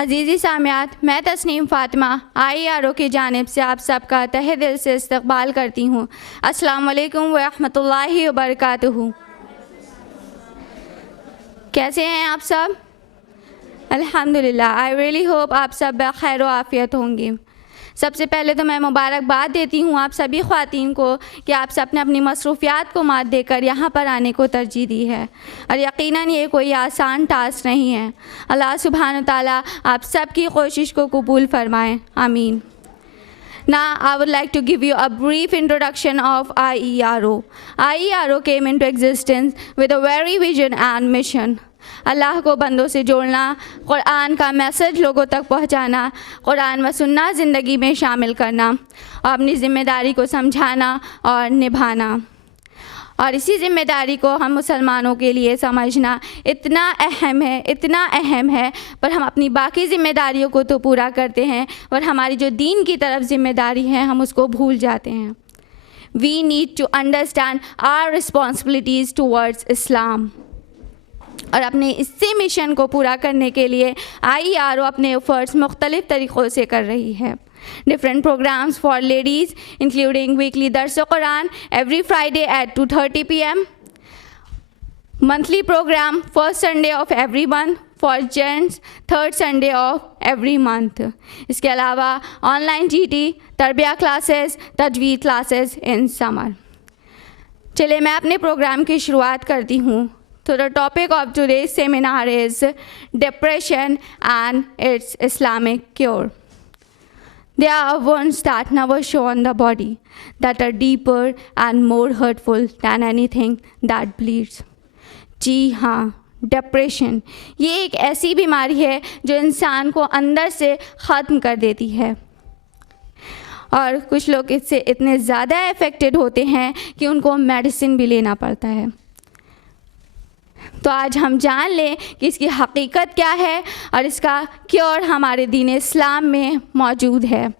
अज़ीज़ी सामियात, मैं तस्नीम फ़ातिमा IERO की जानिब से आप सबका तहे दिल से इस्तक़बाल करती हूँ। अस्सलामु अलैकुम व रहमतुल्लाहि व बरकातुहू। कैसे हैं आप सब? अल्हम्दुलिल्लाह। आई रियली होप आप सब खैर व आफ़ियत होंगी। सबसे पहले तो मैं मुबारकबाद देती हूँ आप सभी ख़वातीन को कि आप सब ने अपनी मसरूफ़ियात को मात देकर यहाँ पर आने को तरजीह दी है, और यकीनन ये कोई आसान टास्क नहीं है। अल्लाह सुब्हान ताला आप सब की कोशिश को कबूल फरमाएँ, आमीन। Now I would like to give you a brief introduction of IERO. IERO came into existence with a very vision and mission. अल्लाह को बंदों से जोड़ना, क़ुरान का मैसेज लोगों तक पहुँचाना, क़ुरान व सुन्नत ज़िंदगी में शामिल करना और अपनी ज़िम्मेदारी को समझाना और निभाना। और इसी ज़िम्मेदारी को हम मुसलमानों के लिए समझना इतना अहम है, पर हम अपनी बाकी ज़िम्मेदारियों को तो पूरा करते हैं, और हमारी जो दीन की तरफ ज़िम्मेदारी है हम उसको भूल जाते हैं। We need to understand our responsibilities towards Islam. और अपने इसी मिशन को पूरा करने के लिए IERO अपने एफर्ट्स मुख्तलिफ़ तरीक़ों से कर रही है। Different programs for ladies including weekly Dars Quran every Friday at 2:30 p.m. Monthly program first Sunday of every month, for gents third Sunday of every month. इसके अलावा ऑनलाइन GT, तरबिया क्लासेस, तजवीद क्लासेस इन समर। चलिए मैं अपने programme की शुरुआत करती हूँ। So the topic of today's seminar is depression and its Islamic cure. There are wounds that never show on the body, that are deeper and more hurtful than anything that bleeds. जी हाँ, depression ये एक ऐसी बीमारी है जो इंसान को अंदर से ख़त्म कर देती है, और कुछ लोग इससे इतने ज़्यादा अफेक्टेड होते हैं कि उनको मेडिसिन भी लेना पड़ता है। तो आज हम जान लें कि इसकी हकीकत क्या है और इसका क्योर हमारे दीन इस्लाम में मौजूद है।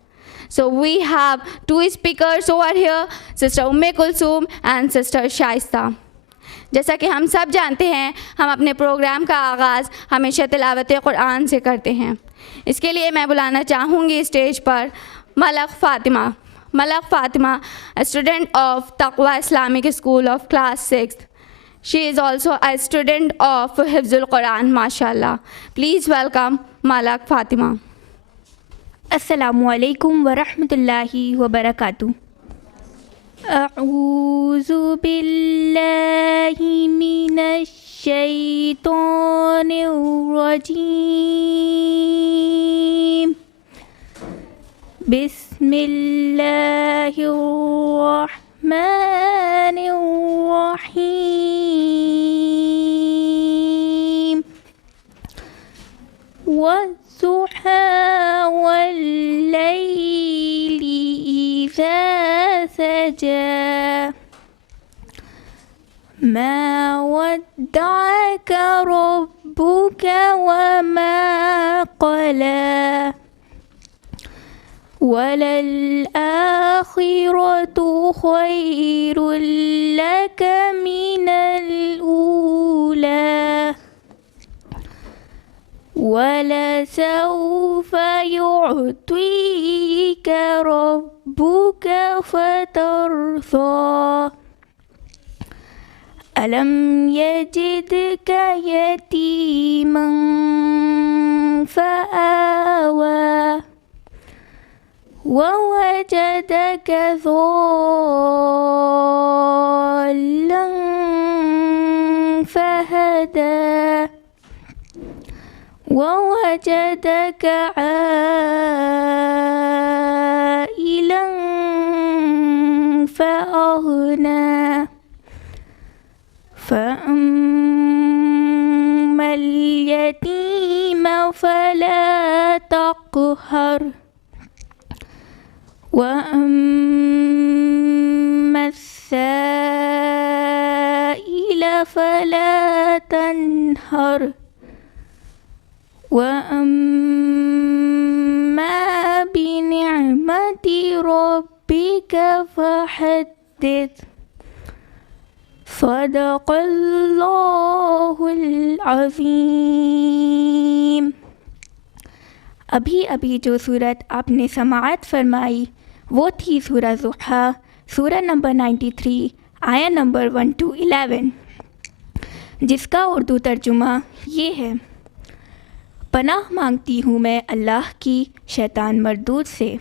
So we have two speakers over here, Sister Umme Kulsoom and Sister Shaista. जैसा कि हम सब जानते हैं, हम अपने प्रोग्राम का आगाज़ हमेशा तिलावत कुरान से करते हैं। इसके लिए मैं बुलाना चाहूँगी स्टेज पर Malak Fatima. Malak Fatima, a student of Taqwa Islamic school of class 6th. She is also a student of Hifzul Quran, mashallah. Please welcome Malak Fatima. अस्सलामु अलैकुम व रहमतुल्लाहि व बरकातुहू। अऊज़ु बिल्लाहि मिनश शैतानिर रजीम। बिस्मिल्लाहिर रहमानिर रहीम। वज़्ज़ुहा वल्लैलि इज़ा सजा। मा वद्दअक रब्बुक वमा क़ला। वललआखिरतु खैरुल लक मिनल ऊला। वलसौफ युअतीक रब्बुक फतर्ज़ा। अलम यजिदक यतीमन फ़आवा। ववजदक ज़ाल्लन फ़हदा। ववजदक आइलन फ़अग़ना। फ़अम्मल यतीम फ़ला तक़हर। वअम्मा अस्साइल फ़ला तन्हर। वअम्मा बिनिअमति रब्बिक फ़हद्दिथ। सदक़ल्लाहुल अज़ीम। अभी अभी जो सूरत आपने समाअत फरमाई वो थी सूरह ज़ुहा, सूरह नंबर 93, आया नंबर 1 to 11, जिसका उर्दू तर्जुमा ये है। पनाह मांगती हूँ मैं अल्लाह की शैतान मरदूद से।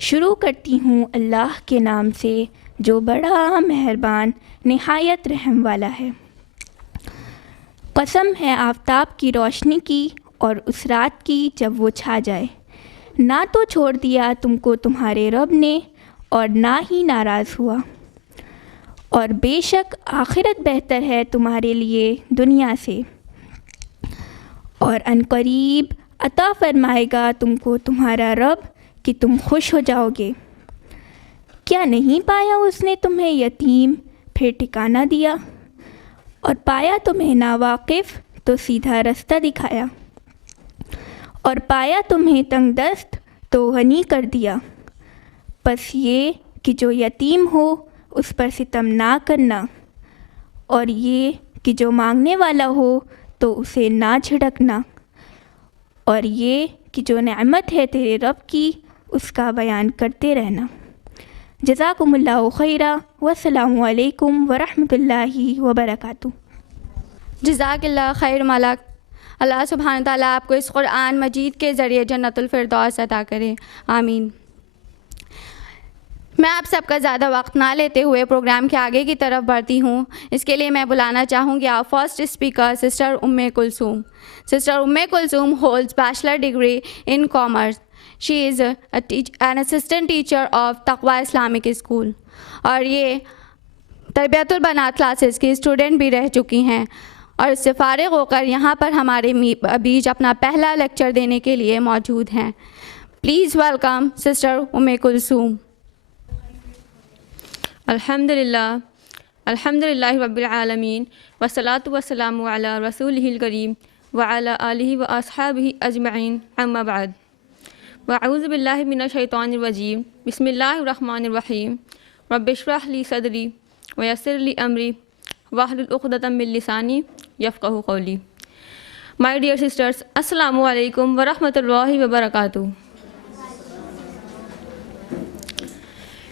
शुरू करती हूँ अल्लाह के नाम से जो बड़ा मेहरबान निहायत रहम वाला है। कसम है आफ़ताब की रोशनी की और उस रात की जब वो छा जाए। ना तो छोड़ दिया तुमको तुम्हारे रब ने और ना ही नाराज़ हुआ। और बेशक आखिरत बेहतर है तुम्हारे लिए दुनिया से, और अनकरीब अता फरमाएगा तुमको तुम्हारा रब कि तुम खुश हो जाओगे। क्या नहीं पाया उसने तुम्हें यतीम फिर ठिकाना दिया, और पाया तुम्हें नावाकिफ़ तो सीधा रास्ता दिखाया, और पाया तुम्हें तंगदस्त तो गनी कर दिया। बस ये कि जो यतीम हो उस पर सितम ना करना, और ये कि जो मांगने वाला हो तो उसे ना झिड़कना, और ये कि जो नेमत है तेरे रब की उसका बयान करते रहना। जज़ाकुमुल्लाहु खैरा वस्सलामु अलैकुम वरहमतुल्लाहि वबरकातुहू। जज़ाकल्लाह खैर मलक। अल्लाह सुब्हान ताला आपको इस क़ुरान मजीद के ज़रिए जन्नतुल फ़िरदौस अता करे, आमीन। मैं आप सबका ज़्यादा वक्त ना लेते हुए प्रोग्राम के आगे की तरफ बढ़ती हूँ। इसके लिए मैं बुलाना चाहूँगी our first speaker sister Umme Kulsoom. Sister Umme Kulsoom holds bachelor degree in commerce. She is an assistant teacher of Taqwa Islamic school, और ये तरबियतुल बनात क्लासेस की स्टूडेंट भी रह चुकी हैं, और इससे फ़ारिग होकर यहाँ पर हमारे बीच अपना पहला लेक्चर देने के लिए मौजूद हैं। Please welcome sister Umme Kulsoom. अल्हम्दुलिल्लाह रब्बिल आलमीन वस्सलातु वस्सलामु अला रसूलिहिल करीम व अला आलिहि व अस्हाबिहि अजमईन, अम्मा बाद। वअऊज़ु बिल्लाहि मिनश शैतानिर रजीम, बिस्मिल्लाहिर रहमानिर रहीम। रब्बिश्रह ली सदरी व यस्सिर ली अमरी वहलुल उक़दतम मिन लिसानी यफ़क़हू क़ौली। माय डियर सिस्टर्स, अस्सलामु अलैकुम व रहमतुल्लाहि व बरकातुहू।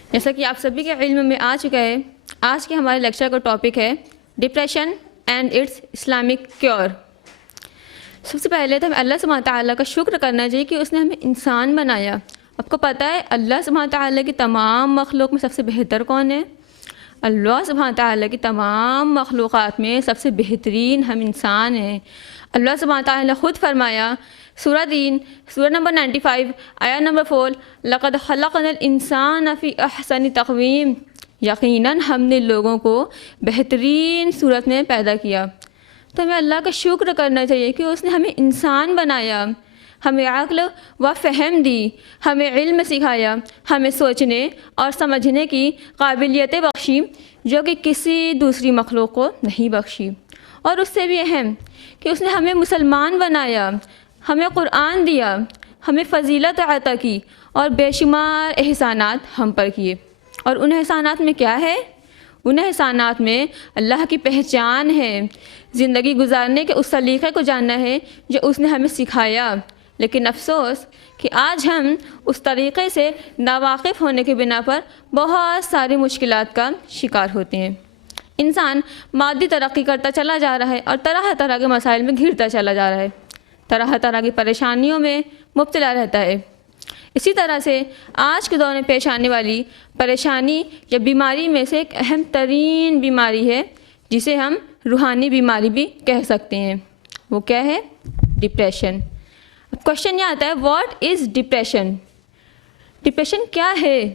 जैसा कि आप सभी के इल्म में आ चुका है, आज के हमारे लेक्चर का टॉपिक है depression and its Islamic cure. सबसे पहले तो हमें अल्लाह सुब्हानहू तआला का शुक्र करना चाहिए कि उसने हमें इंसान बनाया। आपको पता है अल्लाह सुब्हानहू तआला की तमाम मखलूक में सबसे बेहतर कौन है? अल्लाह सुब्हानहू तआला की तमाम मखलूक़ात में सबसे बेहतरीन हम इंसान हैं। अल्लाह सुब्हानहू तआला ख़ुद फरमाया सूरह 3 सूरह नंबर 95 आया नंबर 4, लक़द ख़लक़नल इंसान फ़ी अहसनि तक़वीम, यकीनन हमने लोगों को बेहतरीन सूरत में पैदा किया। तो हमें अल्लाह का शुक्र करना चाहिए कि उसने हमें इंसान बनाया, हमें अक़्ल व फ़हम दी, हमें इल्म सिखाया, हमें सोचने और समझने की काबिलियतें बख्शी जो कि किसी दूसरी मखलूक को नहीं बख्शी। और उससे भी अहम कि उसने हमें मुसलमान बनाया, हमें कुरान दिया, हमें फ़जीलत अता की और बेशुमार एहसानात हम पर किए। और उन एहसानात में क्या है? उन एहसानात में अल्लाह की पहचान है, ज़िंदगी गुजारने के उस सलीक़े को जानना है जो उसने हमें सिखाया। लेकिन अफसोस कि आज हम उस तरीक़े से नावाकिफ़ होने के बिना पर बहुत सारी मुश्किलात का शिकार होते हैं। इंसान मादी तरक्की करता चला जा रहा है और तरह तरह के मसाइल में घिरता चला जा रहा है, तरह तरह की परेशानियों में मुब्तला रहता है। इसी तरह से आज के दौर में पेश आने वाली परेशानी या बीमारी में से एक अहम तरीन बीमारी है, जिसे हम रूहानी बीमारी भी कह सकते हैं। वो क्या है? डिप्रेशन। अब क्वेश्चन ये आता है, व्हाट इज़ डिप्रेशन? डिप्रेशन क्या है?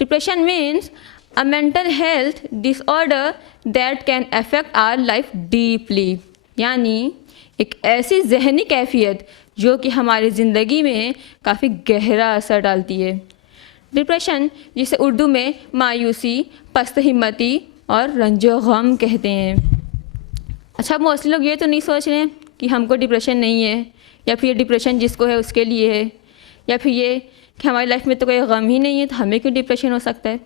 Depression means a mental health disorder that can affect our life deeply, यानी एक ऐसी जहनी कैफियत जो कि हमारी ज़िंदगी में काफ़ी गहरा असर डालती है। डिप्रेशन, जिसे उर्दू में मायूसी, पस्त हिम्मती और रंजो गम कहते हैं। अच्छा, मोस्टली लोग ये तो नहीं सोच रहे हैं कि हमको डिप्रेशन नहीं है, या फिर ये डिप्रेशन जिसको है उसके लिए है, या फिर ये कि हमारी लाइफ में तो कोई गम ही नहीं है तो हमें क्यों डिप्रेशन हो सकता है।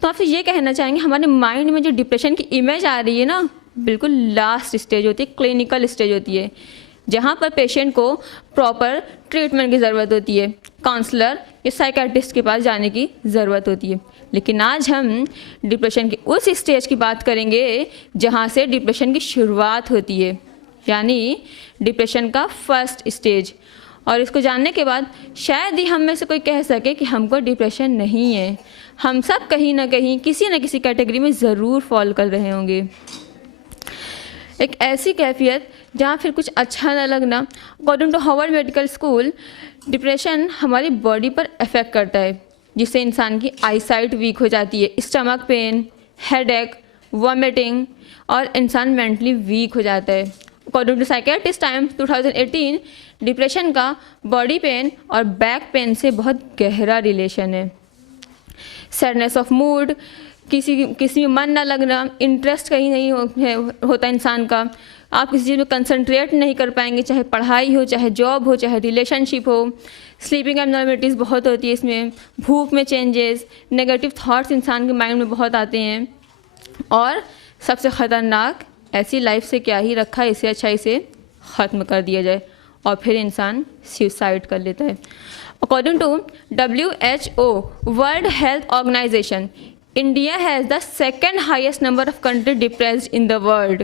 तो आपसे ये कहना चाहेंगे, हमारे माइंड में जो डिप्रेशन की इमेज आ रही है ना, बिल्कुल लास्ट स्टेज होती है, क्लिनिकल स्टेज होती है। जहाँ पर पेशेंट को प्रॉपर ट्रीटमेंट की ज़रूरत होती है, काउंसलर या साइकेट्रिस्ट के पास जाने की ज़रूरत होती है। लेकिन आज हम डिप्रेशन के उस स्टेज की बात करेंगे जहाँ से डिप्रेशन की शुरुआत होती है, यानी डिप्रेशन का फर्स्ट स्टेज। और इसको जानने के बाद शायद ही हम में से कोई कह सके कि हमको डिप्रेशन नहीं है। हम सब कहीं ना कहीं किसी न किसी कैटेगरी में ज़रूर फॉल कर रहे होंगे। एक ऐसी कैफियत जहाँ फिर कुछ अच्छा न लगना। According to Harvard medical school, depression हमारी बॉडी पर इफ़ेक्ट करता है, जिससे इंसान की आईसाइट वीक हो जाती है, स्टमक पेन, हेडेक, वॉमिटिंग और इंसान मेंटली वीक हो जाता है। According to psychiatrist times 2018, depression का बॉडी पेन और बैक पेन से बहुत गहरा रिलेशन है। सैडनेस ऑफ मूड, किसी में मन ना लगना, इंटरेस्ट कहीं नहीं होता इंसान का, आप किसी चीज़ में कंसंट्रेट नहीं कर पाएंगे, चाहे पढ़ाई हो, चाहे जॉब हो, चाहे रिलेशनशिप हो। स्लीपिंग एब्नॉर्मलिटीज़ बहुत होती है इसमें, भूख में चेंजेस, नेगेटिव थॉट्स इंसान के माइंड में बहुत आते हैं। और सबसे ख़तरनाक, ऐसी लाइफ से क्या ही रखा है, इससे अच्छा इसे ख़त्म कर दिया जाए, और फिर इंसान सुसाइड कर लेता है। According to WHO, World Health Organization, India has the second highest number of country depressed in the world.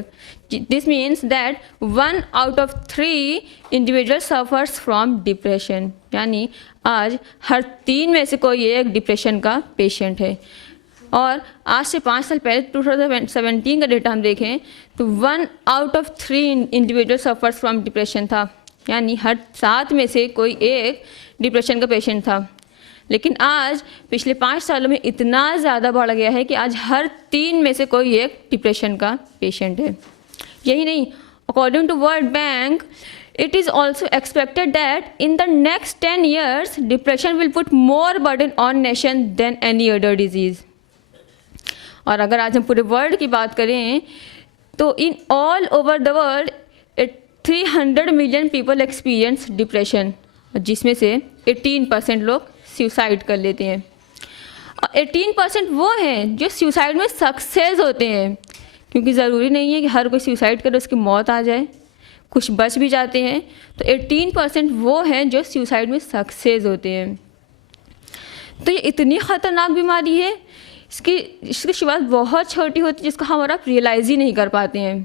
This means that 1 out of 3 individuals suffers from depression. यानी आज हर 3 में से कोई एक डिप्रेशन का पेशेंट है। और आज से 5 साल पहले 2017 का डेटा हम देखें तो 1 out of 3 individual suffers from depression था, यानी हर 7 में से कोई एक डिप्रेशन का पेशेंट था। लेकिन आज पिछले 5 सालों में इतना ज़्यादा बढ़ गया है कि आज हर 3 में से कोई एक डिप्रेशन का पेशेंट है। यही नहीं, according to World Bank, it is also expected that in the next 10 years, depression will put more burden on nation than any other disease. और अगर आज हम पूरे वर्ल्ड की बात करें तो in all over the world 300 million people experience depression, जिसमें से 18% लोग सुसाइड कर लेते हैं। और 18% वो हैं जो सुसाइड में सक्सेस होते हैं, क्योंकि ज़रूरी नहीं है कि हर कोई सुसाइड करे उसकी मौत आ जाए, कुछ बच भी जाते हैं। तो 18% वो हैं जो सुसाइड में सक्सेस होते हैं। तो ये इतनी ख़तरनाक बीमारी है, इसकी शुरुआत बहुत छोटी होती है, जिसको हम आप रियलाइज़ ही नहीं कर पाते हैं।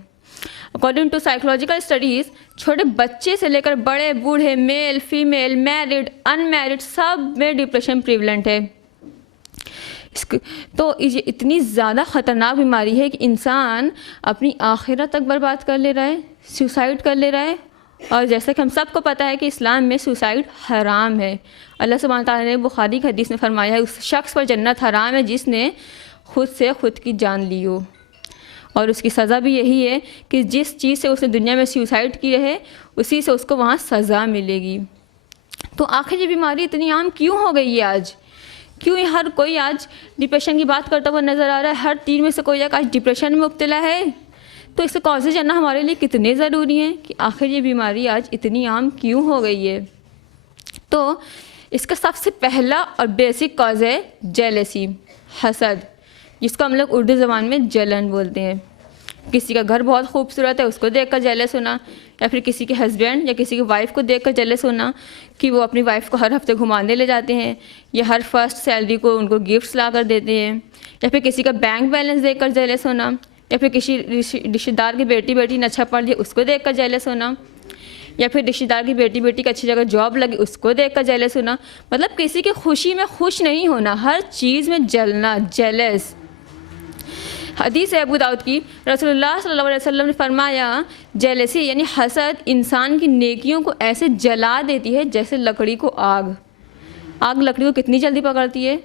अकॉर्डिंग टू साइकोलॉजिकल स्टडीज़, छोटे बच्चे से लेकर बड़े बूढ़े, मेल फीमेल, मैरिड अनमैरिड, सब में डिप्रेशन प्रिवलेंट है। तो ये इतनी ज़्यादा ख़तरनाक बीमारी है कि इंसान अपनी आखिरत तक बर्बाद कर ले रहा है, सुसाइड कर ले रहा है। और जैसा कि हम सबको पता है कि इस्लाम में सुसाइड हराम है। अल्लाह सुब्हानहू तआला ने बुखारी की हदीस में फरमाया है, उस शख्स पर जन्नत हराम है जिसने खुद से खुद की जान ली हो। और उसकी सज़ा भी यही है कि जिस चीज़ से उसने दुनिया में सुसाइड की है उसी से उसको वहाँ सज़ा मिलेगी। तो आखिर ये बीमारी इतनी आम क्यों हो गई है आज? क्यों हर कोई आज डिप्रेशन की बात करता हुआ नज़र आ रहा है? हर 3 में से कोई एक आज डिप्रेशन में मुब्तला है। तो इससे कॉजेज जानना हमारे लिए कितने ज़रूरी हैं कि आखिर ये बीमारी आज इतनी आम क्यों हो गई है। तो इसका सबसे पहला और बेसिक कॉज है जेलसी, हसद, जिसको हम लोग उर्दू ज़बान में जलन बोलते हैं। किसी का घर बहुत खूबसूरत है, उसको देखकर जेलस होना, या फिर किसी के हस्बैंड या किसी की वाइफ को देखकर जेलस होना कि वो अपनी वाइफ को हर हफ्ते घुमाने ले जाते हैं, या हर फर्स्ट सैलरी को उनको गिफ्ट्स ला कर देते हैं, या फिर किसी का बैंक बैलेंस देखकर जेलस होना, या फिर किसी रिश्तेदार की बेटी ने अच्छा पढ़ लिया उसको देखकर जेलस होना, या फिर रिश्तेदार की बेटी की अच्छी जगह जॉब लगी उसको देखकर जेलस होना। मतलब किसी की खुशी में खुश नहीं होना, हर चीज़ में जलना, जेलस। हदीस है अबू दाऊद की, रसूलुल्लाह सल्लल्लाहु अलैहि वसल्लम ने फरमाया, जेलसी यानी हसद इंसान की नेकियों को ऐसे जला देती है जैसे लकड़ी को आग लकड़ी को कितनी जल्दी पकड़ती है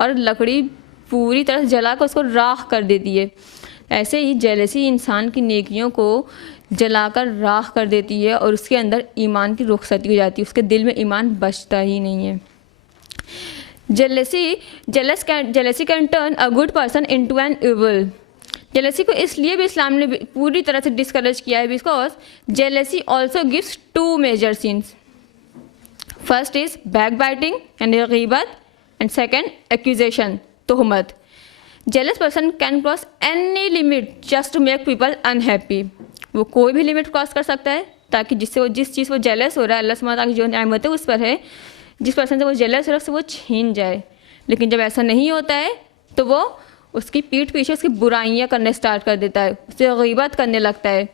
और लकड़ी पूरी तरह से जला कर उसको राख कर देती है। ऐसे ही जेलसी इंसान की नेकियों को जलाकर राख कर देती है और उसके अंदर ईमान की रुखसती हो जाती है, उसके दिल में ईमान बचता ही नहीं है। Jealousy can turn a good person into an evil. Jealousy को इसलिए भी इस्लाम ने पूरी तरह से डिस्करेज किया है because jealousy also gives 2 major sins. First is back biting and गीबत, एंड सेकेंड एक्यूजेशन, तोहमत। Jealous person can cross any limit just to make people unhappy. वो कोई भी लिमिट क्रॉस कर सकता है, ताकि जिससे वो जिस चीज़ वो जेलस हो रहा है, अल्लाह सुब्हानहू तआला की जो नेमत है उस पर है, जिस पर्सन से वो जेलस हो रहा है उससे वो छीन जाए। लेकिन जब ऐसा नहीं होता है तो वो उसकी पीठ पीछे उसकी बुराइयां करने स्टार्ट कर देता है, उससे गीबत करने लगता है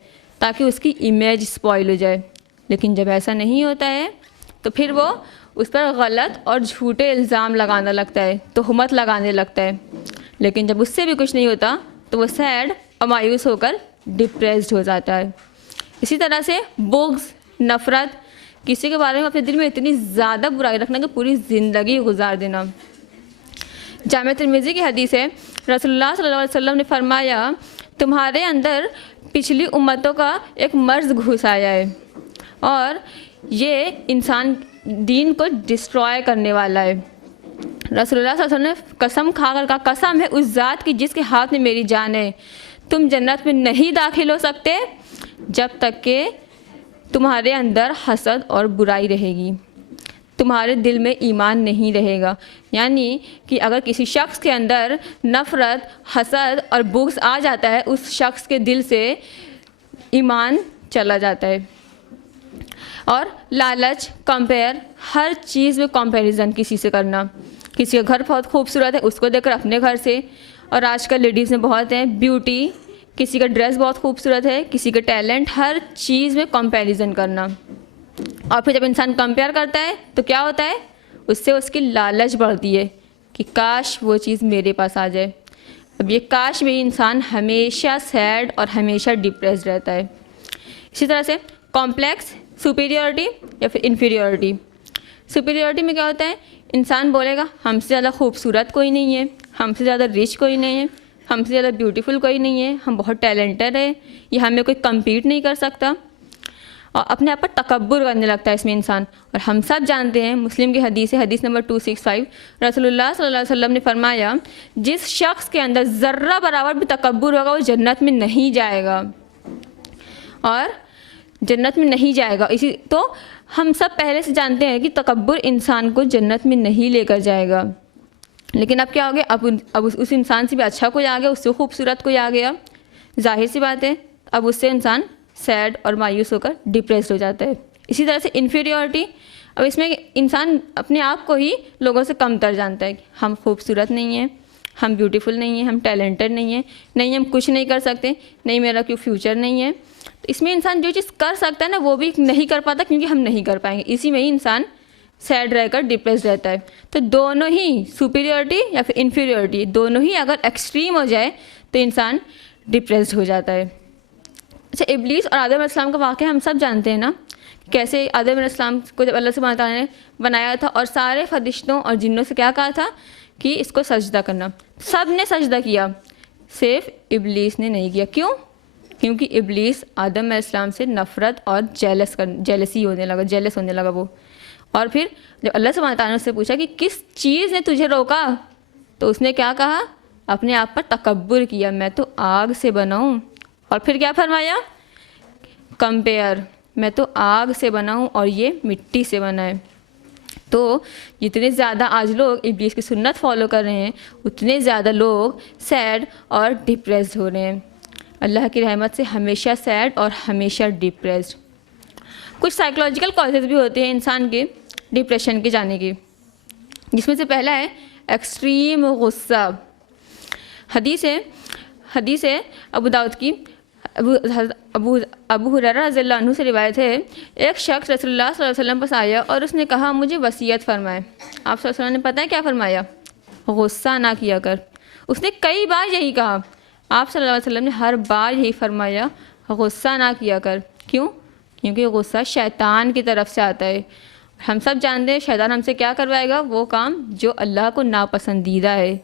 ताकि उसकी इमेज स्पॉइल हो जाए। लेकिन जब ऐसा नहीं होता है तो फिर वो उस पर गलत और झूठे इल्ज़ाम लगाने लगता है, तोहमत लगाने लगता है। लेकिन जब उससे भी कुछ नहीं होता तो वो सैड और मायूस होकर डिप्रेस्ड हो जाता है। इसी तरह से बुग़्ज़, नफ़रत, किसी के बारे में अपने दिल में इतनी ज़्यादा बुराई रखना कि पूरी ज़िंदगी गुजार देना। जामे तिर्मिज़ी की हदीस है, रसूलुल्लाह सल्लल्लाहु अलैहि वसल्लम ने फरमाया, तुम्हारे अंदर पिछली उम्मतों का एक मर्ज़ घुस आया है और ये इंसान दीन को डिस्ट्रॉय करने वाला है। रसूलुल्लाह सल्लल्लाहु अलैहि वसल्लम ने कसम खाकर कहा, कसम है उस ज़ात की जिसके हाथ में मेरी जान है, तुम जन्नत में नहीं दाखिल हो सकते जब तक कि तुम्हारे अंदर हसद और बुराई रहेगी, तुम्हारे दिल में ईमान नहीं रहेगा। यानी कि अगर किसी शख्स के अंदर नफ़रत, हसद और बुग़्ज़ आ जाता है, उस शख्स के दिल से ईमान चला जाता है। और लालच, कंपेयर, हर चीज़ में कंपैरिजन किसी से करना, किसी का घर बहुत खूबसूरत है उसको देखकर अपने घर से, और आजकल लेडीज़ में बहुत हैं ब्यूटी, किसी का ड्रेस बहुत खूबसूरत है, किसी का टैलेंट, हर चीज़ में कंपैरिजन करना। और फिर जब इंसान कंपेयर करता है तो क्या होता है, उससे उसकी लालच बढ़ती है कि काश वो चीज़ मेरे पास आ जाए। अब ये काश में इंसान हमेशा सैड और हमेशा डिप्रेस्ड रहता है। इसी तरह से कॉम्प्लेक्स, सुपीरियरिटी या फिर इन्फीरियरिटी। सुपीरियरिटी में क्या होता है, इंसान बोलेगा हमसे ज़्यादा खूबसूरत कोई नहीं है, हमसे ज़्यादा रिच कोई नहीं है, हमसे ज़्यादा ब्यूटीफुल कोई नहीं है, हम बहुत टैलेंटेड है, ये हमें कोई कम्पीट नहीं कर सकता, और अपने आप पर तकब्बुर करने लगता है इसमें इंसान। और हम सब जानते हैं, मुस्लिम की हदीस है, हदीस नंबर 265, रसूलुल्लाह सल्लल्लाहु अलैहि वसल्लम ने फरमाया, जिस शख्स के अंदर ज़र्रा बराबर भी तकब्बुर होगा वो जन्नत में नहीं जाएगा, और जन्नत में नहीं जाएगा। इसी तो हम सब पहले से जानते हैं कि तकब्बुर इंसान को जन्नत में नहीं लेकर जाएगा। लेकिन अब क्या हो गया, अब उस इंसान से भी अच्छा कोई आ गया, उससे खूबसूरत कोई आ गया, जाहिर सी बात है अब उससे इंसान सैड और मायूस होकर डिप्रेस्ड हो जाता है। इसी तरह से इन्फीरियरिटी, अब इसमें इंसान अपने आप को ही लोगों से कमतर जानता है कि हम खूबसूरत नहीं हैं, हम ब्यूटीफुल नहीं हैं, हम टैलेंटेड नहीं हैं, नहीं हम कुछ नहीं कर सकते, नहीं मेरा क्यों फ्यूचर नहीं है। तो इसमें इंसान जो चीज़ कर सकता है ना वो भी नहीं कर पाता क्योंकि हम नहीं कर पाएंगे, इसी में ही इंसान सैड रहकर डिप्रेस्ड रहता है। तो दोनों ही सुपीरियरिटी या फिर इन्फीरियरिटी, दोनों ही अगर एक्सट्रीम हो जाए तो इंसान डिप्रेस्ड हो जाता है। अच्छा, इब्लीस और आदम अलैहिस्सलाम का वाक़या हम सब जानते हैं ना, कैसे आदम अलैहिस्सलाम को जब अल्लाह सुब्हानहू तआला ने बनाया था और सारे फरिश्तों और जिन्नों से क्या कहा था कि इसको सजदा करना, सब ने सजदा किया, सिर्फ इब्लीस ने नहीं किया। क्यों? क्योंकि इब्लीस आदम अलैहिस्सलाम से नफ़रत और जेलस होने लगा वो। और फिर जब अल्लाह सुब्हानहू तआला ने उससे पूछा कि किस चीज़ ने तुझे रोका, तो उसने क्या कहा, अपने आप पर तकब्बुर किया, मैं तो आग से बना हूँ। और फिर क्या फरमाया, कंपेयर, मैं तो आग से बना हूँ और ये मिट्टी से बना है। तो जितने ज़्यादा आज लोग इब्लीस की सुन्नत फॉलो कर रहे हैं उतने ज़्यादा लोग सैड और डिप्रेस्ड हो रहे हैं। अल्लाह की रहमत से हमेशा सैड और हमेशा डिप्रेस्ड। कुछ साइकोलॉजिकल कॉजेज़ भी होते हैं इंसान के डिप्रेशन के जाने के, जिसमें से पहला है एक्सट्रीम गुस्सा। हदीस है अबू दाऊद की, अबू हुरैरा रज़ियल्लाहु अन्हु से रिवायत है, एक शख्स रसूलुल्लाह सल्लल्लाहु अलैहि वसल्लम पास आया और उसने कहा मुझे वसीयत फरमाए। आप सल्लल्लाहु अलैहि वसल्लम ने पता है क्या फरमाया, गुस्सा ना किया कर। उसने कई बार यही कहा, आप सल्लल्लाहु अलैहि वसल्लम ने हर बार यही फरमाया, गुस्सा ना किया कर। क्यों? क्योंकि गुस्सा शैतान की तरफ से आता है। हम सब जानते हैं शैतान हमसे क्या करवाएगा, वो काम जो अल्लाह को नापसंदीदा है।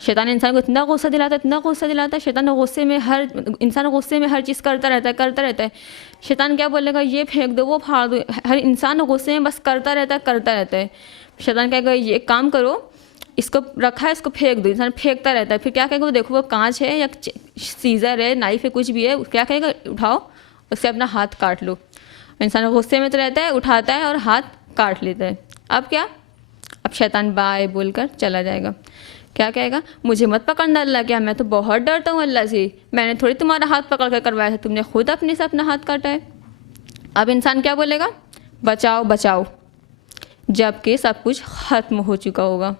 शैतान इंसान को इतना गुस्सा दिलाता है, शैतान गुस्से में हर चीज़ करता रहता है। शैतान क्या बोलेगा, ये फेंक दो, वो फाड़ दो, हर इंसान गुस्से में बस करता रहता है। शैतान कहेगा ये काम करो, इसको रखा है इसको फेंक दो, इंसान फेंकता रहता है। फिर क्या कहेगा, वो देखो वो कांच है या सीज़र है, नाइफ है, कुछ भी है, क्या कहेगा, उठाओ उससे अपना हाथ काट लो। इंसान गुस्से में तो रहता है, उठाता है और हाथ काट लेता है। अब क्या, अब शैतान बाय बोलकर चला जाएगा। क्या कहेगा, मुझे मत पकड़ना अल्लाह, क्या मैं तो बहुत डरता हूँ अल्लाह से, मैंने थोड़ी तुम्हारा हाथ पकड़ कर करवाया था, तुमने खुद अपने से अपना हाथ काटा है। अब इंसान क्या बोलेगा, बचाओ बचाओ, जबकि सब कुछ ख़त्म हो चुका होगा।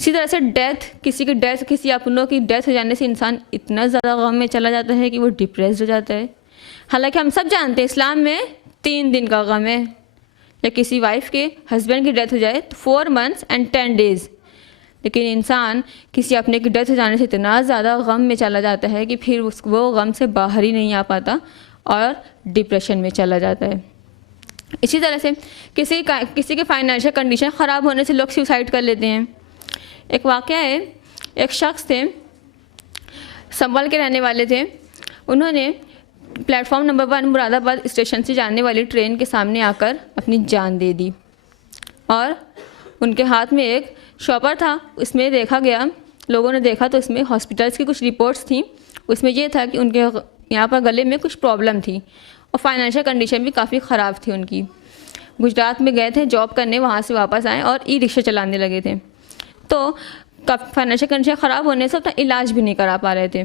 इसी तरह से डेथ, किसी अपनों की डेथ हो जाने से इंसान इतना ज़्यादा गम में चला जाता है कि वो डिप्रेस्ड हो जाता है। हालांकि हम सब जानते हैं इस्लाम में 3 दिन का गम है। या किसी वाइफ के हस्बैंड की डेथ हो जाए तो 4 months and 10 days, लेकिन इंसान किसी अपने की डेथ हो जाने से इतना ज़्यादा गम में चला जाता है कि फिर वो गम से बाहर ही नहीं आ पाता और डिप्रेशन में चला जाता है। इसी तरह से किसी के फाइनेंशियल कंडीशन ख़राब होने से लोग सुसाइड कर लेते हैं। एक वाक़या है, एक शख्स थे, संभल के रहने वाले थे, उन्होंने प्लेटफॉर्म नंबर 1 मुरादाबाद स्टेशन से जाने वाली ट्रेन के सामने आकर अपनी जान दे दी। और उनके हाथ में एक शॉपर था, उसमें देखा गया, लोगों ने देखा तो उसमें हॉस्पिटल्स की कुछ रिपोर्ट्स थी, उसमें ये था कि उनके यहाँ पर गले में कुछ प्रॉब्लम थी और फाइनेंशियल कंडीशन भी काफ़ी ख़राब थी उनकी। गुजरात में गए थे जॉब करने, वहाँ से वापस आए और ई-रिक्शा चलाने लगे थे। तो फाइनेंशियल कंडीशन ख़राब होने से अपना इलाज भी नहीं करा पा रहे थे,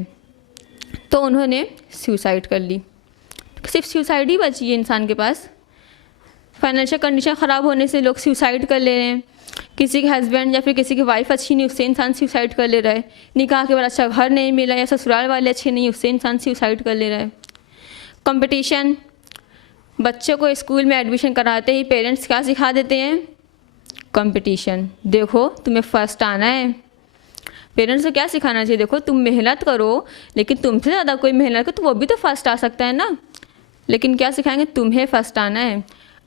तो उन्होंने सुसाइड कर ली। सिर्फ सुसाइड ही बची है इंसान के पास। फाइनेंशियल कंडीशन ख़राब होने से लोग सुसाइड कर ले रहे हैं। किसी के हस्बैंड या फिर किसी की वाइफ अच्छी नहीं, उससे इंसान सुसाइड कर ले रहा है। निकाह के बाद अच्छा घर नहीं मिला या ससुराल वाले अच्छे नहीं, उससे इंसान सुसाइड कर ले रहा है। कंपटीशन, बच्चों को स्कूल में एडमिशन कराते ही पेरेंट्स क्या सिखा देते हैं, कंपटीशन। देखो तुम्हें फ़र्स्ट आना है। पेरेंट्स को क्या सिखाना चाहिए, देखो तुम मेहनत करो, लेकिन तुमसे ज़्यादा कोई मेहनत करे तो वो भी तो फर्स्ट आ सकता है ना। लेकिन क्या सिखाएंगे, तुम्हें फ़र्स्ट आना है।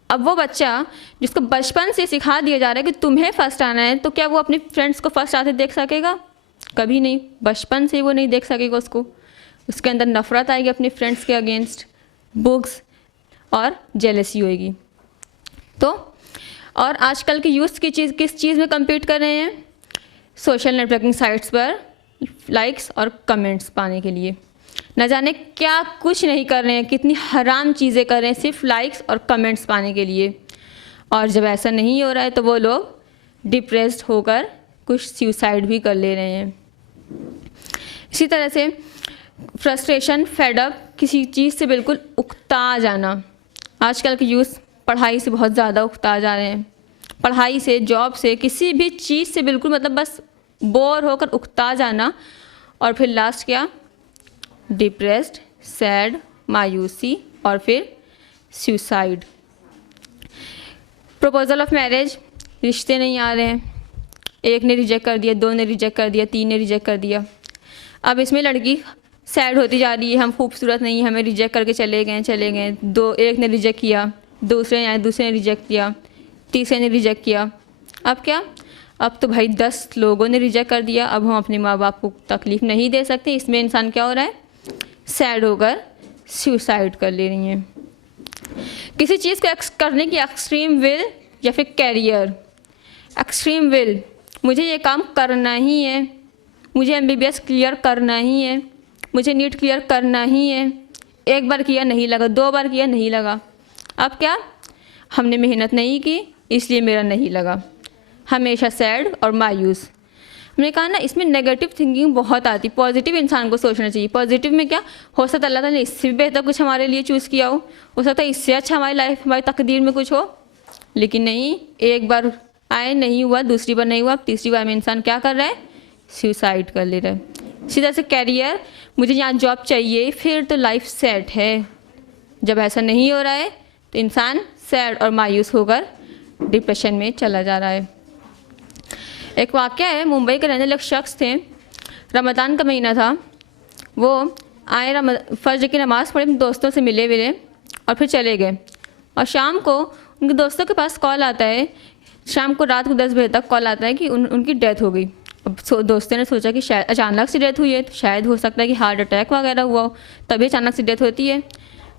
अब वो बच्चा जिसको बचपन से सिखा दिया जा रहा है कि तुम्हें फ़र्स्ट आना है, तो क्या वो अपने फ्रेंड्स को फ़र्स्ट आते देख सकेगा, कभी नहीं। बचपन से वो नहीं देख सकेगा उसको, उसके अंदर नफ़रत आएगी अपने फ्रेंड्स के अगेंस्ट, बुक्स और जेलसी होएगी। तो और आजकल के यूथ की किस चीज़ में कम्पीट कर रहे हैं, सोशल नेटवर्किंग साइट्स पर लाइक्स और कमेंट्स पाने के लिए। न जाने क्या कुछ नहीं कर रहे हैं, कितनी हराम चीज़ें कर रहे हैं सिर्फ लाइक्स और कमेंट्स पाने के लिए। और जब ऐसा नहीं हो रहा है तो वो लोग डिप्रेस्ड होकर कुछ सुसाइड भी कर ले रहे हैं। इसी तरह से फ्रस्ट्रेशन, फेडअप, किसी चीज़ से बिल्कुल उकता जाना। आजकल के यूथ पढ़ाई से बहुत ज़्यादा उकता जा रहे हैं, पढ़ाई से, जॉब से, किसी भी चीज़ से बिल्कुल मतलब बस बोर होकर उकता जाना। और फिर लास्ट क्या, डिप्रेस्ड, सैड, मायूसी और फिर सुसाइड। प्रपोजल ऑफ मैरिज, रिश्ते नहीं आ रहे हैं, एक ने रिजेक्ट कर दिया, 2 ने रिजेक्ट कर दिया, 3 ने रिजेक्ट कर दिया। अब इसमें लड़की सैड होती जा रही है, हम खूबसूरत नहीं, हमें रिजेक्ट करके चले गए। एक ने रिजेक्ट किया, दूसरे ने रिजेक्ट किया, तीसरे ने रिजेक्ट किया। अब क्या, अब तो भाई 10 लोगों ने रिजेक्ट कर दिया, अब हम अपने माँ बाप को तकलीफ़ नहीं दे सकते। इसमें इंसान क्या हो रहा है, सैड होकर सुसाइड कर ले रही हैं। किसी चीज़ को करने की एक्सट्रीम विल या फिर कैरियर। एक्सट्रीम विल, मुझे ये काम करना ही है, मुझे MBBS क्लियर करना ही है, मुझे नीट क्लियर करना ही है। 1 बार किया नहीं लगा, 2 बार किया नहीं लगा। अब क्या, हमने मेहनत नहीं की इसलिए मेरा नहीं लगा। हमेशा सैड और मायूस। हमने कहा ना, इसमें नेगेटिव थिंकिंग बहुत आती, पॉजिटिव इंसान को सोचना चाहिए। पॉजिटिव में क्या हो सकता है, अल्लाह ताला ने इससे भी बेहतर कुछ हमारे लिए चूज़ किया हो सकता है इससे अच्छा हमारी लाइफ, हमारी तकदीर में कुछ हो। लेकिन नहीं, 1 बार आए नहीं हुआ, दूसरी बार नहीं हुआ, अब तीसरी बार में इंसान क्या कर रहा है, सुसाइड कर ले रहा है। इसी तरह से कैरियर, मुझे यहाँ जॉब चाहिए, फिर तो लाइफ सेट है। जब ऐसा नहीं हो रहा है तो इंसान सैड और मायूस होकर डिप्रेशन में चला जा रहा है। एक वाक़या है, मुंबई के रहने वाले शख्स थे, रमज़ान का महीना था, वो आए फजर की नमाज़ पढ़े, दोस्तों से मिले और फिर चले गए। और शाम को उनके दोस्तों के पास कॉल आता है, शाम को रात को 10 बजे तक कॉल आता है कि उनकी डेथ हो गई। अब दोस्तों ने सोचा कि शायद अचानक से डेथ हुई है, तो शायद हो सकता है कि हार्ट अटैक वगैरह हुआ हो, तभी अचानक से डेथ होती है।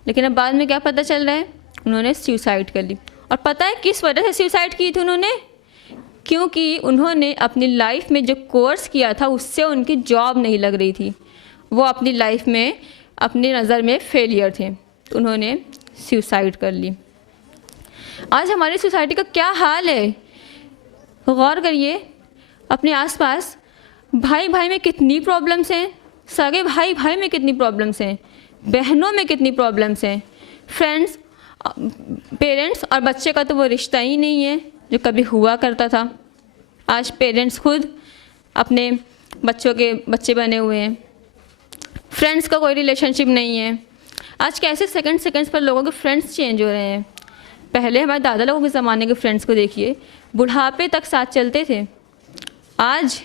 लेकिन अब बाद में क्या पता चल रहा है, उन्होंने सुसाइड कर ली। और पता है किस वजह से सुसाइड की थी उन्होंने, क्योंकि उन्होंने अपनी लाइफ में जो कोर्स किया था उससे उनकी जॉब नहीं लग रही थी। वो अपनी लाइफ में अपनी नज़र में फेलियर थे, तो उन्होंने सुसाइड कर ली। आज हमारी सोसाइटी का क्या हाल है, गौर करिए। अपने आसपास भाई भाई में कितनी प्रॉब्लम्स हैं, सगे भाई भाई में कितनी प्रॉब्लम्स हैं, बहनों में कितनी प्रॉब्लम्स हैं, फ्रेंड्स, पेरेंट्स और बच्चे का तो वो रिश्ता ही नहीं है जो कभी हुआ करता था। आज पेरेंट्स खुद अपने बच्चों के बच्चे बने हुए हैं, फ्रेंड्स का कोई रिलेशनशिप नहीं है। आज कैसे सेकंड्स पर लोगों के फ्रेंड्स चेंज हो रहे हैं। पहले हमारे दादा लोगों के ज़माने के फ्रेंड्स को देखिए, बुढ़ापे तक साथ चलते थे। आज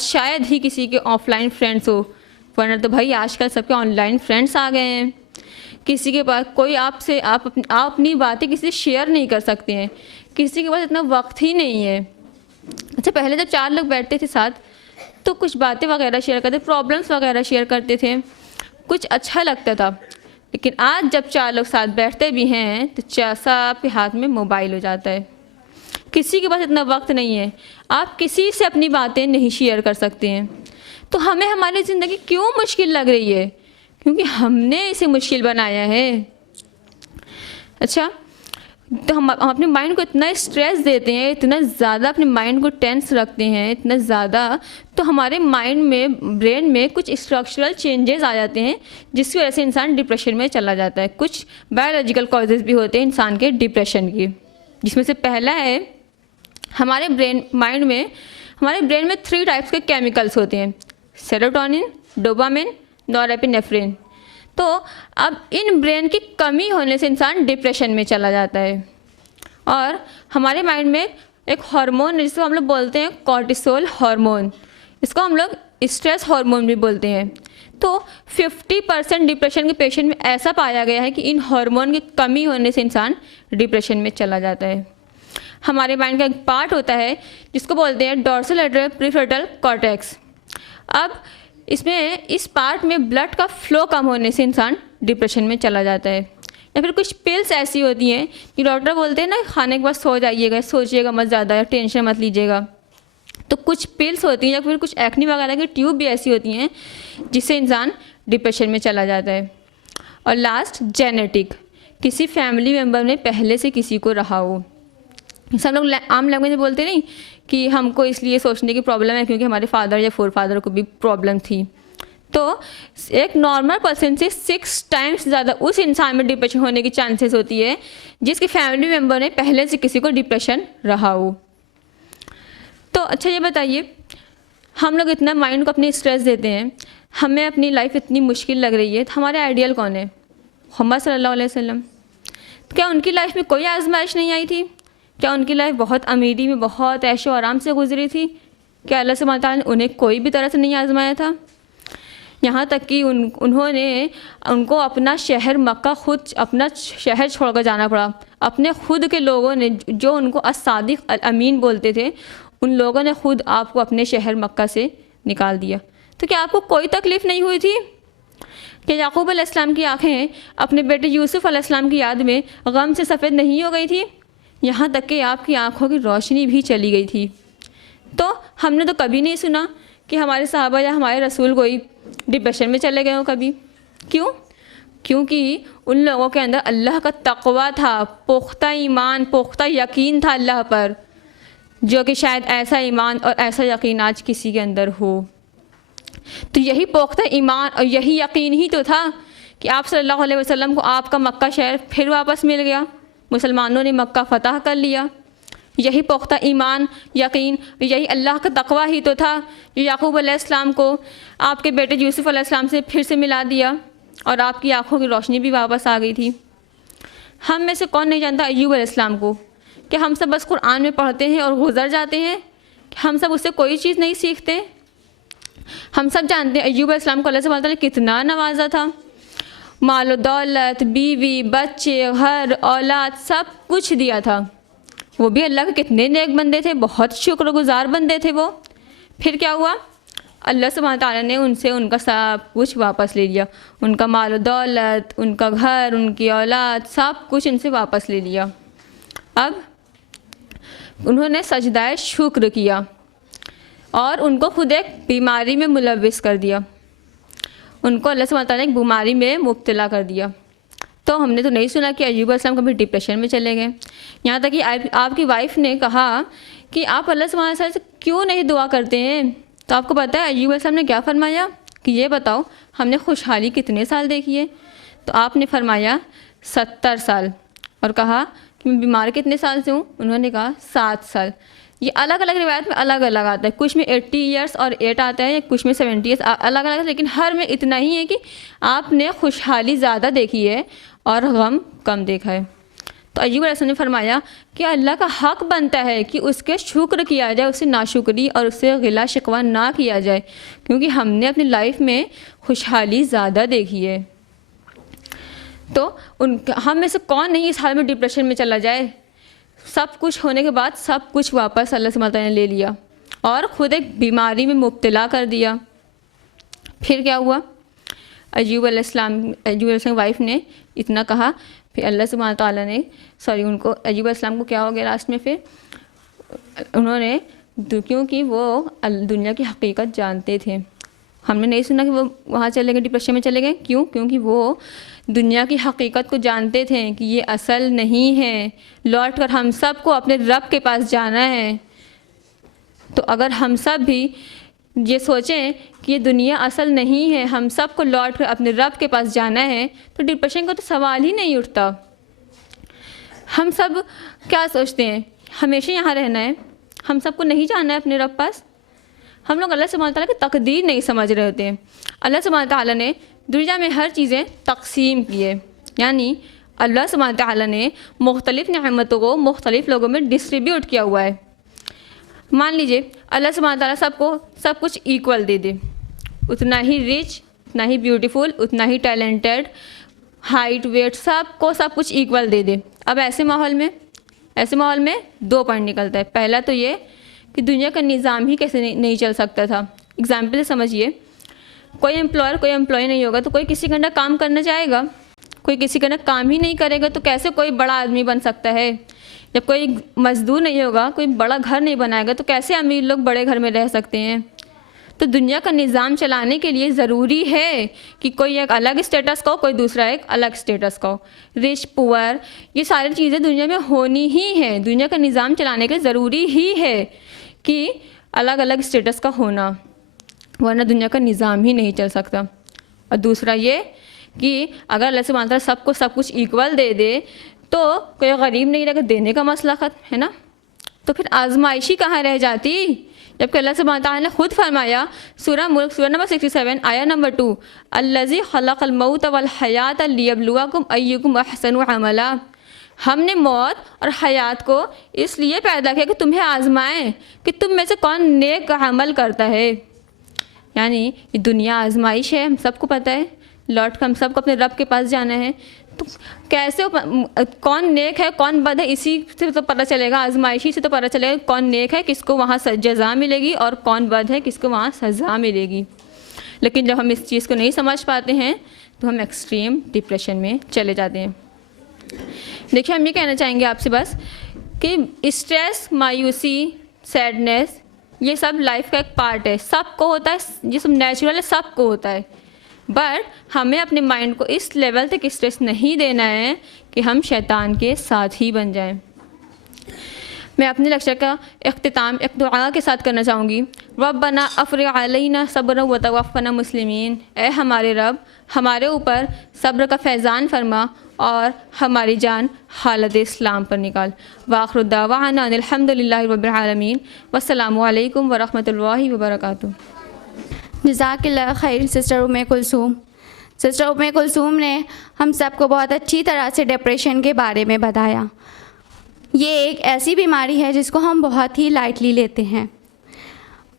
शायद ही किसी के ऑफलाइन फ्रेंड्स हो, वरना तो भाई आजकल सबके ऑनलाइन फ्रेंड्स आ गए हैं। किसी के पास कोई आप अपनी बातें किसी से शेयर नहीं कर सकते हैं, किसी के पास इतना वक्त ही नहीं है। अच्छा, पहले जब 4 लोग बैठते थे साथ तो कुछ बातें वगैरह शेयर करते, प्रॉब्लम्स वगैरह शेयर करते थे, कुछ अच्छा लगता था। लेकिन आज जब 4 लोग साथ बैठते भी हैं तो सबके हाथ में मोबाइल हो जाता है। किसी के पास इतना वक्त नहीं है, आप किसी से अपनी बातें नहीं शेयर कर सकते हैं। तो हमें हमारी ज़िंदगी क्यों मुश्किल लग रही है? क्योंकि हमने इसे मुश्किल बनाया है। अच्छा, तो हम अपने माइंड को इतना स्ट्रेस देते हैं, इतना ज़्यादा अपने माइंड को टेंस रखते हैं, इतना ज़्यादा, तो हमारे माइंड में, ब्रेन में कुछ स्ट्रक्चरल चेंजेस आ जाते हैं जिसकी वजह से इंसान डिप्रेशन में चला जाता है। कुछ बायोलॉजिकल कॉजेज़ भी होते हैं इंसान के डिप्रेशन की, जिसमें से पहला है हमारे ब्रेन में 3 टाइप्स के केमिकल्स होते हैं, सेरोटोनिन, डोपामिन, नॉरएपिनेफ्रिन। तो अब इन ब्रेन की कमी होने से इंसान डिप्रेशन में चला जाता है। और हमारे माइंड में एक हार्मोन जिसको हम लोग बोलते हैं कॉर्टिसोल हार्मोन, इसको हम लोग स्ट्रेस हार्मोन भी बोलते हैं। तो 50% डिप्रेशन के पेशेंट में ऐसा पाया गया है कि इन हार्मोन की कमी होने से इंसान डिप्रेशन में चला जाता है। हमारे माइंड का एक पार्ट होता है जिसको बोलते हैं डोर्सल एड्रियल प्रीफ्रंटल कॉर्टेक्स। अब इस पार्ट में ब्लड का फ्लो कम होने से इंसान डिप्रेशन में चला जाता है। या फिर कुछ पिल्स ऐसी होती हैं कि डॉक्टर बोलते हैं ना, खाने के बाद सो जाइएगा, सोचिएगा मत ज़्यादा, या टेंशन मत लीजिएगा। तो कुछ पिल्स होती हैं या फिर कुछ एक्ने वगैरह की ट्यूब भी ऐसी होती हैं जिससे इंसान डिप्रेशन में चला जाता है। और लास्ट, जेनेटिक, किसी फैमिली मेम्बर ने पहले से किसी को रहा हो। सब लोग आम लैंग्वेज में बोलते नहीं कि हमको इसलिए सोचने की प्रॉब्लम है क्योंकि हमारे फादर या फोरफादर को भी प्रॉब्लम थी। तो एक नॉर्मल पर्सन से 6 टाइम्स ज़्यादा उस इंसान में डिप्रेशन होने की चांसेस होती है जिसके फैमिली मेम्बर ने पहले से किसी को डिप्रेशन रहा हो। तो अच्छा, ये बताइए, हम लोग इतना माइंड को अपनी स्ट्रेस देते हैं, हमें अपनी लाइफ इतनी मुश्किल लग रही है, तो हमारे आइडियल कौन है? मोहम्मद सल्लल्लाहु अलैहि वसल्लम। क्या उनकी लाइफ में कोई आजमाइश नहीं आई थी? क्या उनकी लाइफ बहुत अमीरी में, बहुत ऐशो आराम से गुजरी थी? क्या अल्लाह सुब्हानहू तआला ने उन्हें कोई भी तरह से नहीं आजमाया था? यहाँ तक कि उनको अपना शहर मक्का, खुद अपना शहर छोड़कर जाना पड़ा। अपने खुद के लोगों ने, जो उनको अस्सादिक अल अमीन बोलते थे, उन लोगों ने खुद आपको अपने शहर मक्का से निकाल दिया। तो क्या आपको कोई तकलीफ़ नहीं हुई थी? कि याकूब अलैहिस्सलाम की आँखें अपने बेटे यूसुफ अलैहिस्सलाम की याद में गम से सफ़ेद नहीं हो गई थी? यहाँ तक कि आपकी आँखों की रोशनी भी चली गई थी। तो हमने तो कभी नहीं सुना कि हमारे सहाबा या हमारे रसूल कोई डिप्रेशन में चले गए हो कभी। क्यों? क्योंकि उन लोगों के अंदर अल्लाह का तक़वा था, पुख्ता ईमान, पुख्ता यकीन था अल्लाह पर, जो कि शायद ऐसा ईमान और ऐसा यकीन आज किसी के अंदर हो। तो यही पुख्ता ईमान और यही यकीन ही तो था कि आप सल्लल्लाहु अलैहि वसल्लम को आपका मक्का शहर फिर वापस मिल गया, मुसलमानों ने मक्का फ़तह कर लिया। यही पुख्ता ईमान, यकीन, यही अल्लाह का तक़वा ही तो था जो याकूब अलैहिस्सलाम को आपके बेटे यूसुफ अलैहिस्सलाम से फिर से मिला दिया और आपकी आँखों की रोशनी भी वापस आ गई थी। हम में से कौन नहीं जानता अय्यूब अलैहिस्सलाम को? कि हम सब बस कुरान में पढ़ते हैं और गुज़र जाते हैं, कि हम सब उससे कोई चीज़ नहीं सीखते? हम सब जानते हैं अय्यूब अलैहिस्सलाम को अल्लाह सुब्हानहू तआला ने कितना नवाजा था। मालो दौलत, बीवी, बच्चे, घर, औलाद, सब कुछ दिया था। वो भी अल्लाह के कितने नेक बंदे थे, बहुत शुक्रगुजार बंदे थे वो। फिर क्या हुआ? अल्लाह सुब्हानहू तआला ने उनसे उनका सब कुछ वापस ले लिया। उनका मालो दौलत, उनका घर, उनकी औलाद, सब कुछ उनसे वापस ले लिया। अब उन्होंने सजदाए शुक्र किया और उनको खुद एक बीमारी में मुलव्विस कर दिया। उनको अल्लाह सुब्हानहू तआला ने एक बीमारी में मुब्तला कर दिया। तो हमने तो नहीं सुना कि अय्यूब अलैहिस्सलाम कभी डिप्रेशन में चले गए। यहाँ तक कि आपकी वाइफ ने कहा कि आप अल्लाह सुब्हानहू व तआला से क्यों नहीं दुआ करते हैं। तो आपको पता है अय्यूब अलैहिस्सलाम ने क्या फरमाया कि ये बताओ हमने खुशहाली कितने साल देखी है। तो आपने फरमाया 70 साल, और कहा कि मैं बीमार कितने साल से हूँ, उन्होंने कहा 7 साल। ये अलग अलग रिवायत में अलग अलग आता है, कुछ में 80 ईयर्स और 8 आता है, कुछ में 70 ईयर्स, अलग अलग, लेकिन हर में इतना ही है कि आपने खुशहाली ज़्यादा देखी है और गम कम देखा है। तो अय्यूब अलैहिस्सलाम ने फरमाया कि अल्लाह का हक़ बनता है कि उसके शुक्र किया जाए, उससे नाशुक्री और उससे गिला शिकवा ना किया जाए, क्योंकि हमने अपनी लाइफ में खुशहाली ज़्यादा देखी है। तो हम में से कौन नहीं इस हाल में डिप्रेशन में चला जाए। सब कुछ होने के बाद सब कुछ वापस अल्लाह सुब्हानहू व तआला ने ले लिया और ख़ुद एक बीमारी में मुब्तला कर दिया। फिर क्या हुआ, अय्यूब अलैहिस्सलाम वाइफ ने इतना कहा, फिर अल्लाह सुब्हानहू व तआला ने उनको अय्यूब अलैहिस्सलाम को क्या हो गया लास्ट में, फिर उन्होंने, क्योंकि वो दुनिया की हकीकत जानते थे। हमने नहीं सुना कि वो वहाँ चले गए, डिप्रेशन में चले गए। क्यों? क्योंकि वो दुनिया की हकीकत को जानते थे कि ये असल नहीं है, लौट कर हम सब को अपने रब के पास जाना है। तो अगर हम सब भी ये सोचें कि ये दुनिया असल नहीं है, हम सब को लौट कर अपने रब के पास जाना है, तो डिप्रेशन का तो सवाल ही नहीं उठता। हम सब क्या सोचते हैं, हमेशा यहाँ रहना है, हम सबको नहीं जाना है अपने रब पास। हम लोग अल्लाह सुब्हानहू व तआला की तकदीर नहीं समझ रहे होते हैं। अल्लाह सुब्हानहू व तआला ने दुनिया में हर चीज़ें तकसीम की है, यानी अल्लाह सुब्हानहू व तआला ने मुख्तलिफ़ नेमतों को मुख्तलिफ़ लोगों में डिस्ट्रीब्यूट किया हुआ है। मान लीजिए अल्लाह सुब्हानहू व तआला सबको सब कुछ इक्वल दे दे, उतना ही रिच, उतना ही ब्यूटीफुल, उतना ही टैलेंटेड, हाइट वेट सबको सब कुछ इक्वल दे दे। अब ऐसे माहौल में 2 पॉइंट निकलता है। पहला तो ये कि दुनिया का निज़ाम ही कैसे नहीं चल सकता था। एग्जाम्पल से समझिए, कोई एम्प्लॉयर कोई एम्प्लॉय नहीं होगा तो कोई किसी के अंडर काम करना चाहेगा, कोई किसी के अंडर काम ही नहीं करेगा तो कैसे कोई बड़ा आदमी बन सकता है। जब कोई मज़दूर नहीं होगा, कोई बड़ा घर नहीं बनाएगा तो कैसे अमीर लोग बड़े घर में रह सकते हैं। तो दुनिया का निज़ाम चलाने के लिए ज़रूरी है कि कोई एक अलग स्टेटस का हो, कोई दूसरा एक अलग स्टेटस का हो, रिच पुअर, ये सारी चीज़ें दुनिया में होनी ही है। दुनिया का निज़ाम चलाने के लिए ज़रूरी ही है कि अलग अलग स्टेटस का होना, वरना दुनिया का निज़ाम ही नहीं चल सकता। और दूसरा ये कि अगर अल्लाह सुब्हानहू व तआला सबको सब कुछ इक्वल दे दे तो कोई गरीब नहीं रहेगा, देने का मसला ख़त्म है ना। तो फिर आजमाइशी कहाँ रह जाती, जबकि अल्लाह सुब्हानहू व तआला ने खुद फरमाया, सूरह मुल्क सूरह नंबर 67 आया नंबर 2, अल्लज़ी खलक़ल मौत वल हयात लियब्लुवकुम अय्युकुम अहसनु अमला। हमने मौत और हयात को इसलिए पैदा किया कि तुम्हें आजमाएं कि तुम में से कौन नेक अमल करता है। यानी ये दुनिया आजमाइश है, हम सबको पता है, लौट कर हम सबको अपने रब के पास जाना है। तो कैसे कौन नेक है कौन बद है, इसी से तो पता चलेगा, आजमाइशी से तो पता चलेगा कौन नेक है, किसको वहाँ जज़ा मिलेगी, और कौन बद है, किसको वहाँ सज़ा मिलेगी। लेकिन जब हम इस चीज़ को नहीं समझ पाते हैं तो हम एक्सट्रीम डिप्रेशन में चले जाते हैं। देखिए, हम ये कहना चाहेंगे आपसे बस कि स्ट्रेस, मायूसी, सैडनेस, ये सब लाइफ का एक पार्ट है, सबको होता है, ये सब नेचुरल है, सबको होता है। बट हमें अपने माइंड को इस लेवल तक स्ट्रेस नहीं देना है कि हम शैतान के साथ ही बन जाएं। मैं अपने लेक्चर का इख्तिताम एक दुआ के साथ करना चाहूँगी। रब्बना अफ़रिग़ अलैना सब्रन व तवफ़्फ़ना मुस्लिमीन। ए हमारे रब, हमारे ऊपर सब्र का फैज़ान फरमा और हमारी जान हालत इस्लाम पर निकाल। वाखिरु दावाना अनिल हम्दुलिल्लाहि रब्बिल आलमीन। वस्सलामु अलैकुम व रहमतुल्लाहि व बरकातुहू। जज़ाकिल्लाह खैर सिस्टर उम्मे कुलसूम। सिस्टर उम्मे कुलसूम ने हम सबको बहुत अच्छी तरह से डिप्रेशन के बारे में बताया। ये एक ऐसी बीमारी है जिसको हम बहुत ही लाइटली लेते हैं,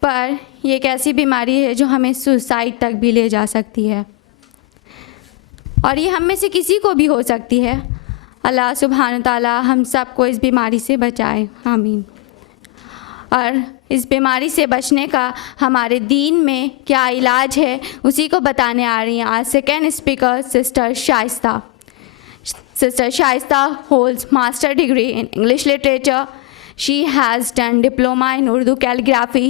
पर ये एक ऐसी बीमारी है जो हमें सुसाइड तक भी ले जा सकती है, और ये हम में से किसी को भी हो सकती है। अल्लाह सुब्हान ताला हम सबको इस बीमारी से बचाए, आमीन। और इस बीमारी से बचने का हमारे दीन में क्या इलाज है उसी को बताने आ रही हैं आज second speaker sister Shaista. Sister Shaista holds master degree in English literature. She has done diploma in Urdu calligraphy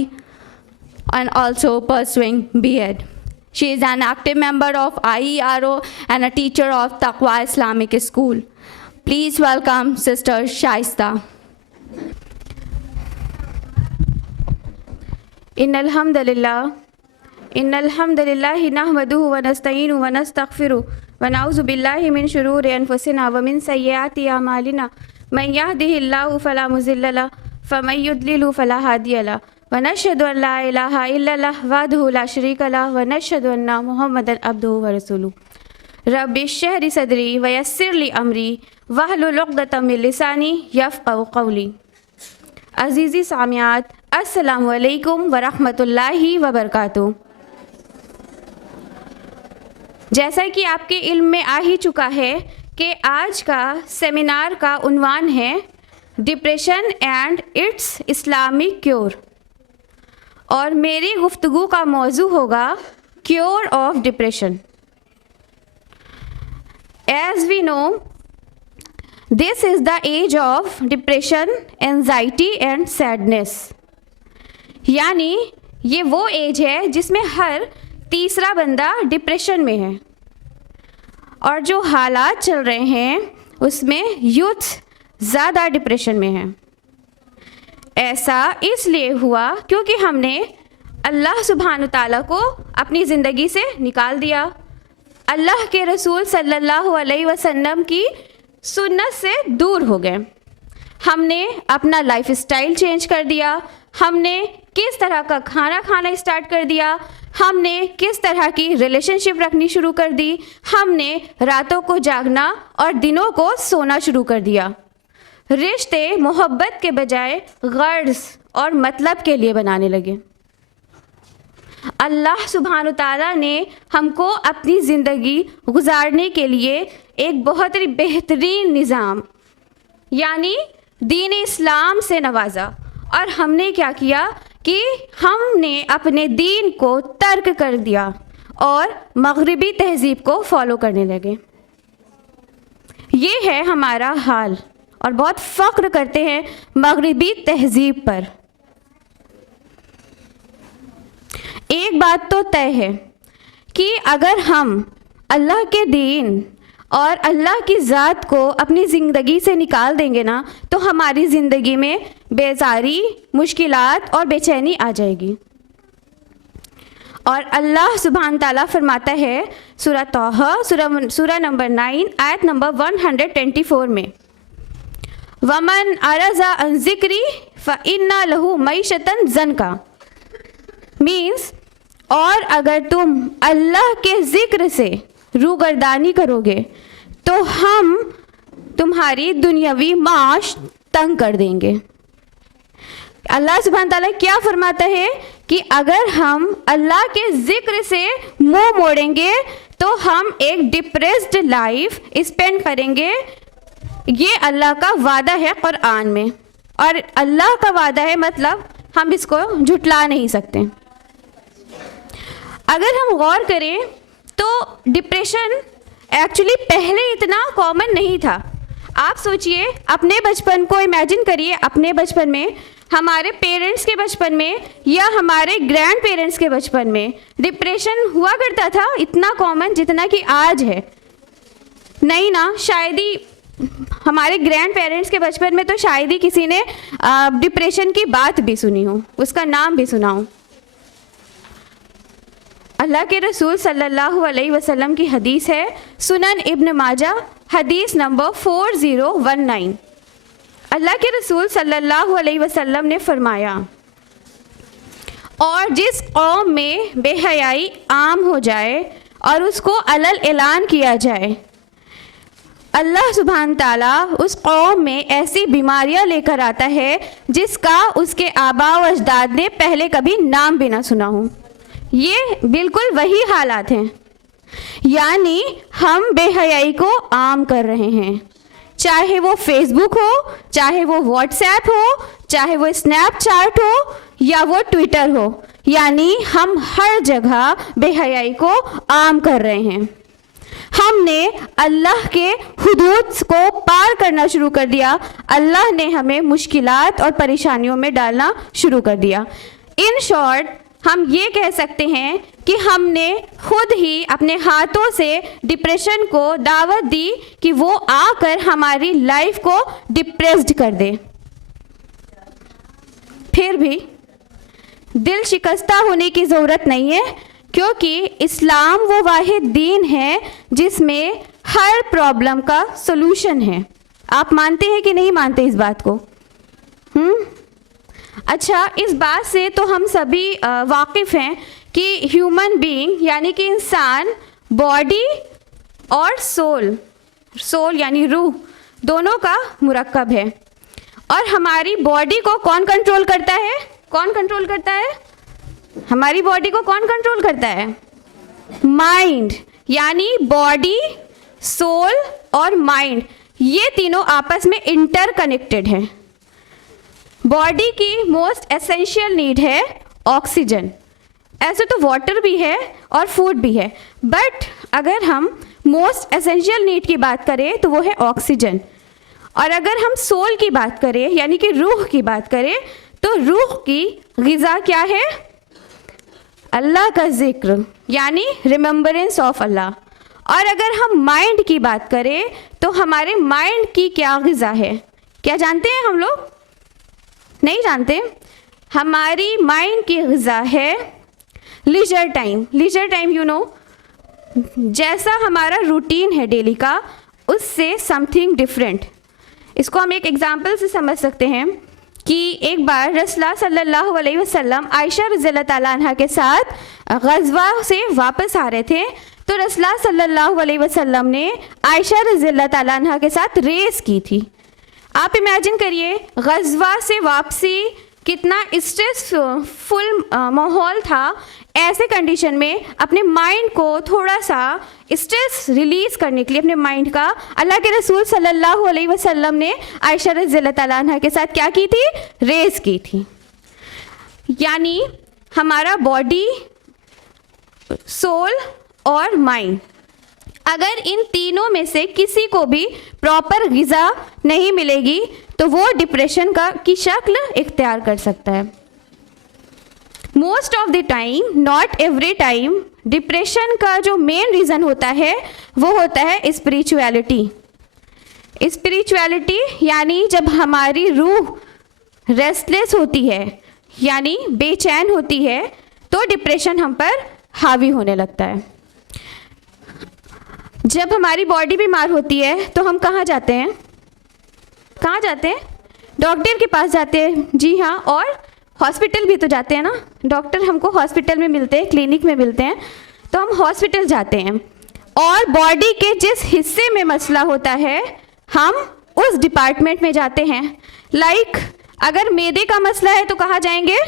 and also pursuing B.Ed. She is an active member of IERO and a teacher of Taqwa Islamic School. Please welcome Sister Shaista. innal hamdalillah nahmaduhu wa nasta'inuhu wa nastaghfiruh wa na'udzu billahi min shururi anfusina wa min sayyiati a'malina man yahdihillahu fala mudilla lahu wa man yudlilhu fala hadiya lahu wa nashhadu an la ilaha illallah wahdahu la sharika lahu wa nashhadu anna muhammadan abduhu wa rasuluh. Rabbi shrah li sadri wa yassir li amri wahlul 'uqdatam min lisani yafqahu qawli. अज़ीज़ी सामियात, अस्सलामु अलैकुम व रहमतुल्लाहि व बरकातुहू। जैसा कि आपके इल्म में आ ही चुका है कि आज का सेमिनार का उन्वान है depression and its Islamic cure, और मेरी गुफ्तगू का मौजू होगा cure of depression. As we know, this is the age of depression, anxiety and sadness. यानी ये वो एज है जिसमें हर तीसरा बंदा डिप्रेशन में है, और जो हालात चल रहे हैं उसमें यूथ ज़्यादा डिप्रेशन में है। ऐसा इसलिए हुआ क्योंकि हमने अल्लाह सुब्हान ताला को अपनी ज़िंदगी से निकाल दिया, अल्लाह के रसूल सल्लल्लाहु अलैहि वसल्लम की सुन्नत से दूर हो गए। हमने अपना लाइफ स्टाइल चेंज कर दिया, हमने किस तरह का खाना खाना स्टार्ट कर दिया, हमने किस तरह की रिलेशनशिप रखनी शुरू कर दी, हमने रातों को जागना और दिनों को सोना शुरू कर दिया। रिश्ते मोहब्बत के बजाय गर्ज और मतलब के लिए बनाने लगे। अल्लाह सुब्हान ताला ने हमको अपनी ज़िंदगी गुजारने के लिए एक बहुत ही बेहतरीन निज़ाम यानी दीन इस्लाम से नवाजा, और हमने क्या किया कि हमने अपने दीन को तर्क कर दिया और मगरिबी तहज़ीब को फॉलो करने लगे। ये है हमारा हाल, और बहुत फ़ख्र करते हैं मगरिबी तहज़ीब पर। एक बात तो तय है कि अगर हम अल्लाह के दीन और अल्लाह की ज़ात को अपनी ज़िंदगी से निकाल देंगे ना, तो हमारी ज़िंदगी में बेजारी, मुश्किलात और बेचैनी आ जाएगी। और अल्लाह सुब्हान ताला फरमाता है सूरह तौहा सूरह नंबर 9 आयत नंबर 124 में, वमन अरज़ा अन ज़िक्री फ़इन्ना लहू मईशतन ज़नका। मीन्स, और अगर तुम अल्लाह के ज़िक्र से रूगर्दानी करोगे तो हम तुम्हारी दुनियावी माश तंग कर देंगे। अल्लाह सुब्हान ताला क्या फरमाता है कि अगर हम अल्लाह के ज़िक्र से मुंह मोड़ेंगे तो हम एक डिप्रेस्ड लाइफ स्पेंड करेंगे। ये अल्लाह का वादा है कुरान में, और अल्लाह का वादा है मतलब हम इसको झुटला नहीं सकते। अगर हम गौर करें तो डिप्रेशन एक्चुअली पहले इतना कॉमन नहीं था। आप सोचिए, अपने बचपन को इमेजिन करिए, अपने बचपन में, हमारे पेरेंट्स के बचपन में या हमारे ग्रैंड पेरेंट्स के बचपन में डिप्रेशन हुआ करता था इतना कॉमन जितना कि आज है? नहीं ना। शायद ही हमारे ग्रैंड पेरेंट्स के बचपन में तो शायद ही किसी ने डिप्रेशन की बात भी सुनी हो, उसका नाम भी सुना हो। अल्लाह के रसूल सल्लल्लाहु अलैहि वसल्लम की हदीस है, सुनन इब्न माजा हदीस नंबर 4019। अल्लाह के रसूल सल्लल्लाहु अलैहि वसल्लम ने फरमाया, और जिस कौम में बेहयाई आम हो जाए और उसको अलल ऐलान किया जाए, अल्लाह सुब्हान ताला उस कौम में ऐसी बीमारियां लेकर आता है जिसका उसके आबा व अजदाद ने पहले कभी नाम भी ना सुना हो। ये बिल्कुल वही हालात हैं, यानी हम बेहयाई को आम कर रहे हैं, चाहे वो फेसबुक हो, चाहे वो व्हाट्सएप हो, चाहे वो स्नैपचैट हो या वो ट्विटर हो, यानी हम हर जगह बेहयाई को आम कर रहे हैं। हमने अल्लाह के हुदूद को पार करना शुरू कर दिया, अल्लाह ने हमें मुश्किलात और परेशानियों में डालना शुरू कर दिया। इन शॉर्ट, हम ये कह सकते हैं कि हमने खुद ही अपने हाथों से डिप्रेशन को दावत दी कि वो आकर हमारी लाइफ को डिप्रेस्ड कर दे। फिर भी दिल शिकस्ता होने की ज़रूरत नहीं है, क्योंकि इस्लाम वो वाहिद दीन है जिसमें हर प्रॉब्लम का सॉल्यूशन है। आप मानते हैं कि नहीं मानते इस बात को? अच्छा, इस बात से तो हम सभी वाकिफ़ हैं कि ह्यूमन बीइंग यानी कि इंसान बॉडी और सोल यानी रूह दोनों का मुरक्कब है। और हमारी बॉडी को कौन कंट्रोल करता है? कौन कंट्रोल करता है? हमारी बॉडी को कौन कंट्रोल करता है? माइंड। यानी बॉडी, सोल और माइंड ये तीनों आपस में इंटरकनेक्टेड हैं। बॉडी की मोस्ट एसेंशियल नीड है ऑक्सीजन। ऐसे तो वाटर भी है और फूड भी है, बट अगर हम मोस्ट एसेंशियल नीड की बात करें तो वो है ऑक्सीजन। और अगर हम सोल की बात करें यानी कि रूह की बात करें तो रूह की ग़िज़ा क्या है? अल्लाह का जिक्र यानी रिमेम्बरेंस ऑफ अल्लाह। और अगर हम माइंड की बात करें तो हमारे माइंड की क्या ग़िज़ा है? क्या जानते हैं हम लोग? नहीं जानते। हमारी माइंड की ग़िज़ा है leisure time. Leisure time you know, जैसा हमारा रूटीन है डेली का उससे समथिंग डिफरेंट। इसको हम एक एग्जांपल से समझ सकते हैं कि एक बार रसूलुल्लाह सल्लल्लाहु अलैहि वसल्लम आयशा रज़ियल्लाहु ताला अन्हा के साथ गज़वा से वापस आ रहे थे, तो रसूलुल्लाह सल्लल्लाहु अलैहि वसल्लम ने आयशा रज़ियल्लाहु ताला अन्हा के साथ रेस की थी। आप इमेजिन करिए, गज़वा से वापसी कितना स्ट्रेसफुल माहौल था। ऐसे कंडीशन में अपने माइंड को थोड़ा सा स्ट्रेस रिलीज़ करने के लिए अपने माइंड का अल्लाह के रसूल सल्लल्लाहु अलैहि वसल्लम ने आयशा रज़ियल्लाहु ताला अन्हा के साथ क्या की थी? रेस की थी। यानी हमारा बॉडी, सोल और माइंड, अगर इन तीनों में से किसी को भी प्रॉपर ग़िज़ा नहीं मिलेगी तो वो डिप्रेशन की शक्ल इख्तियार कर सकता है। Most of the time, not every time, depression का जो मेन रीज़न होता है वो होता है स्पिरिचुअलिटी। स्पिरिचुअलिटी यानी जब हमारी रूह रेस्टलेस होती है यानी बेचैन होती है तो डिप्रेशन हम पर हावी होने लगता है। जब हमारी बॉडी बीमार होती है तो हम कहाँ जाते हैं? कहाँ जाते हैं? डॉक्टर के पास जाते हैं। जी हाँ, और हॉस्पिटल भी तो जाते हैं ना। डॉक्टर हमको हॉस्पिटल में मिलते हैं, क्लिनिक में मिलते हैं, तो हम हॉस्पिटल जाते हैं। और बॉडी के जिस हिस्से में मसला होता है हम उस डिपार्टमेंट में जाते हैं। लाइक अगर मैदे का मसला है तो कहाँ जाएंगे?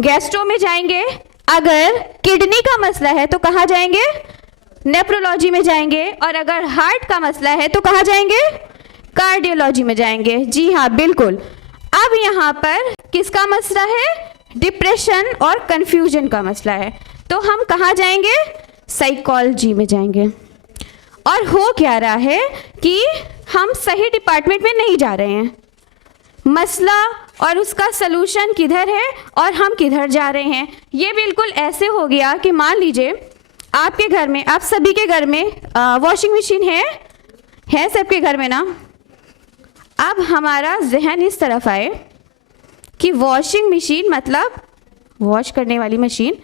गैस्ट्रो में जाएंगे। अगर किडनी का मसला है तो कहाँ जाएंगे? नेफ्रोलॉजी में जाएंगे। और अगर हार्ट का मसला है तो कहाँ जाएंगे? कार्डियोलॉजी में जाएंगे। जी हाँ, बिल्कुल। अब यहाँ पर किसका मसला है? डिप्रेशन और कंफ्यूजन का मसला है, तो हम कहाँ जाएंगे? साइकोलॉजी में जाएंगे। और हो क्या रहा है कि हम सही डिपार्टमेंट में नहीं जा रहे हैं। मसला और उसका सलूशन किधर है और हम किधर जा रहे हैं। ये बिल्कुल ऐसे हो गया कि मान लीजिए आपके घर में, आप सभी के घर में वॉशिंग मशीन है सबके घर में ना। अब हमारा जहन इस तरफ आए कि वॉशिंग मशीन मतलब वॉश करने वाली मशीन,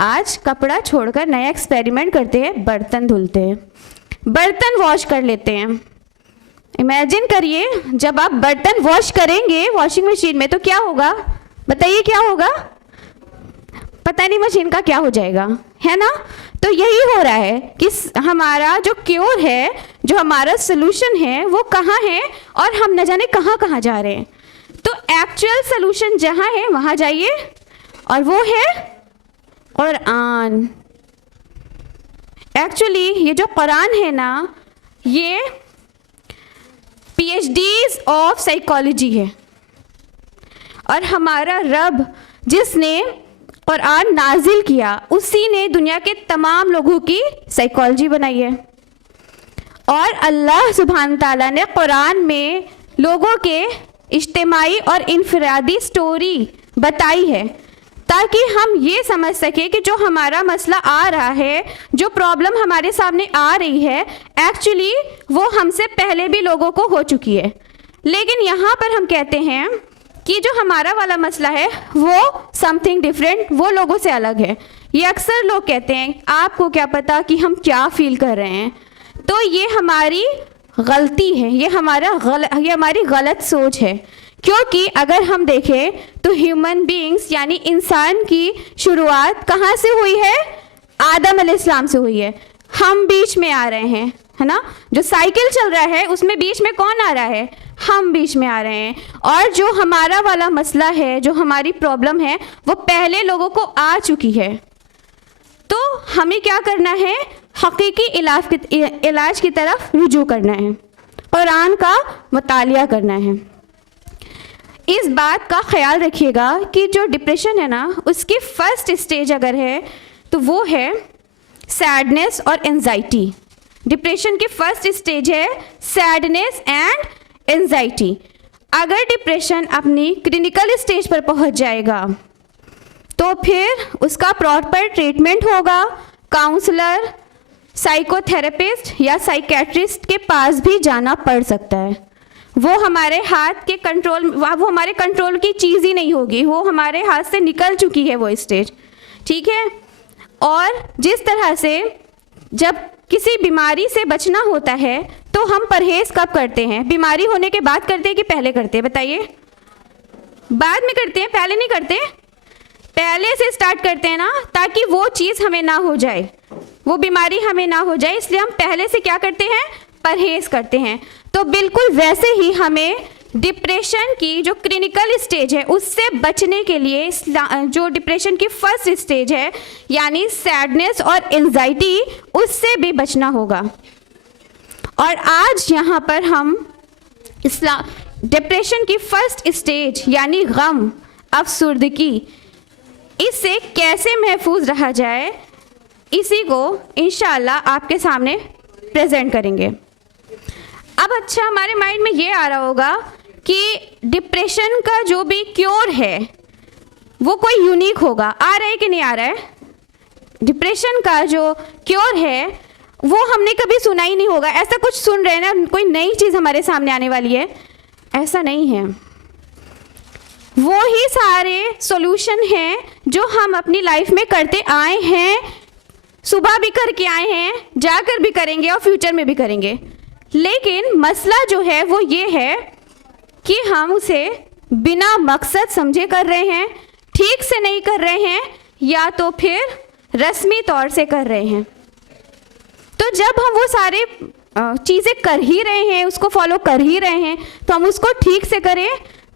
आज कपड़ा छोड़कर नया एक्सपेरिमेंट करते हैं, बर्तन धुलते हैं, बर्तन वॉश कर लेते हैं। इमेजिन करिए जब आप बर्तन वॉश करेंगे वॉशिंग मशीन में तो क्या होगा? बताइए क्या होगा? पता नहीं मशीन का क्या हो जाएगा, है ना। तो यही हो रहा है कि हमारा जो क्योर है, जो हमारा सलूशन है वो कहाँ है और हम न जाने कहाँ कहाँ जा रहे हैं। तो एक्चुअल सलूशन जहाँ है वहाँ जाइए, और वो है कुरान। एक्चुअली ये जो कुरान है ना, ये PhDs ऑफ साइकोलॉजी है। और हमारा रब जिसने कुरान नाजिल किया उसी ने दुनिया के तमाम लोगों की साइकोलॉजी बनाई है। और अल्लाह सुब्हान ताला ने कुरान में लोगों के इज्तिमाई और इनफरादी स्टोरी बताई है, ताकि हम ये समझ सकें कि जो हमारा मसला आ रहा है, जो प्रॉब्लम हमारे सामने आ रही है, एक्चुअली वो हमसे पहले भी लोगों को हो चुकी है। लेकिन यहाँ पर हम कहते हैं कि जो हमारा वाला मसला है वो समथिंग डिफरेंट, वो लोगों से अलग है। ये अक्सर लोग कहते हैं आपको क्या पता कि हम क्या फील कर रहे हैं। तो ये हमारी गलती है, ये हमारी गलत सोच है। क्योंकि अगर हम देखें तो ह्यूमन बीइंग्स यानी इंसान की शुरुआत कहाँ से हुई है? आदम अलैहिस्सलाम से हुई है। हम बीच में आ रहे हैं, है ना? जो साइकिल चल रहा है उसमें बीच में कौन आ रहा है? हम बीच में आ रहे हैं। और जो हमारा वाला मसला है, जो हमारी प्रॉब्लम है, वो पहले लोगों को आ चुकी है। तो हमें क्या करना है? हकीकी इलाज की तरफ रुजू करना है, कुरान का मुतालिया करना है। इस बात का ख्याल रखिएगा कि जो डिप्रेशन है ना, उसकी फर्स्ट स्टेज अगर है तो वो है सैडनेस और एंजाइटी। डिप्रेशन की फर्स्ट स्टेज है सैडनेस एंड एंजाइटी। अगर डिप्रेशन अपनी क्लिनिकल स्टेज पर पहुंच जाएगा तो फिर उसका प्रॉपर ट्रीटमेंट होगा। काउंसलर, साइकोथेरेपिस्ट या साइकेट्रिस्ट के पास भी जाना पड़ सकता है। वो हमारे हाथ के कंट्रोल, वो हमारे कंट्रोल की चीज़ ही नहीं होगी, वो हमारे हाथ से निकल चुकी है वो स्टेज, ठीक है। और जिस तरह से जब किसी बीमारी से बचना होता है तो हम परहेज कब करते हैं? बीमारी होने के बाद करते हैं कि पहले करते हैं? बताइए। बाद में करते हैं, पहले नहीं करते। पहले से स्टार्ट करते हैं ना, ताकि वो चीज़ हमें ना हो जाए, वो बीमारी हमें ना हो जाए, इसलिए हम पहले से क्या करते हैं? परहेज करते हैं। तो बिल्कुल वैसे ही हमें डिप्रेशन की जो क्लिनिकल स्टेज है उससे बचने के लिए, जो डिप्रेशन की फर्स्ट स्टेज है यानी सैडनेस और एंजाइटी, उससे भी बचना होगा। और आज यहाँ पर हम डिप्रेशन की फर्स्ट स्टेज यानी गम, अफसुर्दगी, इससे कैसे महफूज रहा जाए, इसी को इंशाअल्लाह आपके सामने प्रेजेंट करेंगे। अब अच्छा, हमारे माइंड में ये आ रहा होगा कि डिप्रेशन का जो भी क्योर है वो कोई यूनिक होगा। आ रहा है कि नहीं आ रहा है? डिप्रेशन का जो क्योर है वो हमने कभी सुना ही नहीं होगा। ऐसा कुछ सुन रहे हैं ना, कोई नई चीज़ हमारे सामने आने वाली है, ऐसा नहीं है। वो ही सारे सॉल्यूशन हैं जो हम अपनी लाइफ में करते आए हैं, सुबह भी करके आए हैं, जाकर भी करेंगे और फ्यूचर में भी करेंगे। लेकिन मसला जो है वो ये है कि हम उसे बिना मकसद समझे कर रहे हैं, ठीक से नहीं कर रहे हैं, या तो फिर रस्मी तौर से कर रहे हैं। तो जब हम वो सारे चीज़ें कर ही रहे हैं, उसको फॉलो कर ही रहे हैं, तो हम उसको ठीक से करें,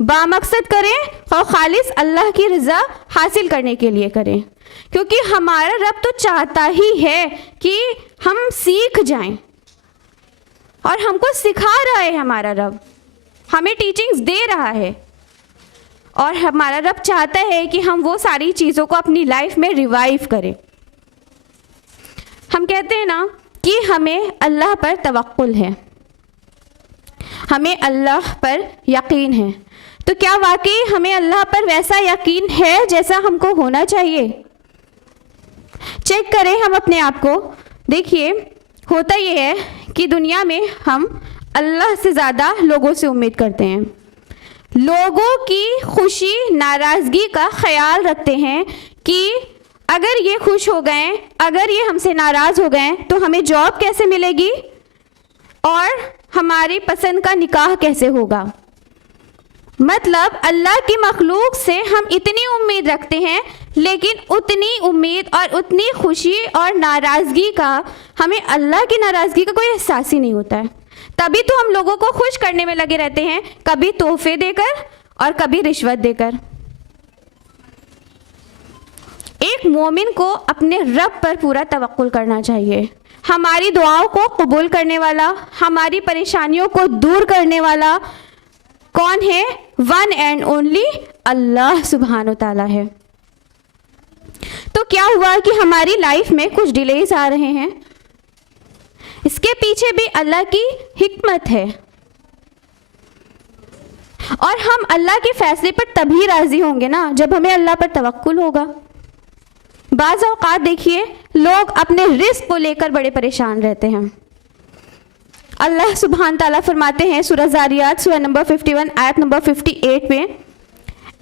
बामकसद करें और खालिस अल्लाह की रज़ा हासिल करने के लिए करें। क्योंकि हमारा रब तो चाहता ही है कि हम सीख जाएं, और हमको सिखा रहा है हमारा रब, हमें टीचिंग्स दे रहा है, और हमारा रब चाहता है कि हम वो सारी चीज़ों को अपनी लाइफ में रिवाइव करें। हम कहते हैं ना कि हमें अल्लाह पर तवक्कुल है, हमें अल्लाह पर यकीन है। तो क्या वाकई हमें अल्लाह पर वैसा यकीन है जैसा हमको होना चाहिए? चेक करें हम अपने आप को। देखिए, होता ये है कि दुनिया में हम अल्लाह से ज़्यादा लोगों से उम्मीद करते हैं, लोगों की खुशी नाराज़गी का ख्याल रखते हैं कि अगर ये खुश हो गए, अगर ये हमसे नाराज़ हो गए तो हमें जॉब कैसे मिलेगी और हमारी पसंद का निकाह कैसे होगा। मतलब अल्लाह की मखलूक से हम इतनी उम्मीद रखते हैं, लेकिन उतनी उम्मीद और उतनी खुशी और नाराज़गी का हमें अल्लाह की नाराज़गी का कोई एहसास ही नहीं होता है। तभी तो हम लोगों को खुश करने में लगे रहते हैं, कभी तोहफे देकर और कभी रिश्वत देकर। एक मोमिन को अपने रब पर पूरा तवक्कुल करना चाहिए। हमारी दुआओं को कबूल करने वाला, हमारी परेशानियों को दूर करने वाला कौन है? वन एंड ओनली अल्लाह सुब्हान व तआला है। तो क्या हुआ कि हमारी लाइफ में कुछ डिलेज आ रहे हैं, इसके पीछे भी अल्लाह की हिकमत है। और हम अल्लाह के फैसले पर तभी राज़ी होंगे ना जब हमें अल्लाह पर तवक्कुल होगा। बाज़ औक़ात देखिए लोग अपने रिस्क को लेकर बड़े परेशान रहते हैं। अल्लाह सुब्हान ताला फरमाते हैं सूरह ज़ारियात सूरह नंबर 51 आयत नंबर 58 में,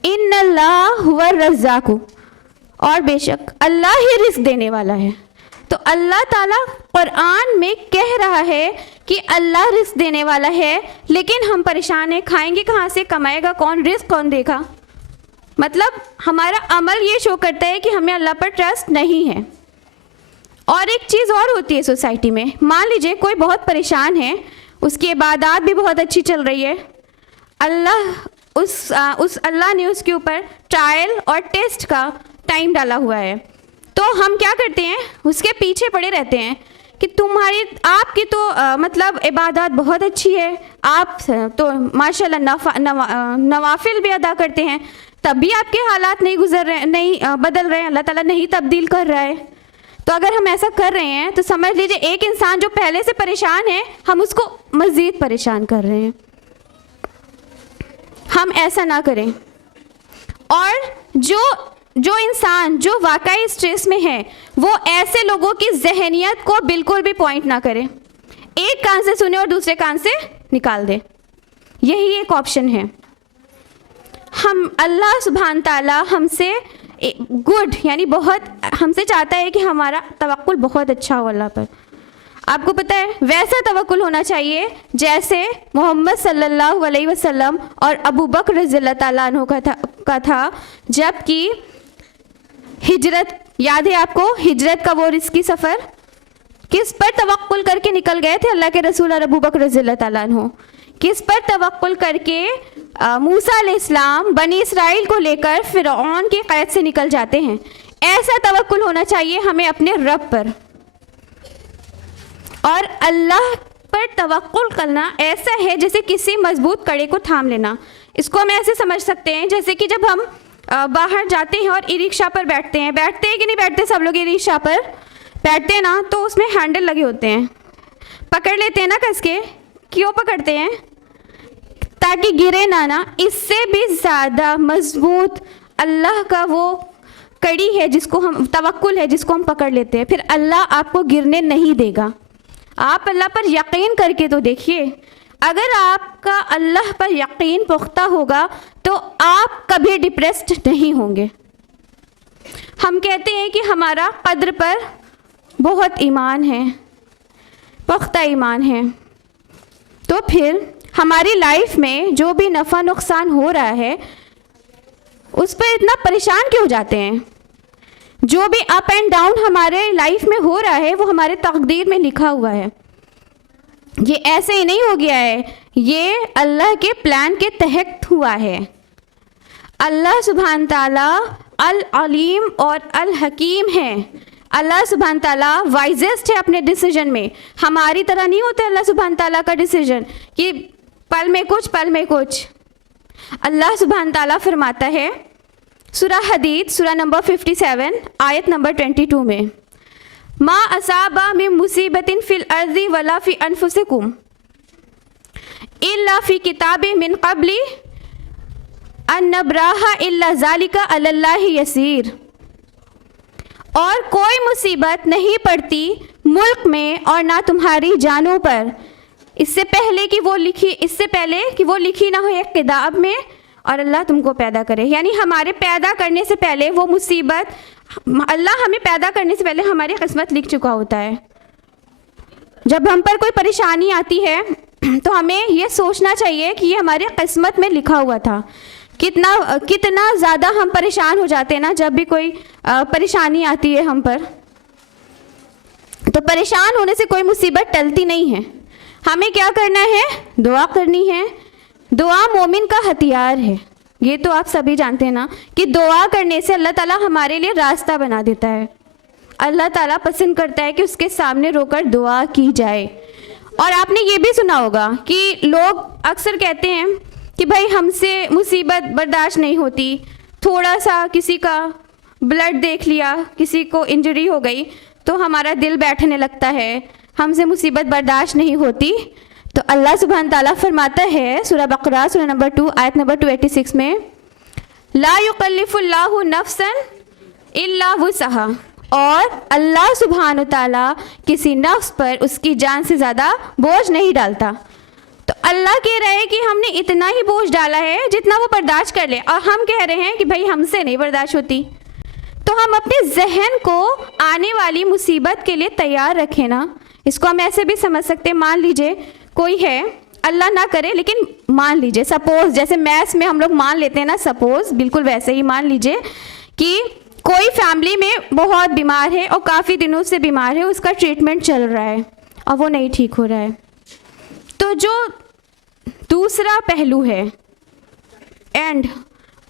इन्नल्लाह हुवा रज़्ज़ाक़ु, और बेशक अल्लाह ही रिस्क देने वाला है। तो अल्लाह ताला कुरान में कह रहा है कि अल्लाह रिस्क देने वाला है, लेकिन हम परेशान हैं, खाएंगे कहाँ से, कमाएगा कौन, रिस्क कौन देगा। मतलब हमारा अमल ये शो करता है कि हमें अल्लाह पर ट्रस्ट नहीं है। और एक चीज़ और होती है सोसाइटी में, मान लीजिए कोई बहुत परेशान है, उसकी इबादत भी बहुत अच्छी चल रही है, अल्लाह ने उसके ऊपर ट्रायल और टेस्ट का टाइम डाला हुआ है, तो हम क्या करते हैं, उसके पीछे पड़े रहते हैं कि आपकी तो मतलब इबादत बहुत अच्छी है, आप तो माशाल्लाह नवाफिल भी अदा करते हैं, तब भी आपके हालात नहीं बदल रहे हैं, अल्लाह ताला नहीं तब्दील कर रहा है। तो अगर हम ऐसा कर रहे हैं तो समझ लीजिए एक इंसान जो पहले से परेशान है, हम उसको मज़ीद परेशान कर रहे हैं। हम ऐसा ना करें। और जो इंसान जो वाकई स्ट्रेस में है, वो ऐसे लोगों की जहनियत को बिल्कुल भी पॉइंट ना करे, एक कान से सुने और दूसरे कान से निकाल दे, यही एक ऑप्शन है। हम अल्लाह सुब्हान ताला हमसे गुड यानी बहुत हमसे चाहता है कि हमारा तवक्कुल बहुत अच्छा हो अल्लाह पर। आपको पता है वैसा तवक्कुल होना चाहिए जैसे मोहम्मद सल्लल्लाहु अलैहि वसल्लम और अबू बकर रज़ियल्लाहु ताला अन्हु का था, जबकि हिजरत, याद है आपको हिजरत का वो रिस्की सफ़र, किस पर तवक्कुल करके निकल गए थे अल्लाह के रसूल और अबू बकर रज़ियल्लाहु ताला अन्हु, किस पर तवक्कुल करके मूसा अलैहिस्सलाम बनी इसराइल को लेकर फ़िरऔन की क़ैद से निकल जाते हैं। ऐसा तवक्कुल होना चाहिए हमें अपने रब पर। और अल्लाह पर तवक्कुल करना ऐसा है जैसे किसी मजबूत कड़े को थाम लेना। इसको हम ऐसे समझ सकते हैं जैसे कि जब हम बाहर जाते हैं और ई रिक्शा पर बैठते हैं कि नहीं बैठते, सब लोग ई रिक्शा पर बैठते हैं ना, तो उसमें हैंडल लगे होते हैं, पकड़ लेते हैं ना कस के। क्यों पकड़ते हैं? ताकि गिरे ना। इससे भी ज़्यादा मजबूत अल्लाह का वो कड़ी है जिसको हम तवक्कुल है, जिसको हम पकड़ लेते हैं, फिर अल्लाह आपको गिरने नहीं देगा। आप अल्लाह पर यकीन करके तो देखिए, अगर आपका अल्लाह पर यकीन पुख्ता होगा तो आप कभी डिप्रेस्ड नहीं होंगे। हम कहते हैं कि हमारा कद्र पर बहुत ईमान है, पुख्ता ईमान है, तो फिर हमारी लाइफ में जो भी नफ़ा नुकसान हो रहा है उस पर इतना परेशान क्यों जाते हैं? जो भी अप एंड डाउन हमारे लाइफ में हो रहा है वो हमारे तकदीर में लिखा हुआ है। ये ऐसे ही नहीं हो गया है, ये अल्लाह के प्लान के तहत हुआ है। अल्लाह सुब्हान ताला अल अलीम और अल हकीम है। अल्लाह सुब्हान ताला वाइजेस्ट है अपने डिसीजन में। हमारी तरह नहीं होता अल्लाह सुब्हान ताला का डिसीजन कि पल में कुछ पल में कुछ। अल्लाह सुब्हान ताला फरमाता है सूरह हदीद सूरह नंबर 57 आयत नंबर 22 में, मा असाबा मिन मुसीबतिन फिल अर्ज़ि वला फी अनफुसिकुम इल्ला फी किताबिन मिन क़ब्ली अन नब्राहा इल्ला ज़ालिका अलल्लाहि यसीर। और कोई मुसीबत नहीं पड़ती मुल्क में और ना तुम्हारी जानों पर इससे पहले कि वो लिखी ना हो एक किताब में, और अल्लाह तुमको पैदा करे। यानी हमारे पैदा करने से पहले वो मुसीबत, अल्लाह हमें पैदा करने से पहले हमारी किस्मत लिख चुका होता है। जब हम पर कोई परेशानी आती है तो हमें ये सोचना चाहिए कि ये हमारी किस्मत में लिखा हुआ था। कितना ज़्यादा हम परेशान हो जाते हैं ना जब भी कोई परेशानी आती है हम पर। तो परेशान होने से कोई मुसीबत टलती नहीं है। हमें क्या करना है? दुआ करनी है। दुआ मोमिन का हथियार है। ये तो आप सभी जानते हैं ना कि दुआ करने से अल्लाह ताला हमारे लिए रास्ता बना देता है। अल्लाह ताला पसंद करता है कि उसके सामने रोकर दुआ की जाए। और आपने ये भी सुना होगा कि लोग अक्सर कहते हैं कि भाई हमसे मुसीबत बर्दाश्त नहीं होती, थोड़ा सा किसी का ब्लड देख लिया, किसी को इंजरी हो गई तो हमारा दिल बैठने लगता है, हमसे मुसीबत बर्दाश्त नहीं होती। तो अल्लाह सुब्हान ताला फरमाता है सूरह बकरा सूरह नंबर 2 आयत नंबर 286 में, ला युकल्लिफुल्लाहु नफ्सन इल्ला वुसहा, और अल्लाह सुब्हान ताला किसी नफ्स पर उसकी जान से ज़्यादा बोझ नहीं डालता। तो अल्लाह कह रहे हैं कि हमने इतना ही बोझ डाला है जितना वो बर्दाश्त कर ले, और हम कह रहे हैं कि भाई हमसे नहीं बर्दाश्त होती। तो हम अपने जहन को आने वाली मुसीबत के लिए तैयार रखें ना। इसको हम ऐसे भी समझ सकते हैं, मान लीजिए कोई है, अल्लाह ना करे लेकिन मान लीजिए, सपोज जैसे मैथ्स में हम लोग मान लेते हैं ना, सपोज बिल्कुल वैसे ही मान लीजिए कि कोई फैमिली में बहुत बीमार है और काफ़ी दिनों से बीमार है, उसका ट्रीटमेंट चल रहा है और वो नहीं ठीक हो रहा है। तो जो दूसरा पहलू है एंड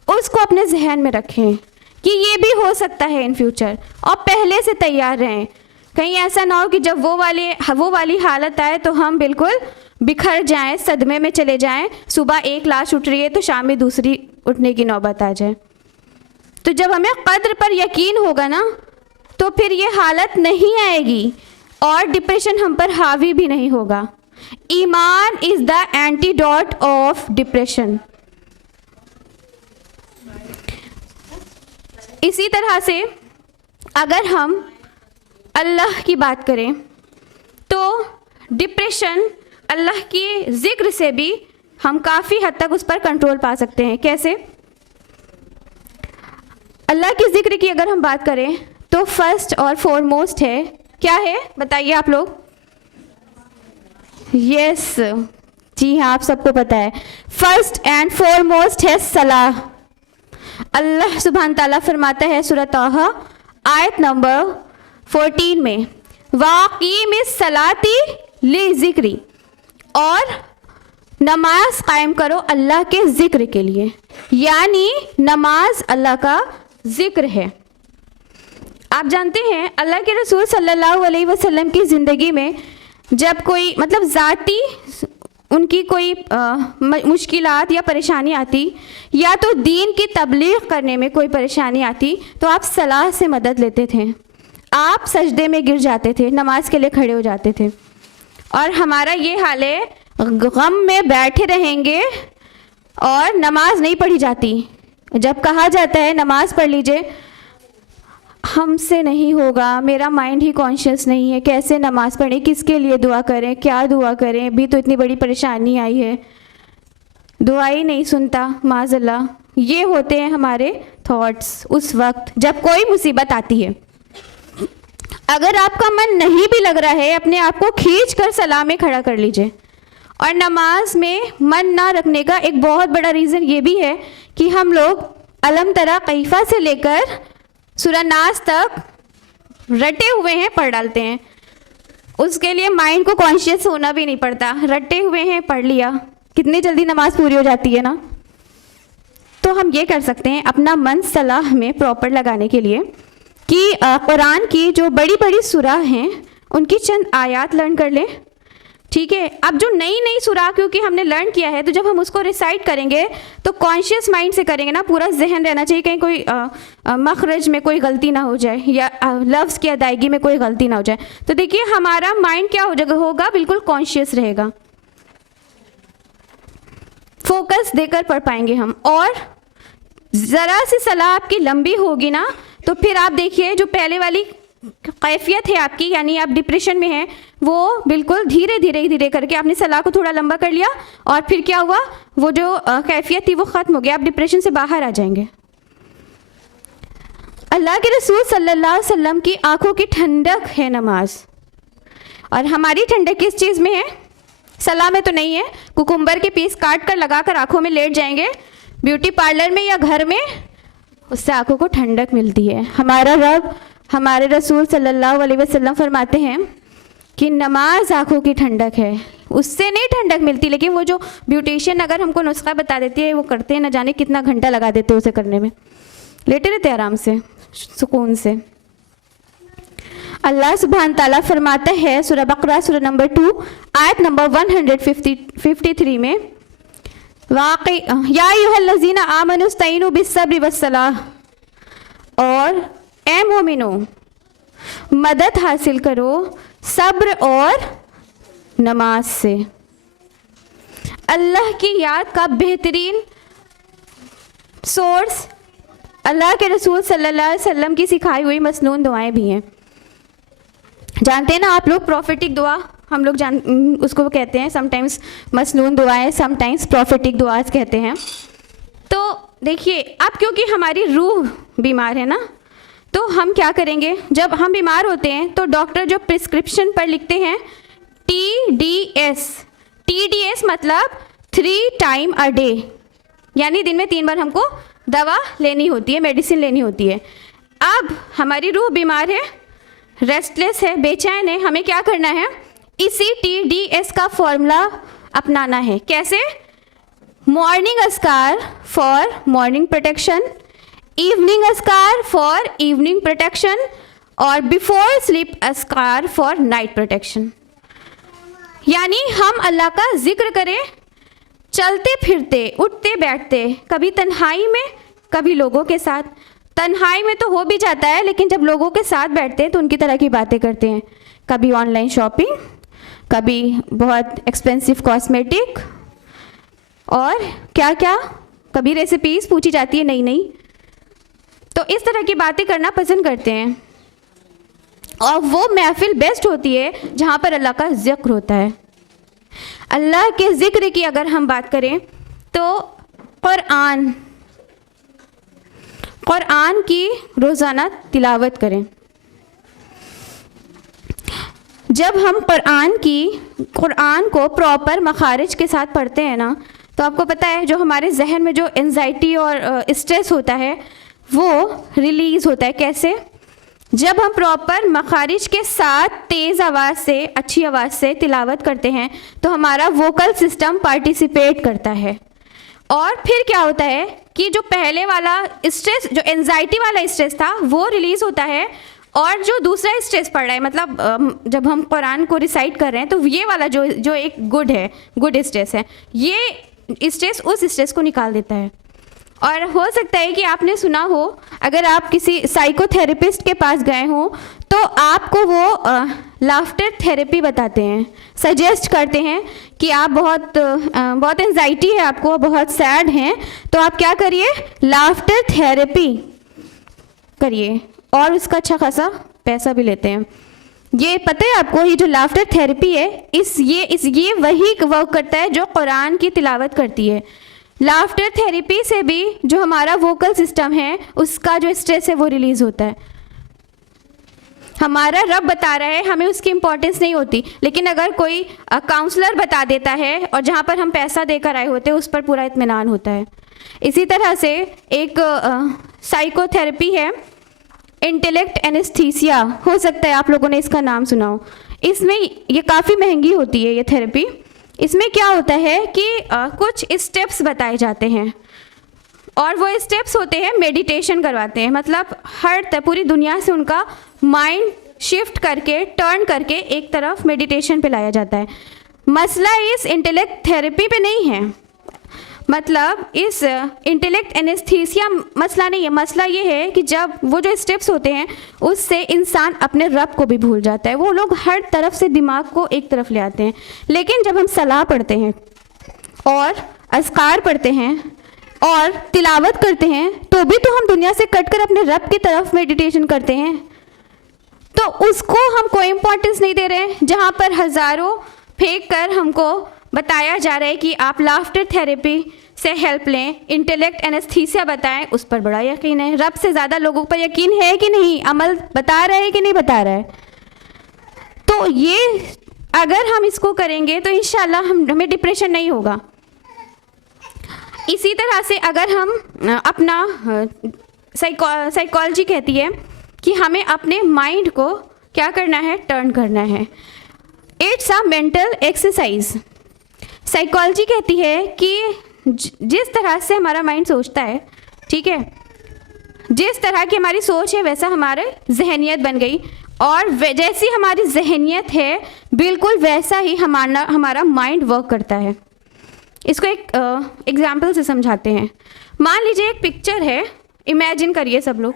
उसको अपने जहन में रखें कि ये भी हो सकता है इन फ्यूचर, और पहले से तैयार रहें। कहीं ऐसा ना हो कि जब वो वाली हालत आए तो हम बिल्कुल बिखर जाएं, सदमे में चले जाएं, सुबह एक लाश उठ रही है तो शाम में दूसरी उठने की नौबत आ जाए। तो जब हमें कद्र पर यकीन होगा ना, तो फिर ये हालत नहीं आएगी और डिप्रेशन हम पर हावी भी नहीं होगा। ईमान is the antidote of depression. इसी तरह से अगर हम अल्लाह की बात करें तो डिप्रेशन अल्लाह की ज़िक्र से भी हम काफ़ी हद तक उस पर कंट्रोल पा सकते हैं। कैसे? अल्लाह की ज़िक्र की अगर हम बात करें तो फर्स्ट और फॉरमोस्ट है, क्या है बताइए आप लोग? यस, जी हाँ, आप सबको पता है, फर्स्ट एंड फॉरमोस्ट है सलाह। अल्लाह सुब्हान ताला फरमाता है सूरह तौहा आयत नंबर 14 में, वाक़ीमिस सलाती ली ज़िक्री, और नमाज कायम करो अल्लाह के ज़िक्र के लिए। यानी नमाज अल्लाह का ज़िक्र है। आप जानते हैं अल्लाह के रसूल सल्लल्लाहु अलैहि वसल्लम की ज़िंदगी में जब कोई मतलब ज़ाती उनकी कोई मुश्किलात या परेशानी आती, या तो दीन की तबलीग करने में कोई परेशानी आती, तो आप सलाह से मदद लेते थे। आप सजदे में गिर जाते थे, नमाज के लिए खड़े हो जाते थे। और हमारा ये हाल है, गम में बैठे रहेंगे और नमाज नहीं पढ़ी जाती। जब कहा जाता है नमाज पढ़ लीजिए, हमसे नहीं होगा, मेरा माइंड ही कॉन्शियस नहीं है, कैसे नमाज पढ़ें, किसके लिए दुआ करें, क्या दुआ करें, अभी तो इतनी बड़ी परेशानी आई है, दुआ ही नहीं सुनता, माज़अल्लाह। ये होते हैं हमारे थॉट्स उस वक्त जब कोई मुसीबत आती है। अगर आपका मन नहीं भी लग रहा है, अपने आप को खींच कर सलाह में खड़ा कर लीजिए। और नमाज में मन ना रखने का एक बहुत बड़ा रीज़न ये भी है कि हम लोग अलम तरा कैफ़ा से लेकर सूरह नास तक रटे हुए हैं, पढ़ डालते हैं। उसके लिए माइंड को कॉन्शियस होना भी नहीं पड़ता, रटे हुए हैं, पढ़ लिया, कितनी जल्दी नमाज पूरी हो जाती है ना। तो हम ये कर सकते हैं अपना मन सलाह में प्रॉपर लगाने के लिए कि कुरान की जो बड़ी बड़ी सूरह हैं उनकी चंद आयत लर्न कर लें, ठीक है। अब जो नई नई सूरह क्योंकि हमने लर्न किया है, तो जब हम उसको रिसाइट करेंगे तो कॉन्शियस माइंड से करेंगे ना, पूरा जहन रहना चाहिए, कहीं कोई मखरज में कोई गलती ना हो जाए या लफ्ज़ की अदायगी में कोई गलती ना हो जाए। तो देखिए हमारा माइंड क्या होगा, बिल्कुल कॉन्शियस रहेगा, फोकस देकर पढ़ पाएंगे हम। और ज़रा सी सलाह आपकी लंबी होगी ना, तो फिर आप देखिए जो पहले वाली कैफियत है आपकी, यानी आप डिप्रेशन में हैं, वो बिल्कुल धीरे धीरे करके आपने सलाह को थोड़ा लंबा कर लिया और फिर क्या हुआ, वो जो कैफियत थी वो ख़त्म हो गया, आप डिप्रेशन से बाहर आ जाएंगे। अल्लाह के रसूल सल्लल्लाहु अलैहि वसल्लम की आंखों की ठंडक है नमाज। और हमारी ठंडक किस चीज़ में है? सलाह में तो नहीं है। कुकुम्बर के पीस काट कर लगा कर आँखों में लेट जाएंगे ब्यूटी पार्लर में या घर में, उससे आंखों को ठंडक मिलती है। हमारा रब, हमारे रसूल सल्लल्लाहु अलैहि वसल्लम फरमाते हैं कि नमाज आंखों की ठंडक है। उससे नहीं ठंडक मिलती, लेकिन वो जो ब्यूटिशियन अगर हमको नुस्खा बता देती है, वो करते हैं, न जाने कितना घंटा लगा देते हैं उसे करने में, लेटे रहते आराम से सुकून से। अल्लाह सुब्हान ताला फरमाता है सूरह बकरा सूरह नंबर 2 आयत नंबर 153 में, वाक़ई या अय्युहल्लज़ीना आमनुस्तईनु बिस्सब्रि वस्सलाह, और ए मोमिनो मदद हासिल करो सब्र और नमाज से। अल्लाह की याद का बेहतरीन सोर्स अल्लाह के रसूल सल्लल्लाहु अलैहि वसल्लम की सिखाई हुई मसनून दुआएं भी हैं। जानते हैं ना आप लोग, प्रॉफिटिक दुआ हम लोग उसको कहते हैं, समटाइम्स मसनून दुआएं, समटाइम्स प्रॉफिटिक दुआस कहते हैं। तो देखिए, अब क्योंकि हमारी रूह बीमार है ना, तो हम क्या करेंगे, जब हम बीमार होते हैं तो डॉक्टर जो प्रिस्क्रिप्शन पर लिखते हैं TDS मतलब 3 टाइम अ डे, यानी दिन में 3 बार हमको दवा लेनी होती है, मेडिसिन लेनी होती है। अब हमारी रूह बीमार है, रेस्टलेस है, बेचैन है, हमें क्या करना है, इसी TDS का फॉर्मूला अपनाना है। कैसे? मॉर्निंग अस्कार फॉर मॉर्निंग प्रोटेक्शन, इवनिंग अस्कार फॉर इवनिंग प्रोटेक्शन और बिफोर स्लीप अस्कार फॉर नाइट प्रोटेक्शन। यानी हम अल्लाह का जिक्र करें चलते फिरते, उठते बैठते, कभी तन्हाई में कभी लोगों के साथ। तन्हाई में तो हो भी जाता है, लेकिन जब लोगों के साथ बैठते हैं तो उनकी तरह की बातें करते हैं, कभी ऑनलाइन शॉपिंग, कभी बहुत एक्सपेंसिव कॉस्मेटिक और क्या क्या, कभी रेसिपीज़ पूछी जाती है नई नई, तो इस तरह की बातें करना पसंद करते हैं। और वो महफिल बेस्ट होती है जहाँ पर अल्लाह का जिक्र होता है। अल्लाह के ज़िक्र की अगर हम बात करें तो कुरान की रोज़ाना तिलावत करें। जब हम कुरान को प्रॉपर मखारिज के साथ पढ़ते हैं ना, तो आपको पता है जो हमारे जहन में जो एंजाइटी और स्ट्रेस होता है वो रिलीज़ होता है। कैसे? जब हम प्रॉपर मखारिज के साथ तेज़ आवाज़ से, अच्छी आवाज़ से तिलावत करते हैं तो हमारा वोकल सिस्टम पार्टिसिपेट करता है। और फिर क्या होता है कि जो पहले वाला स्ट्रेस, जो एंजाइटी वाला स्ट्रेस था, वो रिलीज़ होता है, और जो दूसरा स्ट्रेस पड़ रहा है, मतलब जब हम कुरान को रिसाइट कर रहे हैं तो ये वाला जो एक गुड स्ट्रेस है, ये स्ट्रेस उस स्ट्रेस को निकाल देता है। और हो सकता है कि आपने सुना हो, अगर आप किसी साइकोथेरेपिस्ट के पास गए हो तो आपको वो लाफ्टर थेरेपी बताते हैं, सजेस्ट करते हैं कि आप बहुत एंजाइटी है आपको, बहुत सैड हैं, तो आप क्या करिए, लाफ्टर थेरेपी करिए, और उसका अच्छा खासा पैसा भी लेते हैं। ये पता है आपको, ये जो लाफ्टर थेरेपी है, ये वही वर्क करता है जो कुरान की तिलावत करती है। लाफ्टर थेरेपी से भी जो हमारा वोकल सिस्टम है, उसका जो स्ट्रेस है वो रिलीज़ होता है। हमारा रब बता रहा है, हमें उसकी इम्पोर्टेंस नहीं होती, लेकिन अगर कोई काउंसलर बता देता है और जहाँ पर हम पैसा देकर आए होते हैं उस पर पूरा इत्मीनान होता है। इसी तरह से एक साइकोथेरेपी है, इंटेलेक्ट एनेस्थीसिया, हो सकता है आप लोगों ने इसका नाम सुना हो। इसमें ये काफ़ी महंगी होती है ये थेरेपी। इसमें क्या होता है कि कुछ स्टेप्स बताए जाते हैं, और वो स्टेप्स होते हैं मेडिटेशन करवाते हैं, मतलब पूरी दुनिया से उनका माइंड शिफ्ट करके, टर्न करके एक तरफ मेडिटेशन पे लाया जाता है। मसला इस इंटेलेक्ट थेरेपी पे नहीं है, मतलब इस इंटेलेक्ट एनेस्थीसिया मसला नहीं है। मसला ये है कि जब वो जो स्टेप्स होते हैं उससे इंसान अपने रब को भी भूल जाता है। वो लोग हर तरफ से दिमाग को एक तरफ ले आते हैं। लेकिन जब हम सलाह पढ़ते हैं और अज़कार पढ़ते हैं और तिलावत करते हैं, तो भी तो हम दुनिया से कटकर अपने रब की तरफ मेडिटेशन करते हैं, तो उसको हम कोई इम्पोर्टेंस नहीं दे रहे हैं। जहाँ पर हज़ारों फेंक कर हमको बताया जा रहा है कि आप लाफ्टर थेरेपी से हेल्प लें, इंटेलेक्ट एनेस्थीसिया बताएं, उस पर बड़ा यकीन है। रब से ज़्यादा लोगों पर यकीन है कि नहीं, अमल बता रहा है कि नहीं बता रहा है। तो ये अगर हम इसको करेंगे तो इंशाल्लाह हमें डिप्रेशन नहीं होगा। इसी तरह से अगर हम अपना साइकोलॉजी कहती है कि हमें अपने माइंड को क्या करना है, टर्न करना है। It's a mental exercise. Psychology कहती है कि जिस तरह से हमारा माइंड सोचता है, ठीक है, जिस तरह की हमारी सोच है वैसा हमारे जहनियत बन गई, और जैसी हमारी जहनियत है बिल्कुल वैसा ही हमारा माइंड वर्क करता है। इसको एक एग्जाम्पल से समझाते हैं। मान लीजिए एक पिक्चर है, इमेजिन करिए सब लोग,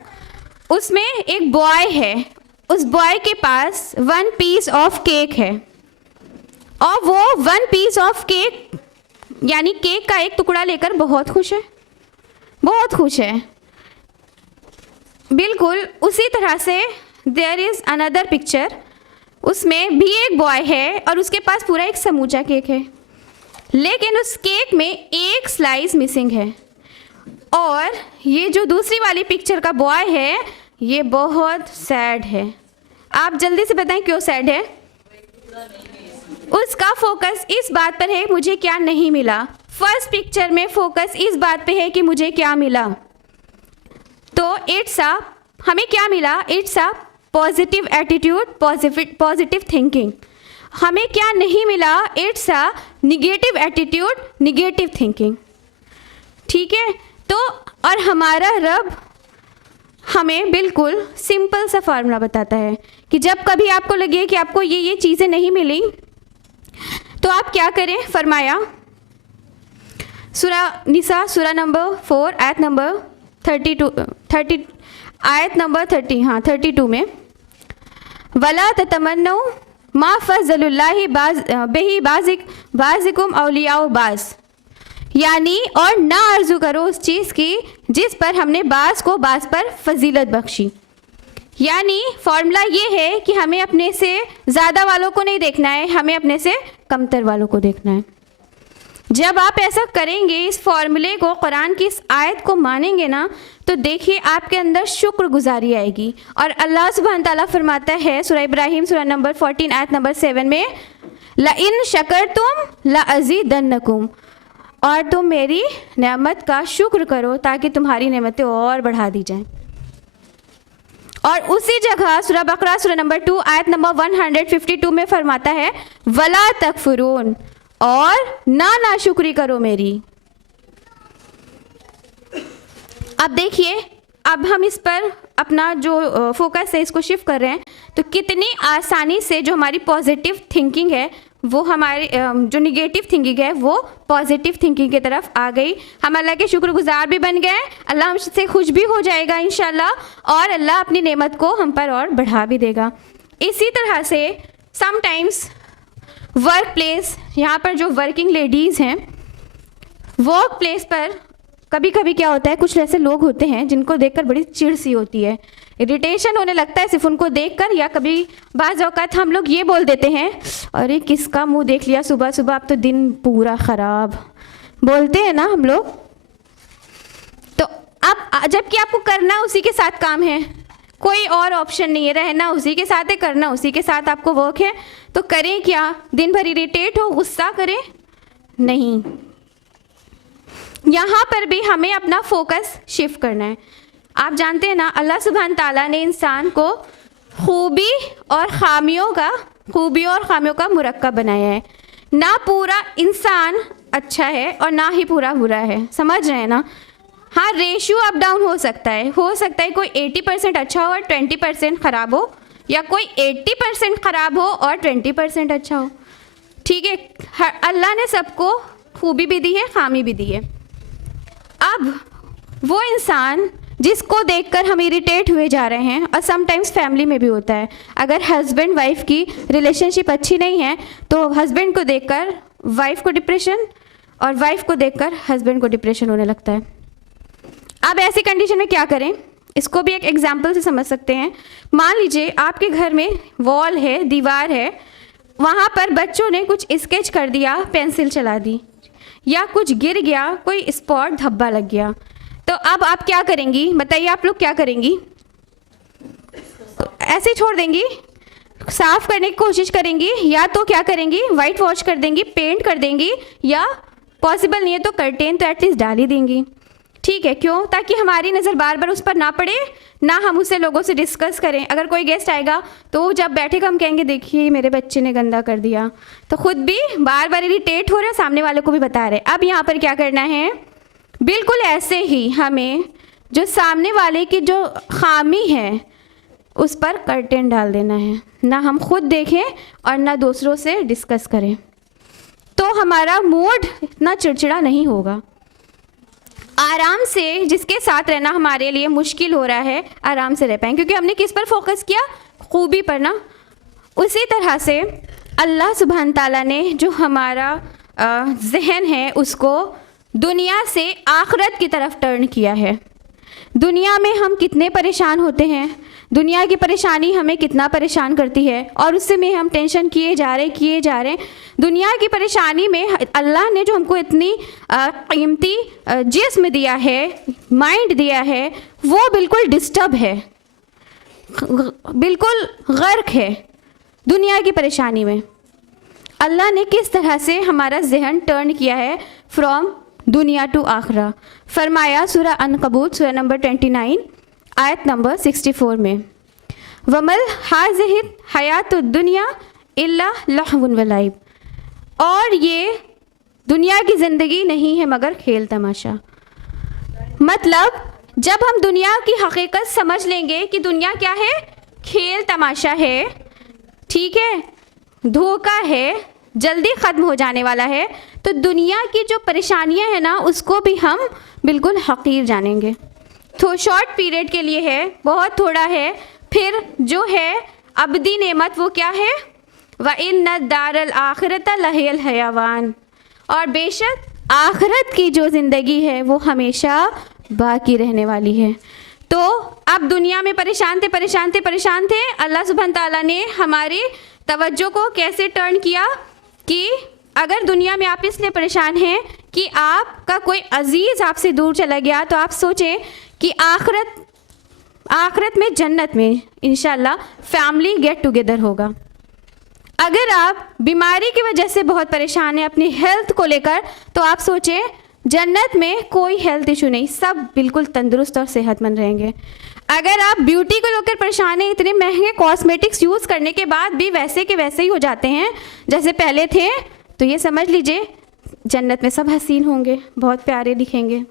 उसमें एक बॉय है, उस बॉय के पास 1 पीस ऑफ केक है, और वो 1 पीस ऑफ केक यानी केक का एक टुकड़ा लेकर बहुत खुश है, बहुत खुश है। बिल्कुल उसी तरह से देयर इज़ अनदर पिक्चर, उसमें भी एक बॉय है और उसके पास पूरा एक समूचा केक है, लेकिन उस केक में एक स्लाइस मिसिंग है। और ये जो दूसरी वाली पिक्चर का बॉय है ये बहुत सैड है। आप जल्दी से बताएं क्यों सैड है? उसका फोकस इस बात पर है मुझे क्या नहीं मिला। फर्स्ट पिक्चर में फोकस इस बात पे है कि मुझे क्या मिला, तो हमें क्या मिला? It's a positive attitude, positive thinking. हमें क्या नहीं मिला? It's a negative attitude, negative thinking. ठीक है, तो और हमारा रब हमें बिल्कुल सिंपल सा फार्मूला बताता है कि जब कभी आपको लगे कि आपको ये चीज़ें नहीं मिली तो आप क्या करें। फरमाया सूरा निसा सूरा नंबर 4 आयत नंबर 32 में वला ततमन्नू मा फज़लुल्लाहि बिही बाज़िकुम औलियाउ बाज़, यानी और ना आरजू करो उस चीज़ की जिस पर हमने बाज़ को बाज़ पर फजीलत बख्शी। यानी फॉर्मूला ये है कि हमें अपने से ज़्यादा वालों को नहीं देखना है, हमें अपने से कमतर वालों को देखना है। जब आप ऐसा करेंगे, इस फॉर्मूले को, कुरान की इस आयत को मानेंगे ना, तो देखिए आपके अंदर शुक्रगुजारी आएगी। और अल्लाह सुब्हान ताला फरमाता है सूरह इब्राहिम सूरा नंबर 14 आयत नंबर 7 में लइन शकरतुम लअज़ीदन्नकुम, और तुम मेरी नेमत का शुक्र करो ताकि तुम्हारी नेमतें और बढ़ा दी जाएं। और उसी जगह सूरह बकरा सूरा नंबर 2 आयत नंबर 152 में फरमाता है वला तकफुरून, और ना शुक्री करो मेरी। अब देखिए, अब हम इस पर अपना जो फोकस है इसको शिफ्ट कर रहे हैं, तो कितनी आसानी से जो हमारी पॉजिटिव थिंकिंग है वो हमारी जो निगेटिव थिंकिंग है वो पॉजिटिव थिंकिंग की तरफ आ गई। हम अल्लाह के शुक्रगुजार भी बन गए, अल्लाह हमसे खुश भी हो जाएगा इंशाल्लाह, और अल्लाह अपनी नेमत को हम पर और बढ़ा भी देगा। इसी तरह से समटाइम्स वर्क प्लेस, यहाँ पर जो वर्किंग लेडीज़ हैं, वर्क प्लेस पर कभी कभी क्या होता है, कुछ ऐसे लोग होते हैं जिनको देखकर बड़ी चिढ़ सी होती है, इरिटेशन होने लगता है सिर्फ उनको देखकर, या कभी बाज़ औक़ात हम लोग ये बोल देते हैं अरे किसका मुंह देख लिया सुबह सुबह, अब तो दिन पूरा ख़राब, बोलते हैं ना हम लोग। तो अब जबकि आपको करना उसी के साथ काम है, कोई और ऑप्शन नहीं है, रहना उसी के साथ है, करना उसी के साथ आपको वर्क है, तो करें क्या? दिन भर इरिटेट हो, गुस्सा करें? नहीं, यहाँ पर भी हमें अपना फोकस शिफ्ट करना है। आप जानते हैं ना, अल्लाह सुब्हान ताला ने इंसान को खूबियों और खामियों का मुरक्कब बनाया है। ना पूरा इंसान अच्छा है और ना ही पूरा बुरा है, समझ रहे हैं ना? हाँ, रेशियो अप डाउन हो सकता है कोई 80% अच्छा हो और 20% ख़राब हो, या कोई 80% ख़राब हो और 20% अच्छा हो। ठीक है, अल्लाह ने सबको खूबी भी दी है, खामी भी दी है। अब वो इंसान जिसको देखकर हम इरिटेट हुए जा रहे हैं, और समटाइम्स फैमिली में भी होता है, अगर हस्बैंड वाइफ की रिलेशनशिप अच्छी नहीं है तो हस्बैंड को देखकर वाइफ को डिप्रेशन, और वाइफ को देखकर हस्बैंड को डिप्रेशन होने लगता है। अब ऐसी कंडीशन में क्या करें, इसको भी एक एग्जाम्पल से समझ सकते हैं। मान लीजिए आपके घर में वॉल है, दीवार है, वहाँ पर बच्चों ने कुछ स्केच कर दिया, पेंसिल चला दी, या कुछ गिर गया, कोई स्पॉट धब्बा लग गया, तो अब आप क्या करेंगी? बताइए आप लोग क्या करेंगी? ऐसे छोड़ देंगी? साफ करने की कोशिश करेंगी, या तो क्या करेंगी? वाइट वॉश कर देंगी, पेंट कर देंगी, या पॉसिबल नहीं है तो कर्टेन तो एटलीस्ट डाल ही देंगी। ठीक है, क्यों? ताकि हमारी नज़र बार बार उस पर ना पड़े, ना हम उससे लोगों से डिस्कस करें। अगर कोई गेस्ट आएगा तो जब बैठेगा हम कहेंगे देखिए मेरे बच्चे ने गंदा कर दिया, तो खुद भी बार बार इरिटेट हो रहे हैं, सामने वाले को भी बता रहे। अब यहाँ पर क्या करना है? बिल्कुल ऐसे ही हमें जो सामने वाले की जो खामी है उस पर कर्टेन डाल देना है, ना हम खुद देखें और ना दूसरों से डिस्कस करें, तो हमारा मूड इतना चिड़चिड़ा नहीं होगा। आराम से जिसके साथ रहना हमारे लिए मुश्किल हो रहा है, आराम से रह पाएँ, क्योंकि हमने किस पर फोकस किया? खूबी पर ना। उसी तरह से अल्लाह सुब्हान ताला ने जो हमारा जहन है उसको दुनिया से आखिरत की तरफ टर्न किया है। दुनिया में हम कितने परेशान होते हैं, दुनिया की परेशानी हमें कितना परेशान करती है और उससे में हम टेंशन किए जा रहे हैं। दुनिया की परेशानी में अल्लाह ने जो हमको इतनी कीमती जिस्म दिया है, माइंड दिया है, वो बिल्कुल डिस्टर्ब है, बिल्कुल गर्क है दुनिया की परेशानी में। अल्लाह ने किस तरह से हमारा जहन टर्न किया है फ्रॉम दुनिया टू आखिरा। फरमाया सूरह अनकबूत सूरह नंबर 29 आयत नंबर 64 में, वमल हाज़िहि हयातुद दुनिया इल्ला लहवुन व लाइब, और ये दुनिया की ज़िंदगी नहीं है मगर खेल तमाशा। मतलब जब हम दुनिया की हकीकत समझ लेंगे कि दुनिया क्या है, खेल तमाशा है, ठीक है, धोखा है, जल्दी ख़त्म हो जाने वाला है, तो दुनिया की जो परेशानियां हैं ना उसको भी हम बिल्कुल हकीर जानेंगे। तो शॉर्ट पीरियड के लिए है, बहुत थोड़ा है, फिर जो है अबदी नेमत वो क्या है, व इन्ना दारल आखिरत लहियल हयावान, और बेशक आखिरत की जो ज़िंदगी है वो हमेशा बाकी रहने वाली है। तो अब दुनिया में परेशान थे, अल्लाह सुब्हान ताला ने हमारी तवज्जो को कैसे टर्न किया कि अगर दुनिया में आप इसलिए परेशान हैं कि आपका कोई अजीज़ आपसे दूर चला गया, तो आप सोचें कि आखिरत में जन्नत में इंशाल्लाह फैमिली गेट टुगेदर होगा। अगर आप बीमारी की वजह से बहुत परेशान हैं अपनी हेल्थ को लेकर, तो आप सोचें जन्नत में कोई हेल्थ इशू नहीं, सब बिल्कुल तंदुरुस्त और सेहतमंद रहेंगे। अगर आप ब्यूटी को लेकर परेशान हैं, इतने महंगे कॉस्मेटिक्स यूज़ करने के बाद भी वैसे के वैसे ही हो जाते हैं जैसे पहले थे, तो ये समझ लीजिए जन्नत में सब हसीन होंगे, बहुत प्यारे दिखेंगे।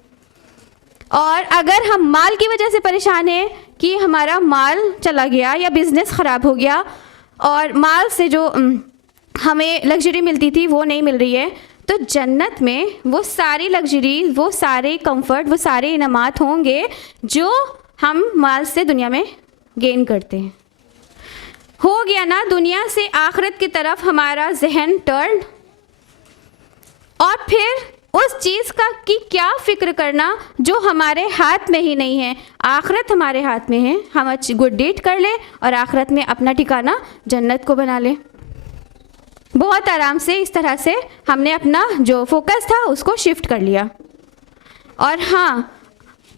और अगर हम माल की वजह से परेशान हैं कि हमारा माल चला गया या बिज़नेस ख़राब हो गया और माल से जो हमें लग्जरी मिलती थी वो नहीं मिल रही है, तो जन्नत में वो सारी लग्जरी, वो सारे कंफर्ट, वो सारे इनामात होंगे जो हम माल से दुनिया में गेन करते हैं। हो गया ना दुनिया से आखिरत की तरफ हमारा जहन टर्न। और फिर उस चीज़ का कि क्या फ़िक्र करना जो हमारे हाथ में ही नहीं है, आखिरत हमारे हाथ में है। हम अच्छी गुड डीड कर ले और आखिरत में अपना ठिकाना जन्नत को बना ले। बहुत आराम से इस तरह से हमने अपना जो फोकस था उसको शिफ्ट कर लिया। और हाँ,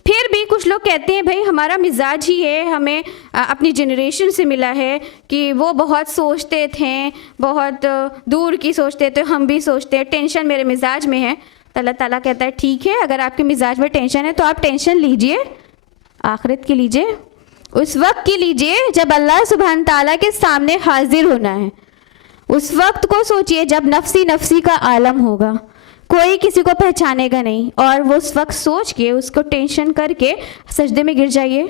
फिर भी कुछ लोग कहते हैं भाई हमारा मिजाज ही है, हमें अपनी जनरेशन से मिला है कि वो बहुत सोचते थे, बहुत दूर की सोचते थे, हम भी सोचते हैं, टेंशन मेरे मिजाज में है। तो अल्लाह ताला कहता है ठीक है, अगर आपके मिजाज में टेंशन है तो आप टेंशन लीजिए, आखिरत की लीजिए, उस वक्त की लीजिए जब अल्लाह सुब्हान ताला के सामने हाजिर होना है। उस वक्त को सोचिए जब नफ्सी नफ्सी का आलम होगा, कोई किसी को पहचानेगा नहीं, और वो उस वक्त सोच के उसको टेंशन करके सजदे में गिर जाइए,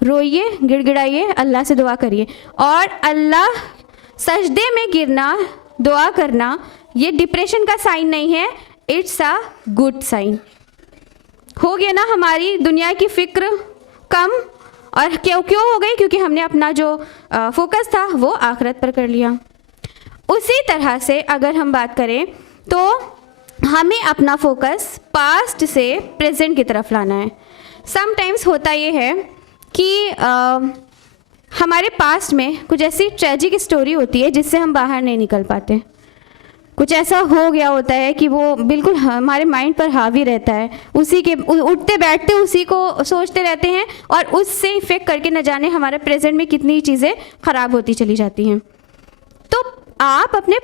रोइए, गिड़गिड़ाइए, अल्लाह से दुआ करिए। और अल्लाह सजदे में गिरना, दुआ करना ये डिप्रेशन का साइन नहीं है, इट्स अ गुड साइन। हो गया ना हमारी दुनिया की फ़िक्र कम, और क्यों हो गई, क्योंकि हमने अपना जो फोकस था वो आखिरत पर कर लिया। उसी तरह से अगर हम बात करें तो हमें अपना फोकस पास्ट से प्रेजेंट की तरफ लाना है। समटाइम्स होता ये है कि हमारे पास्ट में कुछ ऐसी ट्रेजिक स्टोरी होती है जिससे हम बाहर नहीं निकल पाते। कुछ ऐसा हो गया होता है कि वो बिल्कुल हमारे माइंड पर हावी रहता है, उसी के उठते बैठते उसी को सोचते रहते हैं, और उससे इफ़ेक्ट करके न जाने हमारे प्रेजेंट में कितनी चीज़ें ख़राब होती चली जाती हैं। तो आप अपने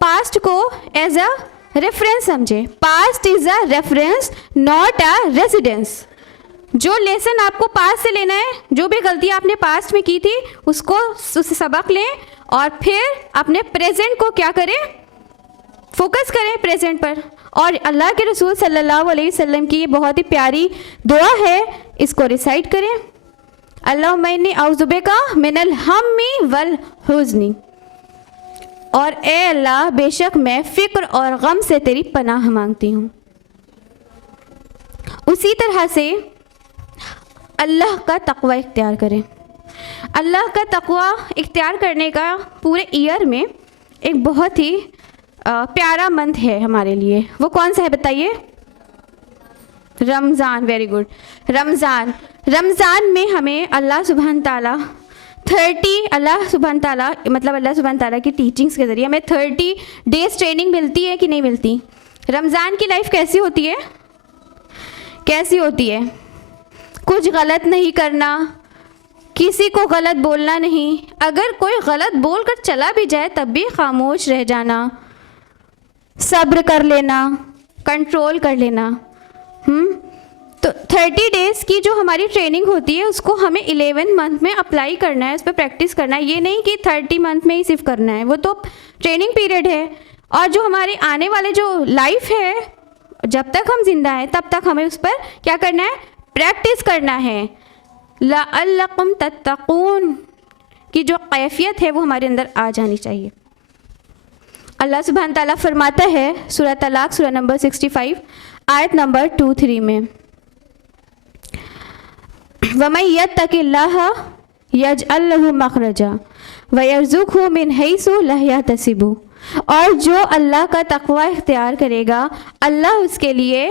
पास्ट को एज अ रेफरेंस समझें। Past is a reference, not a residence. जो लेसन आपको पास्ट से लेना है, जो भी गलती आपने पास्ट में की थी उससे सबक लें, और फिर अपने प्रेजेंट को क्या करें, फोकस करें प्रेजेंट पर। और अल्लाह के रसूल सल्लल्लाहु अलैहि वसल्लम की ये बहुत ही प्यारी दुआ है, इसको रिसाइट करें। अल्लाहुम्मा इन्नी औज़ु बिका मिनल हम्मी वल हुज़्नी, और ए अल्लाह बेशक मैं फ़िक्र और गम से तेरी पनाह मांगती हूँ। उसी तरह से अल्लाह का तक़वा इख्तियार करें। अल्लाह का तक़वा इख्तियार करने का पूरे ईयर में एक बहुत ही प्यारा मंथ है हमारे लिए, वो कौन सा है बताइए? रमज़ान। Very good. रमज़ान में हमें अल्लाह सुब्हान ताला अल्लाह सुब्हान ताला की टीचिंग्स के ज़रिए हमें 30 डेज ट्रेनिंग मिलती है कि नहीं मिलती? रमज़ान की लाइफ कैसी होती है? कुछ गलत नहीं करना, किसी को गलत बोलना नहीं, अगर कोई गलत बोल कर चला भी जाए तब भी खामोश रह जाना, सब्र कर लेना, कंट्रोल कर लेना। तो 30 डेज़ की जो हमारी ट्रेनिंग होती है उसको हमें 11 मंथ में अप्लाई करना है, उस पर प्रैक्टिस करना है। ये नहीं कि 30 मंथ में ही सिर्फ करना है, वो तो ट्रेनिंग पीरियड है। और जो हमारे आने वाले जो लाइफ है, जब तक हम जिंदा हैं तब तक हमें उस पर क्या करना है? प्रैक्टिस करना है। लअल्लकुम तत्तकून की जो कैफियत है वो हमारे अंदर आ जानी चाहिए। अल्लाह सुब्हान ताला फरमाता है सूरह तलाक सूरह नंबर 65 आयत नंबर 2-3 में, वमन यत्तकिल्लाह यजअल लहू मखरजा व यरज़ुक़हु मिन हैसु ला यहतसिबु, और जो अल्लाह का तक़वा इख्तियार करेगा अल्लाह उसके लिए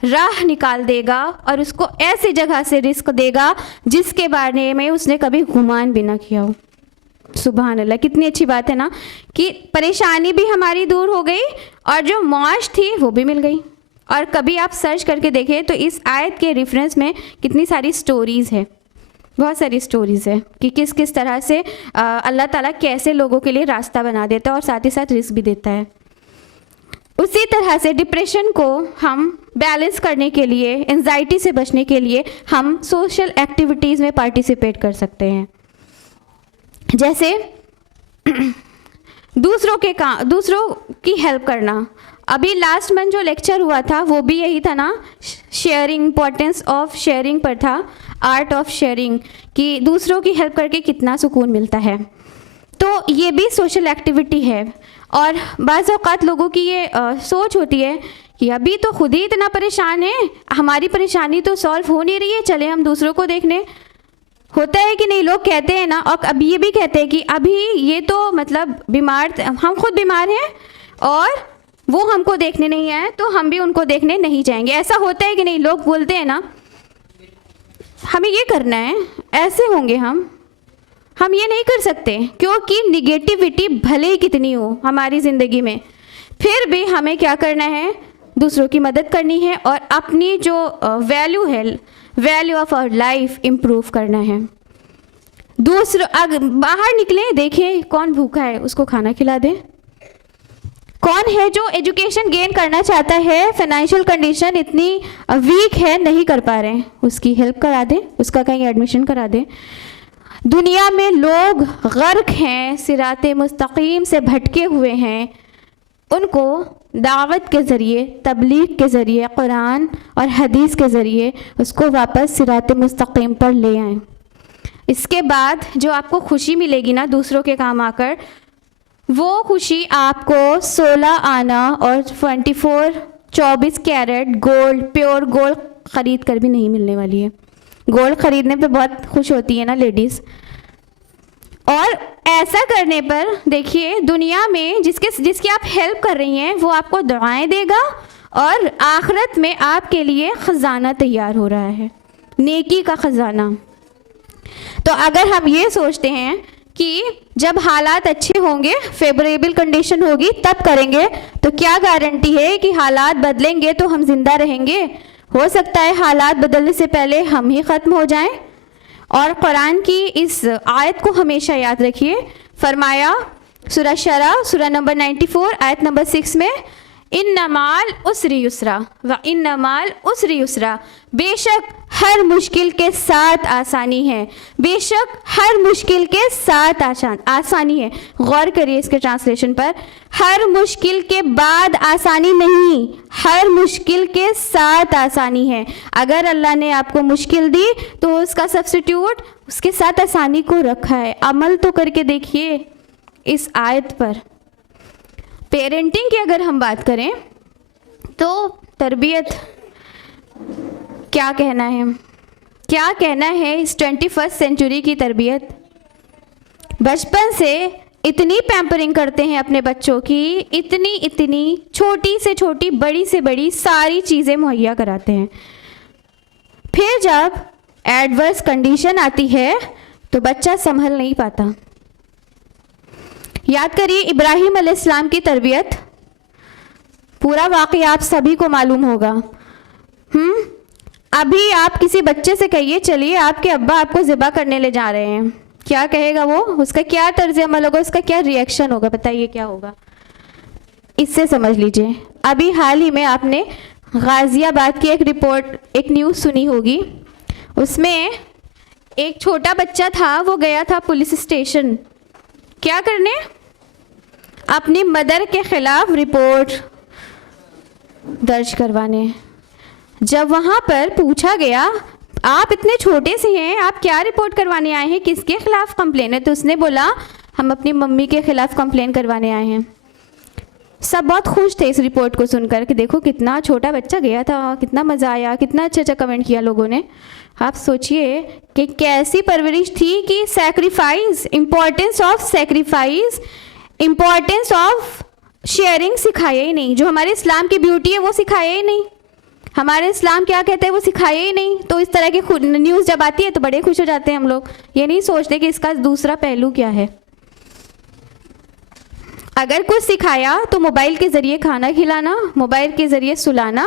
राह निकाल देगा और उसको ऐसी जगह से रिस्क देगा जिसके बारे में उसने कभी गुमान भी ना किया हो। सुभान अल्लाह, कितनी अच्छी बात है ना कि परेशानी भी हमारी दूर हो गई और जो मौज थी वो भी मिल गई। और कभी आप सर्च करके देखें तो इस आयत के रेफरेंस में कितनी सारी स्टोरीज़ है, बहुत सारी स्टोरीज़ है कि किस किस तरह से अल्लाह ताला कैसे लोगों के लिए रास्ता बना देता है और साथ ही साथ रिस्क भी देता है। उसी तरह से डिप्रेशन को हम बैलेंस करने के लिए, एंजाइटी से बचने के लिए हम सोशल एक्टिविटीज़ में पार्टिसिपेट कर सकते हैं। जैसे दूसरों की हेल्प करना। अभी लास्ट मंथ जो लेक्चर हुआ था वो भी यही था ना, शेयरिंग, इम्पोर्टेंस ऑफ शेयरिंग पर था, आर्ट ऑफ शेयरिंग, कि दूसरों की हेल्प करके कितना सुकून मिलता है। तो ये भी सोशल एक्टिविटी है। और बाज़ औक़ात लोगों की ये सोच होती है कि अभी तो खुद ही इतना परेशान है, हमारी परेशानी तो सॉल्व हो नहीं रही है, चले हम दूसरों को देखने। होता है कि नहीं? लोग कहते हैं ना, और अभी ये भी कहते हैं कि अभी ये तो मतलब बीमार, हम खुद बीमार हैं और वो हमको देखने नहीं आए तो हम भी उनको देखने नहीं जाएंगे। ऐसा होता है कि नहीं? लोग बोलते हैं ना, हमें ये करना है, ऐसे होंगे हम ये नहीं कर सकते, क्योंकि निगेटिविटी भले ही कितनी हो हमारी ज़िंदगी में, फिर भी हमें क्या करना है? दूसरों की मदद करनी है और अपनी जो वैल्यू है, value of our life improve करना है। बाहर निकलें, देखें कौन भूखा है, उसको खाना खिला दें। कौन है जो एजुकेशन गेन करना चाहता है, फाइनेंशियल कंडीशन इतनी वीक है, नहीं कर पा रहे हैं, उसकी हेल्प करा दें, उसका कहीं एडमिशन करा दें। दुनिया में लोग गर्क हैं, सिराते मुस्तकीम से भटके हुए हैं, उनको दावत के ज़रिए, तबलीग के ज़रिए, कुरान और हदीस के ज़रिए उसको वापस सिराते मुस्तकीम पर ले आएं। इसके बाद जो आपको खुशी मिलेगी ना दूसरों के काम आकर, वो खुशी आपको 16 आना और 24 कैरेट गोल्ड, प्योर गोल्ड ख़रीद कर भी नहीं मिलने वाली है। गोल्ड ख़रीदने पे बहुत खुश होती है ना लेडीज़, और ऐसा करने पर देखिए दुनिया में जिसकी आप हेल्प कर रही हैं वो आपको दुआएं देगा और आखिरत में आपके लिए ख़जाना तैयार हो रहा है, नेकी का ख़जाना। तो अगर हम ये सोचते हैं कि जब हालात अच्छे होंगे, फेवरेबल कंडीशन होगी तब करेंगे, तो क्या गारंटी है कि हालात बदलेंगे तो हम जिंदा रहेंगे? हो सकता है हालात बदलने से पहले हम ही ख़त्म हो जाएं। और कुरान की इस आयत को हमेशा याद रखिए। फरमाया सूरह शरा सूरह नंबर 94 आयत नंबर 6 में, इन्नमाल उसरी युसरा व इन्नमाल उसरी युसरा, बेशक हर मुश्किल के साथ आसानी है, बेशक हर मुश्किल के साथ आसानी है। गौर करिए इसके ट्रांसलेशन पर, हर मुश्किल के बाद आसानी नहीं, हर मुश्किल के साथ आसानी है। अगर अल्लाह ने आपको मुश्किल दी तो उसका सब्स्टिट्यूट उसके साथ आसानी को रखा है। अमल तो करके देखिए इस आयत पर। पेरेंटिंग की अगर हम बात करें तो तरबियत, क्या कहना है इस 21st सेंचुरी की तरबियत। बचपन से इतनी पैम्परिंग करते हैं अपने बच्चों की, इतनी इतनी छोटी से छोटी बड़ी से बड़ी सारी चीज़ें मुहैया कराते हैं। फिर जब एडवर्स कंडीशन आती है तो बच्चा संभल नहीं पाता। याद करिए इब्राहिम अलैहिस्सलाम की तरबियत, पूरा वाक़या आप सभी को मालूम होगा। अभी आप किसी बच्चे से कहिए चलिए आपके अब्बा आपको ज़िबा करने ले जा रहे हैं, क्या कहेगा वो? उसका क्या तर्ज अमल होगा, उसका क्या रिएक्शन होगा? बताइए क्या होगा? इससे समझ लीजिए। अभी हाल ही में आपने गाज़ियाबाद की एक रिपोर्ट, एक न्यूज़ सुनी होगी। उसमें एक छोटा बच्चा था, वो गया था पुलिस स्टेशन क्या करने? अपनी मदर के ख़िलाफ़ रिपोर्ट दर्ज करवाने। जब वहाँ पर पूछा गया आप इतने छोटे से हैं, आप क्या रिपोर्ट करवाने आए हैं, किसके ख़िलाफ़ कंप्लेन है? तो उसने बोला हम अपनी मम्मी के ख़िलाफ़ कंप्लेन करवाने आए हैं। सब बहुत खुश थे इस रिपोर्ट को सुनकर कि देखो कितना छोटा बच्चा गया था, कितना मज़ा आया, कितना अच्छा अच्छा कमेंट किया लोगों ने। आप सोचिए कि कैसी परवरिश थी कि sacrifice, importance of sacrifice, importance of sharing सिखाया ही नहीं। जो हमारे इस्लाम की ब्यूटी है वो सिखाया ही नहीं। हमारे इस्लाम क्या कहते हैं वो सिखाया ही नहीं। तो इस तरह की न्यूज़ जब आती है तो बड़े खुश हो जाते हैं हम लोग, ये नहीं सोचते कि इसका दूसरा पहलू क्या है। अगर कुछ सिखाया तो मोबाइल के ज़रिए खाना खिलाना, मोबाइल के ज़रिए सुलाना।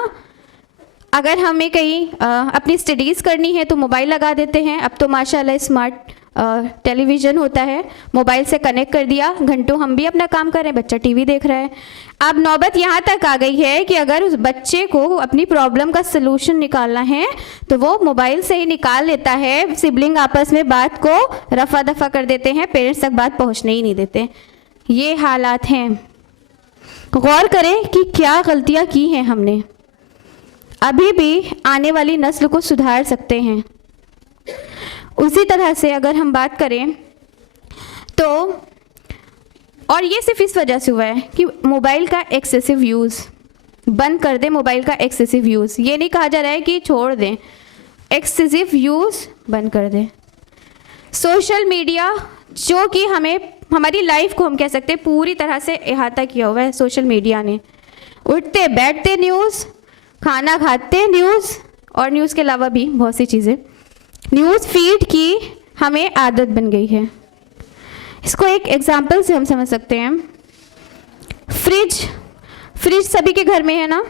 अगर हमें कहीं अपनी स्टडीज़ करनी है तो मोबाइल लगा देते हैं। अब तो माशाल्लाह स्मार्ट टेलीविज़न होता है, मोबाइल से कनेक्ट कर दिया, घंटों हम भी अपना काम कर रहे हैं, बच्चा टीवी देख रहा है। अब नौबत यहाँ तक आ गई है कि अगर उस बच्चे को अपनी प्रॉब्लम का सलूशन निकालना है तो वो मोबाइल से ही निकाल लेता है। सिबलिंग आपस में बात को रफा दफा कर देते हैं, पेरेंट्स तक बात पहुँचने ही नहीं देते। ये हालात हैं। गौर करें कि क्या गलतियाँ की हैं हमने। अभी भी आने वाली नस्ल को सुधार सकते हैं। उसी तरह से अगर हम बात करें तो, और ये सिर्फ इस वजह से हुआ है कि मोबाइल का एक्सेसिव यूज़, बंद कर दें मोबाइल का एक्सेसिव यूज़। ये नहीं कहा जा रहा है कि छोड़ दें, एक्सेसिव यूज़ बंद कर दें। सोशल मीडिया जो कि हमें, हमारी लाइफ को हम कह सकते हैं पूरी तरह से अहाता किया हुआ है सोशल मीडिया ने। उठते बैठते न्यूज़, खाना खाते न्यूज़, और न्यूज़ के अलावा भी बहुत सी चीज़ें। न्यूज़ फीड की हमें आदत बन गई है। इसको एक एग्जांपल से हम समझ सकते हैं। फ्रिज सभी के घर में है ना।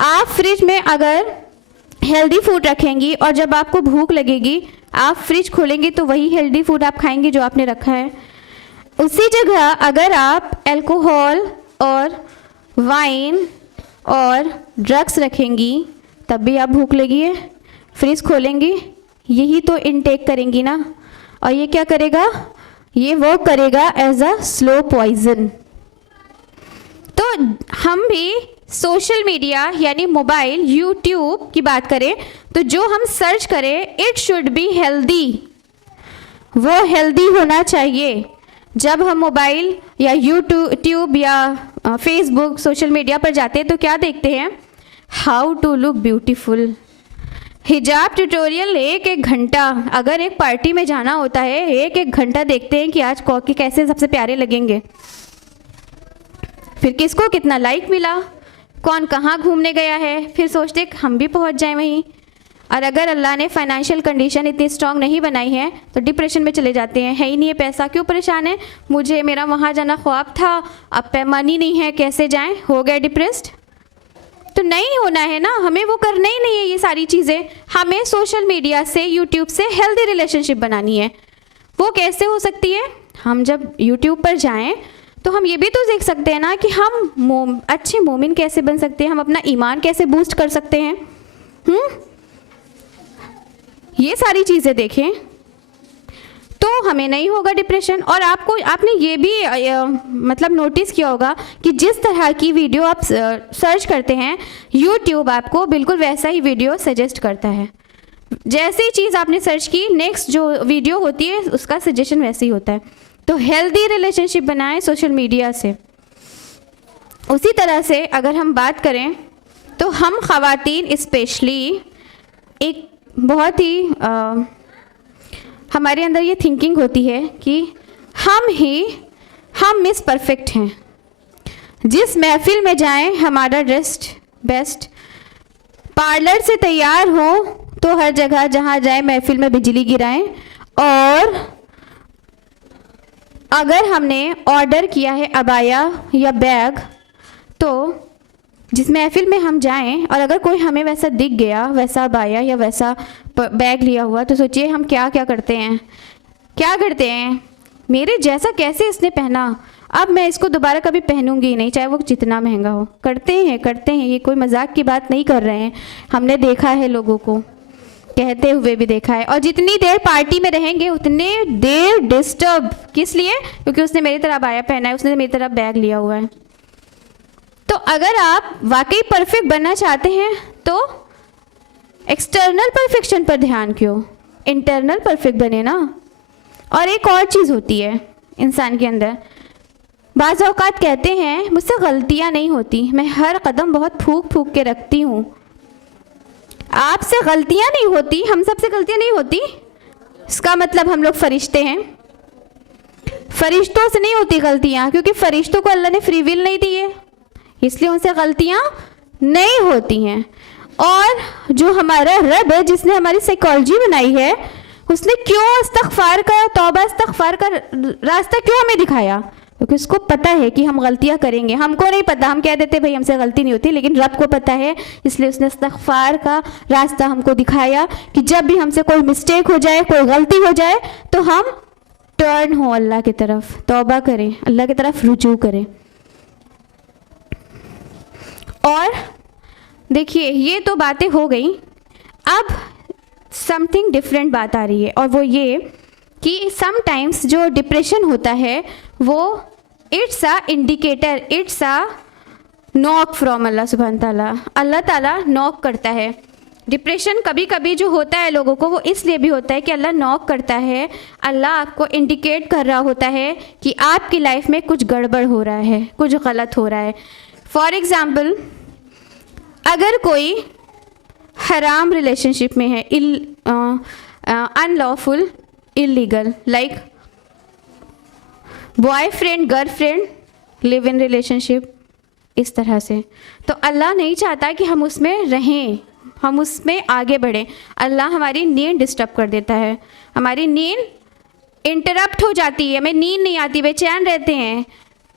आप फ्रिज में अगर हेल्दी फूड रखेंगी और जब आपको भूख लगेगी आप फ्रिज खोलेंगी तो वही हेल्दी फूड आप खाएंगी जो आपने रखा है। उसी जगह अगर आप अल्कोहल और वाइन और ड्रग्स रखेंगी तब भी आप भूख लगी है, फ्रिज खोलेंगी, यही तो इनटेक करेंगी ना। और ये क्या करेगा? ये वर्क करेगा एज अ स्लो पॉइजन। तो हम भी सोशल मीडिया यानी मोबाइल, यूट्यूब की बात करें तो जो हम सर्च करें इट शुड बी हेल्दी, वो हेल्दी होना चाहिए। जब हम मोबाइल या यूट्यूब या फेसबुक, सोशल मीडिया पर जाते हैं तो क्या देखते हैं? हाउ टू लुक ब्यूटीफुल, हिजाब ट्यूटोरियल, एक घंटा। अगर एक पार्टी में जाना होता है एक घंटा देखते हैं कि आज कॉकी कैसे सबसे प्यारे लगेंगे, फिर किसको कितना लाइक मिला, कौन कहाँ घूमने गया है, फिर सोचते हम भी पहुँच जाएं वहीं। और अगर अल्लाह ने फाइनेंशियल कंडीशन इतनी स्ट्रांग नहीं बनाई है तो डिप्रेशन में चले जाते हैं। है ही नहीं है पैसा, क्यों परेशान है, मुझे मेरा वहाँ जाना ख्वाब था, अब मनी नहीं है, कैसे जाएं, हो गए डिप्रेस्ड। तो नहीं होना है ना, हमें वो करना ही नहीं है ये सारी चीज़ें। हमें सोशल मीडिया से, यूट्यूब से हेल्दी रिलेशनशिप बनानी है। वो कैसे हो सकती है? हम जब यूट्यूब पर जाएं तो हम ये भी तो देख सकते हैं ना कि हम अच्छे मोमिन कैसे बन सकते हैं, हम अपना ईमान कैसे बूस्ट कर सकते हैं। ये सारी चीज़ें देखें तो हमें नहीं होगा डिप्रेशन। और आपने ये भी मतलब नोटिस किया होगा कि जिस तरह की वीडियो आप सर्च करते हैं यूट्यूब आपको बिल्कुल वैसा ही वीडियो सजेस्ट करता है। जैसी चीज़ आपने सर्च की नेक्स्ट जो वीडियो होती है उसका सजेशन वैसे ही होता है। तो हेल्दी रिलेशनशिप बनाएं सोशल मीडिया से। उसी तरह से अगर हम बात करें तो हम ख़वातीन स्पेशली एक बहुत ही हमारे अंदर ये थिंकिंग होती है कि हम ही हम मिस परफेक्ट हैं। जिस महफिल में जाएं हमारा ड्रेस बेस्ट, पार्लर से तैयार हो तो हर जगह जहाँ जाए महफिल में बिजली गिराएं। और अगर हमने ऑर्डर किया है अबाया या बैग, तो जिस महफिल में हम जाएं और अगर कोई हमें वैसा दिख गया, वैसा अबाया या वैसा बैग लिया हुआ, तो सोचिए हम क्या क्या करते हैं, मेरे जैसा कैसे इसने पहना, अब मैं इसको दोबारा कभी पहनूंगी ही नहीं, चाहे वो जितना महंगा हो। करते हैं, ये कोई मजाक की बात नहीं कर रहे हैं, हमने देखा है, लोगों को कहते हुए भी देखा है। और जितनी देर पार्टी में रहेंगे उतनी देर डिस्टर्ब, किस लिए? क्योंकि उसने मेरी तरह अबाया पहना है, उसने मेरी तरह बैग लिया हुआ है। तो अगर आप वाकई परफेक्ट बनना चाहते हैं तो एक्सटर्नल परफेक्शन पर ध्यान क्यों, इंटरनल परफेक्ट बने ना। और एक और चीज़ होती है इंसान के अंदर, बाज़ औक़ात कहते हैं मुझसे गलतियां नहीं होती, मैं हर कदम बहुत फूक के रखती हूँ। आपसे गलतियां नहीं होती, हम सबसे गलतियां नहीं होती, इसका मतलब हम लोग फरिश्ते हैं। फरिश्तों से नहीं होती गलतियां, क्योंकि फरिश्तों को अल्लाह ने फ्री विल नहीं दी है, इसलिए उनसे गलतियां नहीं होती हैं। और जो हमारा रब है, जिसने हमारी साइकोलॉजी बनाई है, उसने क्यों इस्तग़फ़ार का, तौबा इस्तग़फ़ार का रास्ता क्यों हमें दिखाया? क्योंकि उसको पता है कि हम गलतियां करेंगे। हमको नहीं पता, हम कह देते भाई हमसे गलती नहीं होती, लेकिन रब को पता है, इसलिए उसने इस्तग़फ़ार का रास्ता हमको दिखाया कि जब भी हमसे कोई मिस्टेक हो जाए, कोई गलती हो जाए, तो हम टर्न हो अल्लाह की तरफ, तौबा करें, अल्लाह की तरफ रुजू करें। और देखिए ये तो बातें हो गई, अब समथिंग डिफरेंट बात आ रही है, और वो ये कि समटाइम्स जो डिप्रेशन होता है वो it's a indicator, it's a knock from Allah सुब्हान ताला। अल्लाह ताला नॉक करता है। डिप्रेशन कभी कभी जो होता है लोगों को, वो इसलिए भी होता है कि अल्लाह नॉक करता है, अल्लाह आपको इंडिकेट कर रहा होता है कि आपकी लाइफ में कुछ गड़बड़ हो रहा है, कुछ गलत हो रहा है। फॉर एग्ज़ाम्पल, अगर कोई हराम रिलेशनशिप में है, unlawful, illegal, like boyfriend girlfriend live in relationship, इस तरह से, तो अल्लाह नहीं चाहता कि हम उसमें रहें, हम उसमें आगे बढ़ें। अल्लाह हमारी नींद डिस्टर्ब कर देता है, हमारी नींद इंटरप्ट हो जाती है, हमें नींद नहीं आती, बेचैन रहते हैं।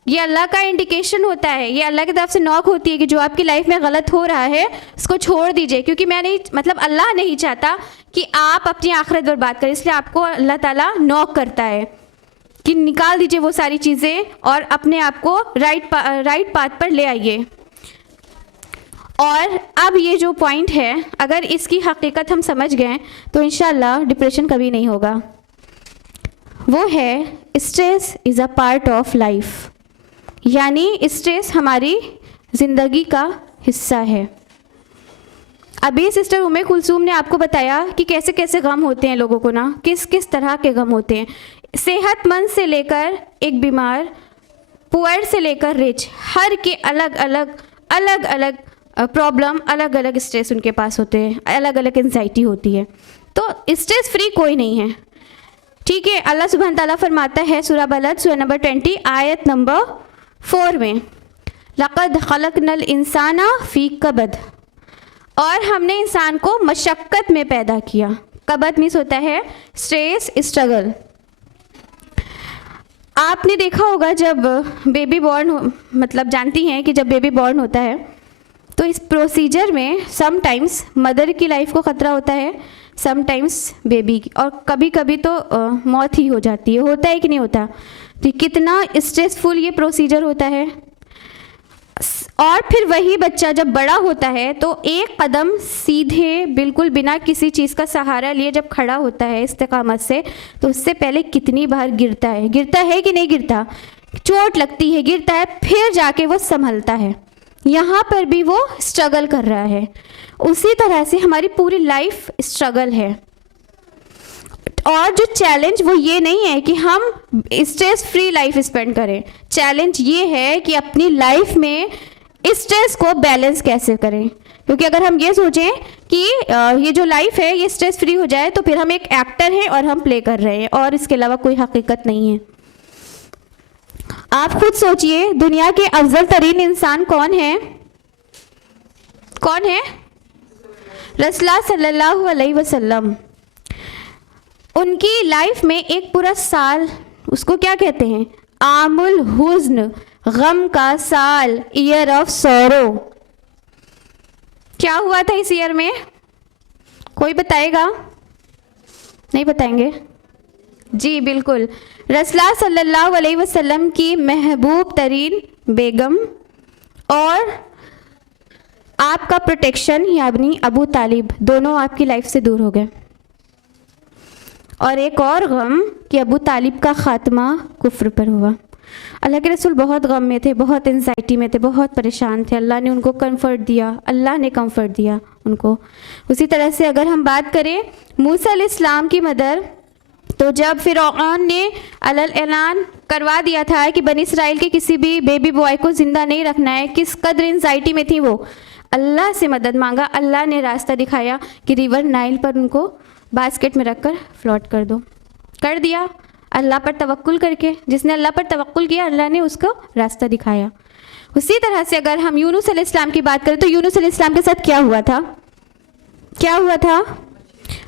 ये अल्लाह का इंडिकेशन होता है, ये अल्लाह की तरफ से नॉक होती है कि जो आपकी लाइफ में गलत हो रहा है उसको छोड़ दीजिए, क्योंकि मैं नहीं, मतलब अल्लाह नहीं चाहता कि आप अपनी आखिरत बर्बाद करें, इसलिए आपको अल्लाह ताला नॉक करता है कि निकाल दीजिए वो सारी चीज़ें और अपने आप को राइट पाथ पर ले आइए। और अब ये जो पॉइंट है, अगर इसकी हकीकत हम समझ गए तो इंशाल्लाह डिप्रेशन कभी नहीं होगा। वो है stress is a part of life, यानी स्ट्रेस हमारी ज़िंदगी का हिस्सा है। अभी सिस्टर उम्मे कुलसूम ने आपको बताया कि कैसे कैसे गम होते हैं लोगों को ना, किस किस तरह के गम होते हैं, सेहतमंद से लेकर एक बीमार, पुअर से लेकर रिच, हर के अलग अलग प्रॉब्लम, अलग अलग स्ट्रेस उनके पास होते हैं, अलग अलग एंजाइटी होती है। तो स्ट्रेस फ्री कोई नहीं है, ठीक है। अल्लाह सुब्हान ताला फरमाता है सूरह बलद सूरह नंबर 20 आयत नंबर 4 में, लक़द खलक़नल इंसाना फ़ी कबद, और हमने इंसान को मशक्क़त में पैदा किया। कबद मीन्स होता है स्ट्रेस, स्ट्रगल। आपने देखा होगा जब बेबी बॉर्न हो, मतलब जानती हैं कि जब बेबी बॉर्न होता है तो इस प्रोसीजर में समटाइम्स मदर की लाइफ को ख़तरा होता है, समटाइम्स बेबी की, और कभी कभी तो मौत ही हो जाती है। होता है कि नहीं होता? तो कितना स्ट्रेसफुल ये प्रोसीजर होता है। और फिर वही बच्चा जब बड़ा होता है तो एक कदम सीधे बिल्कुल बिना किसी चीज़ का सहारा लिए जब खड़ा होता है इस्तिकामत से, तो उससे पहले कितनी बार गिरता है कि नहीं गिरता, चोट लगती है, गिरता है, फिर जाके वो संभलता है। यहाँ पर भी वो स्ट्रगल कर रहा है। उसी तरह से हमारी पूरी लाइफ स्ट्रगल है। और जो चैलेंज वो ये नहीं है कि हम स्ट्रेस फ्री लाइफ स्पेंड करें, चैलेंज ये है कि अपनी लाइफ में स्ट्रेस को बैलेंस कैसे करें। क्योंकि अगर हम ये सोचें कि ये जो लाइफ है ये स्ट्रेस फ्री हो जाए, तो फिर हम एक एक्टर हैं और हम प्ले कर रहे हैं, और इसके अलावा कोई हकीकत नहीं है। आप खुद सोचिए, दुनिया के अफजल तरीन इंसान कौन है? कौन है? रसूलुल्लाह सल्लल्लाहु अलैहि वसल्लम। उनकी लाइफ में एक पूरा साल, उसको क्या कहते हैं? आमुल हुज्न, गम का साल, ईयर ऑफ सॉरो। क्या हुआ था इस ईयर में? कोई बताएगा? नहीं बताएंगे? जी बिल्कुल, रसूलुल्लाह सल्लल्लाहु अलैहि वसल्लम की महबूब तरीन बेगम और आपका प्रोटेक्शन यानी अबू तालिब, दोनों आपकी लाइफ से दूर हो गए। और एक और गम कि अबू तालिब का ख़ात्मा कुफ्र पर हुआ। अल्लाह के रसूल बहुत गम में थे, बहुत एंजाइटी में थे, बहुत परेशान थे। अल्लाह ने उनको कंफर्ट दिया, अल्लाह ने कंफर्ट दिया उनको। उसी तरह से अगर हम बात करें मूसा अलैहिस्सलाम की मदर, तो जब फ़िरऔन ने अलल ऐलान करवा दिया था कि बनी इसराइल के किसी भी बेबी बॉय को ज़िंदा नहीं रखना है, किस कदर एंजाइटी में थी वो, अल्लाह से मदद मांगा, अल्लाह ने रास्ता दिखाया कि रिवर नाइल पर उनको बास्केट में रखकर फ्लोट कर दो। कर दिया अल्लाह पर तवक्कुल करके। जिसने अल्लाह पर तवक्कुल किया, अल्लाह ने उसको रास्ता दिखाया। उसी तरह से अगर हम यूनुस अलैहिस्सलाम की बात करें, तो यूनुस अलैहिस्सलाम के साथ क्या हुआ था? क्या हुआ था?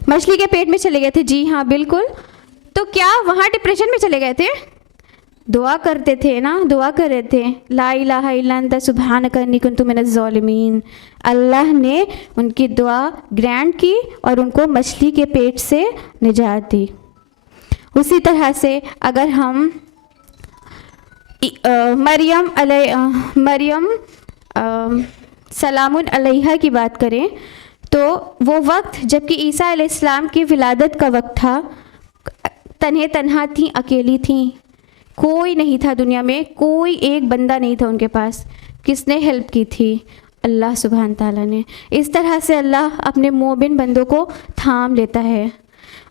मछली के पेट में चले गए थे। जी हाँ बिल्कुल। तो क्या वहाँ डिप्रेशन में चले गए थे? दुआ करते थे ना, दुआ कर रहे थे, ला इलाहा इल्ला अंता सुब्हानका इन्नी कुन्तु मिनज़ ज़ालिमीन। अल्लाह ने उनकी दुआ ग्रांट की और उनको मछली के पेट से निजात दी। उसी तरह से अगर हम मरियम सलामुन अलैहा की बात करें, तो वो वक्त जबकि ईसा अलैहिस्सलाम की विलादत का वक्त था, तन्हे तन्हा थी, अकेली थी, कोई नहीं था दुनिया में, कोई एक बंदा नहीं था उनके पास। किसने हेल्प की थी? अल्लाह सुब्हान ताला ने। इस तरह से अल्लाह अपने मोमिन बंदों को थाम लेता है।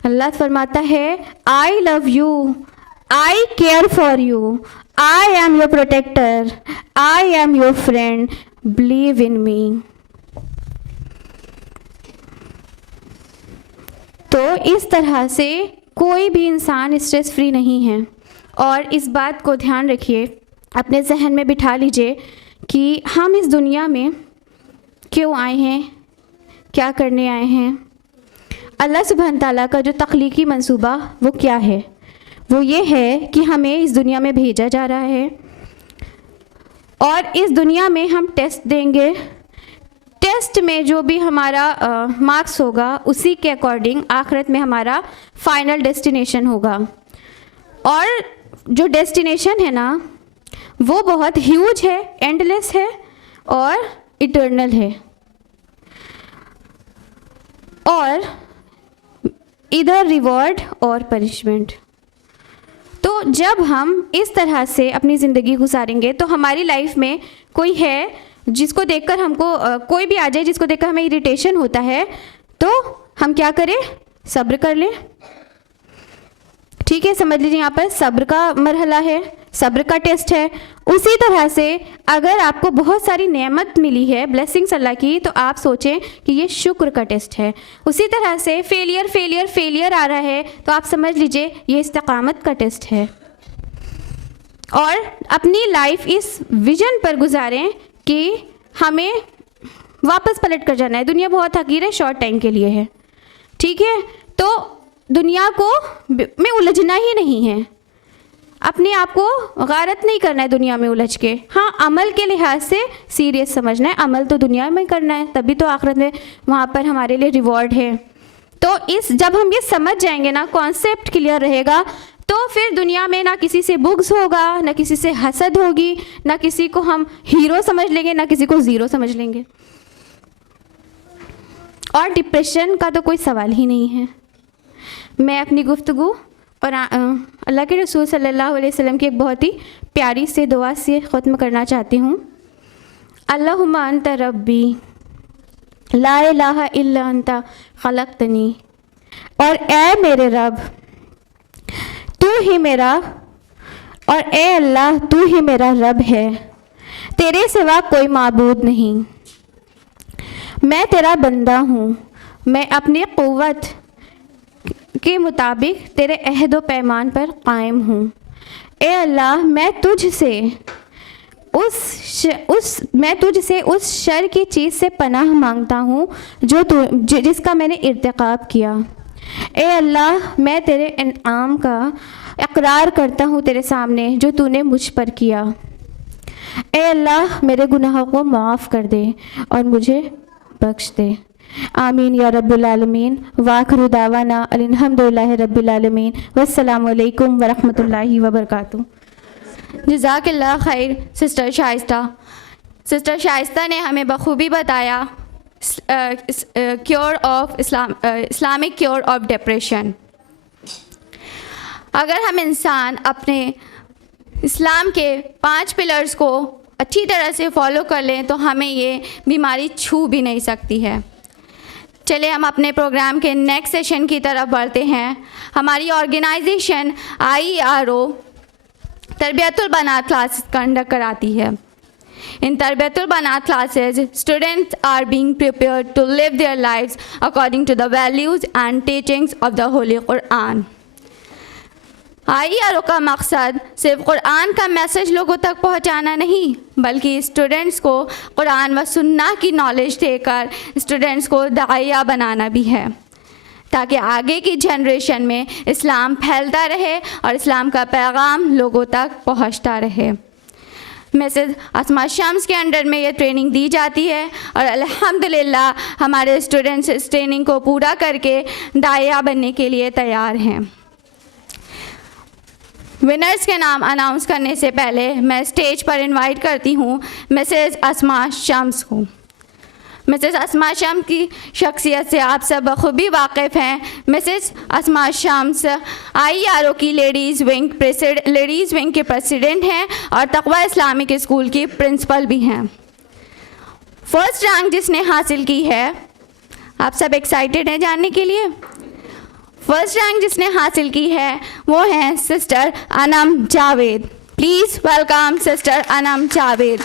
अल्लाह फरमाता है, I love you, I care for you, I am your protector, I am your friend, believe in me. तो इस तरह से कोई भी इंसान स्ट्रेस फ्री नहीं है। और इस बात को ध्यान रखिए, अपने जहन में बिठा लीजिए कि हम इस दुनिया में क्यों आए हैं, क्या करने आए हैं। अल्लाह सुब्हान ताला का जो तख्लीकी मंसूबा वो क्या है? वो ये है कि हमें इस दुनिया में भेजा जा रहा है और इस दुनिया में हम टेस्ट देंगे। टेस्ट में जो भी हमारा मार्क्स होगा, उसी के अकॉर्डिंग आखिरत में हमारा फाइनल डेस्टिनेशन होगा। और जो डेस्टिनेशन है ना, वो बहुत ह्यूज है, एंडलेस है और इटर्नल है। और इधर रिवॉर्ड और पनिशमेंट। तो जब हम इस तरह से अपनी ज़िंदगी गुजारेंगे, तो हमारी लाइफ में कोई है जिसको देखकर हमको कोई भी आ जाए जिसको देखकर हमें इरिटेशन होता है, तो हम क्या करें? सब्र कर लें। ठीक है, समझ लीजिए यहाँ पर सब्र का मरहला है, सब्र का टेस्ट है। उसी तरह से अगर आपको बहुत सारी नेमत मिली है, ब्लेसिंग्स अल्लाह की, तो आप सोचें कि ये शुक्र का टेस्ट है। उसी तरह से फेलियर फेलियर फेलियर आ रहा है, तो आप समझ लीजिए ये इस्तिकामत का टेस्ट है। और अपनी लाइफ इस विजन पर गुजारें कि हमें वापस पलट कर जाना है। दुनिया बहुत हकीर है, शॉर्ट टाइम के लिए है। ठीक है, तो दुनिया को में उलझना ही नहीं है, अपने आप को गारत नहीं करना है दुनिया में उलझ के। हाँ, अमल के लिहाज से सीरियस समझना है, अमल तो दुनिया में करना है, तभी तो आखिरत में वहाँ पर हमारे लिए रिवॉर्ड है। तो जब हम ये समझ जाएंगे ना, कॉन्सेप्ट क्लियर रहेगा, तो फिर दुनिया में ना किसी से बुग्स होगा, ना किसी से हसद होगी, ना किसी को हम हीरो समझ लेंगे, ना किसी को ज़ीरो समझ लेंगे। और डिप्रेशन का तो कोई सवाल ही नहीं है। मैं अपनी गुफ्तगू और अल्लाह के रसूल सल्लल्लाहु अलैहि वसल्लम की एक बहुत ही प्यारी से दुआ से ख़त्म करना चाहती हूँ। अल्लाहुम्मा अंत रब्बी ला इलाहा इल्ला अंता खलक़तनी, और ए मेरे रब, तू ही मेरा, और ए अल्लाह तू ही मेरा रब है, तेरे सिवा कोई माबूद नहीं। मैं तेरा बंदा हूँ, मैं अपनी क़ुव्वत के मुताबिक तेरे अहद व पैमान पर कायम हूँ। ए अल्लाह मैं तुझसे उस शर की चीज़ से पनाह मांगता हूँ जिसका मैंने इर्तिकाब किया। ए अल्लाह मैं तेरे इनाम का इकरार करता हूँ तेरे सामने जो तूने मुझ पर किया। ए अल्लाह मेरे गुनाहों को माफ़ कर दे और मुझे बख्श दे। आमीन या रब्बुल आलमीन। वाखिरु दावाना अल्हम्दुलिल्लाहि रब्बिल आलमीन। वस्सलामु अलैकुम वरहमतुल्लाहि वबरकातुहू। जज़ाकल्लाह खैर सिस्टर शाइस्ता। सिस्टर शाइस्ता ने हमें बखूबी बताया इस्लामिक क्योर ऑफ डिप्रेशन। अगर हम इंसान अपने इस्लाम के 5 पिलर्स को अच्छी तरह से फॉलो कर लें तो हमें ये बीमारी छू भी नहीं सकती है। चलिए हम अपने प्रोग्राम के नेक्स्ट सेशन की तरफ बढ़ते हैं। हमारी ऑर्गेनाइजेशन IERO तरबियतुल बनात क्लास कंडक्ट कराती है। इन तरबियतुल बनात classes students are being prepared to live their lives according to the values and teachings of the holy Quran. IERO का मकसद सिर्फ कुरान का मैसेज लोगों तक पहुंचाना नहीं बल्कि स्टूडेंट्स को कुरान व सुन्ना की नॉलेज देकर स्टूडेंट्स को दाइया बनाना भी है ताकि आगे की जनरेशन में इस्लाम फैलता रहे और इस्लाम का पैगाम लोगों तक पहुंचता रहे। मिसेस अस्मा शम्स के अंडर में ये ट्रेनिंग दी जाती है और अल्हम्दुलिल्लाह हमारे स्टूडेंट्स इस ट्रेनिंग को पूरा करके दाइया बनने के लिए तैयार हैं। विनर्स के नाम अनाउंस करने से पहले मैं स्टेज पर इनवाइट करती हूँ मिसेस अस्मा शम्स को। मिसेस अस्मा शम्स की शख्सियत से आप सब बखूबी वाकिफ़ हैं। मिसेस अस्मा शम्स IERO की लेडीज़ विंग के प्रेसिडेंट हैं और तक़वा इस्लामिक स्कूल की प्रिंसिपल भी हैं। फर्स्ट रैंक जिसने हासिल की है, आप सब एक्साइटेड हैं जानने के लिए? फर्स्ट रैंक जिसने हासिल की है वो हैं sister Anam Javed. Please welcome sister Anam Javed.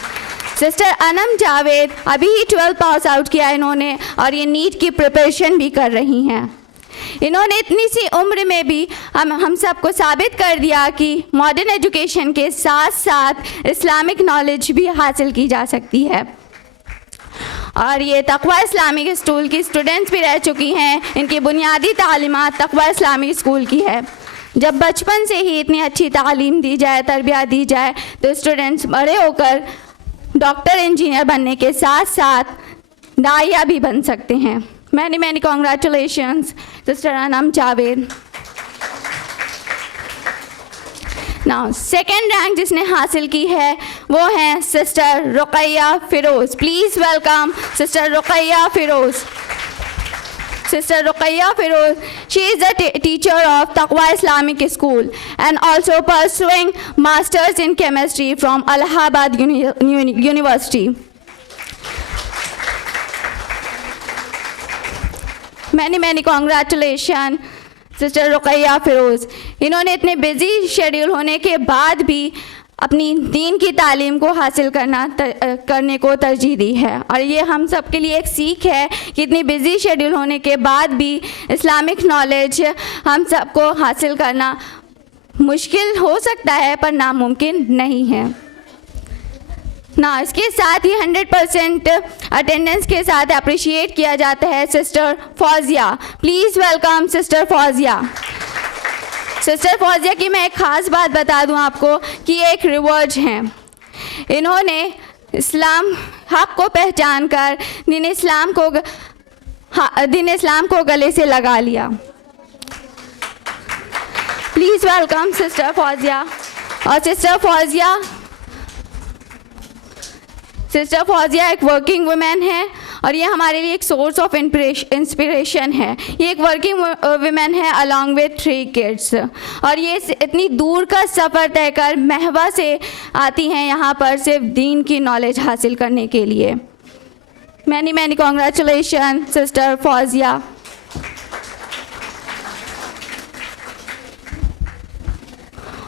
Sister Anam Javed अभी ही 12 पास आउट किया इन्होंने और ये नीट की प्रिपरेशन भी कर रही हैं। इन्होंने इतनी सी उम्र में भी हम सबको साबित कर दिया कि मॉडर्न एजुकेशन के साथ साथ इस्लामिक नॉलेज भी हासिल की जा सकती है। और ये तक़वा इस्लामिक स्कूल की स्टूडेंट्स भी रह चुकी हैं। इनकी बुनियादी तालीमात तक़वा इस्लामिक स्कूल की है। जब बचपन से ही इतनी अच्छी तालीम दी जाए, तरबियत दी जाए तो स्टूडेंट्स बड़े होकर डॉक्टर इंजीनियर बनने के साथ साथ दाइया भी बन सकते हैं। Many congratulations sister Anam Javed. Now second rank जिसने हासिल की है वो हैं sister Ruqaiya Firoz. Please welcome sister Ruqaiya Firoz. Sister Ruqaiya Firoz, she is the teacher of Taqwa Islamic School and also pursuing masters in chemistry from Allahabad University. Many congratulations sister Ruqaiya Firoz. इन्होंने इतने busy schedule होने के बाद भी अपनी दीन की तालीम को हासिल करने को तरजीह दी है और ये हम सब के लिए एक सीख है कि इतनी बिज़ी शेड्यूल होने के बाद भी इस्लामिक नॉलेज हम सबको हासिल करना मुश्किल हो सकता है पर नामुमकिन नहीं है ना। इसके साथ ही 100% अटेंडेंस के साथ अप्रिशिएट किया जाता है sister Fauzia. Please welcome sister Fauzia. Sister Fauzia की मैं एक ख़ास बात बता दूं आपको कि ये एक रिवर्ज हैं। इन्होंने इस्लाम हक़ को पहचान कर दीन इस्लाम को गले से लगा लिया। Please welcome sister Fauzia. और सिस्टर फौजिया एक वर्किंग वुमेन है और ये हमारे लिए एक सोर्स ऑफ इंस्पिरेशन है। ये एक वर्किंग वुमेन है अलॉन्ग विथ 3 किड्स और ये इतनी दूर का सफ़र तय कर महवा से आती हैं यहाँ पर सिर्फ दीन की नॉलेज हासिल करने के लिए। Many congratulation sister Fauzia.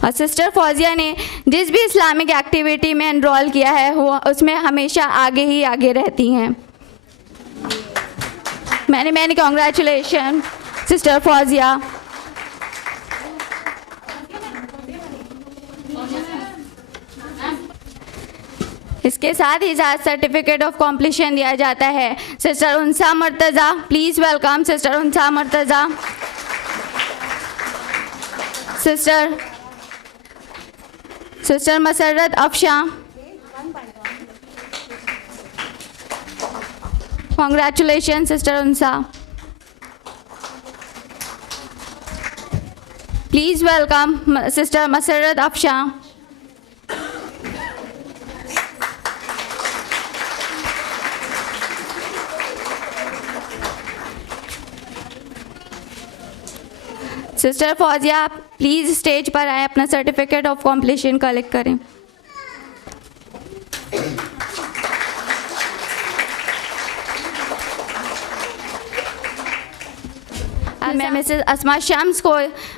और सिस्टर फौजिया ने जिस भी इस्लामिक एक्टिविटी में एनरोल किया है वो उसमें हमेशा आगे ही आगे रहती हैं। Many congratulation sister Fauzia. के साथ ही साथ सर्टिफिकेट ऑफ कॉम्प्लीशन दिया जाता है। Sister Unsa Murtaza, please welcome sister Unsa Murtaza. Sister Masarrat Afsha, congratulation sister Unsa. Please welcome sister Masarrat Afsha. Sister Fauzia, please stage पर आए, अपना सर्टिफिकेट ऑफ कॉम्प्लीशन कलेक्ट करें। मैं मिसेस अस्मा शम्स को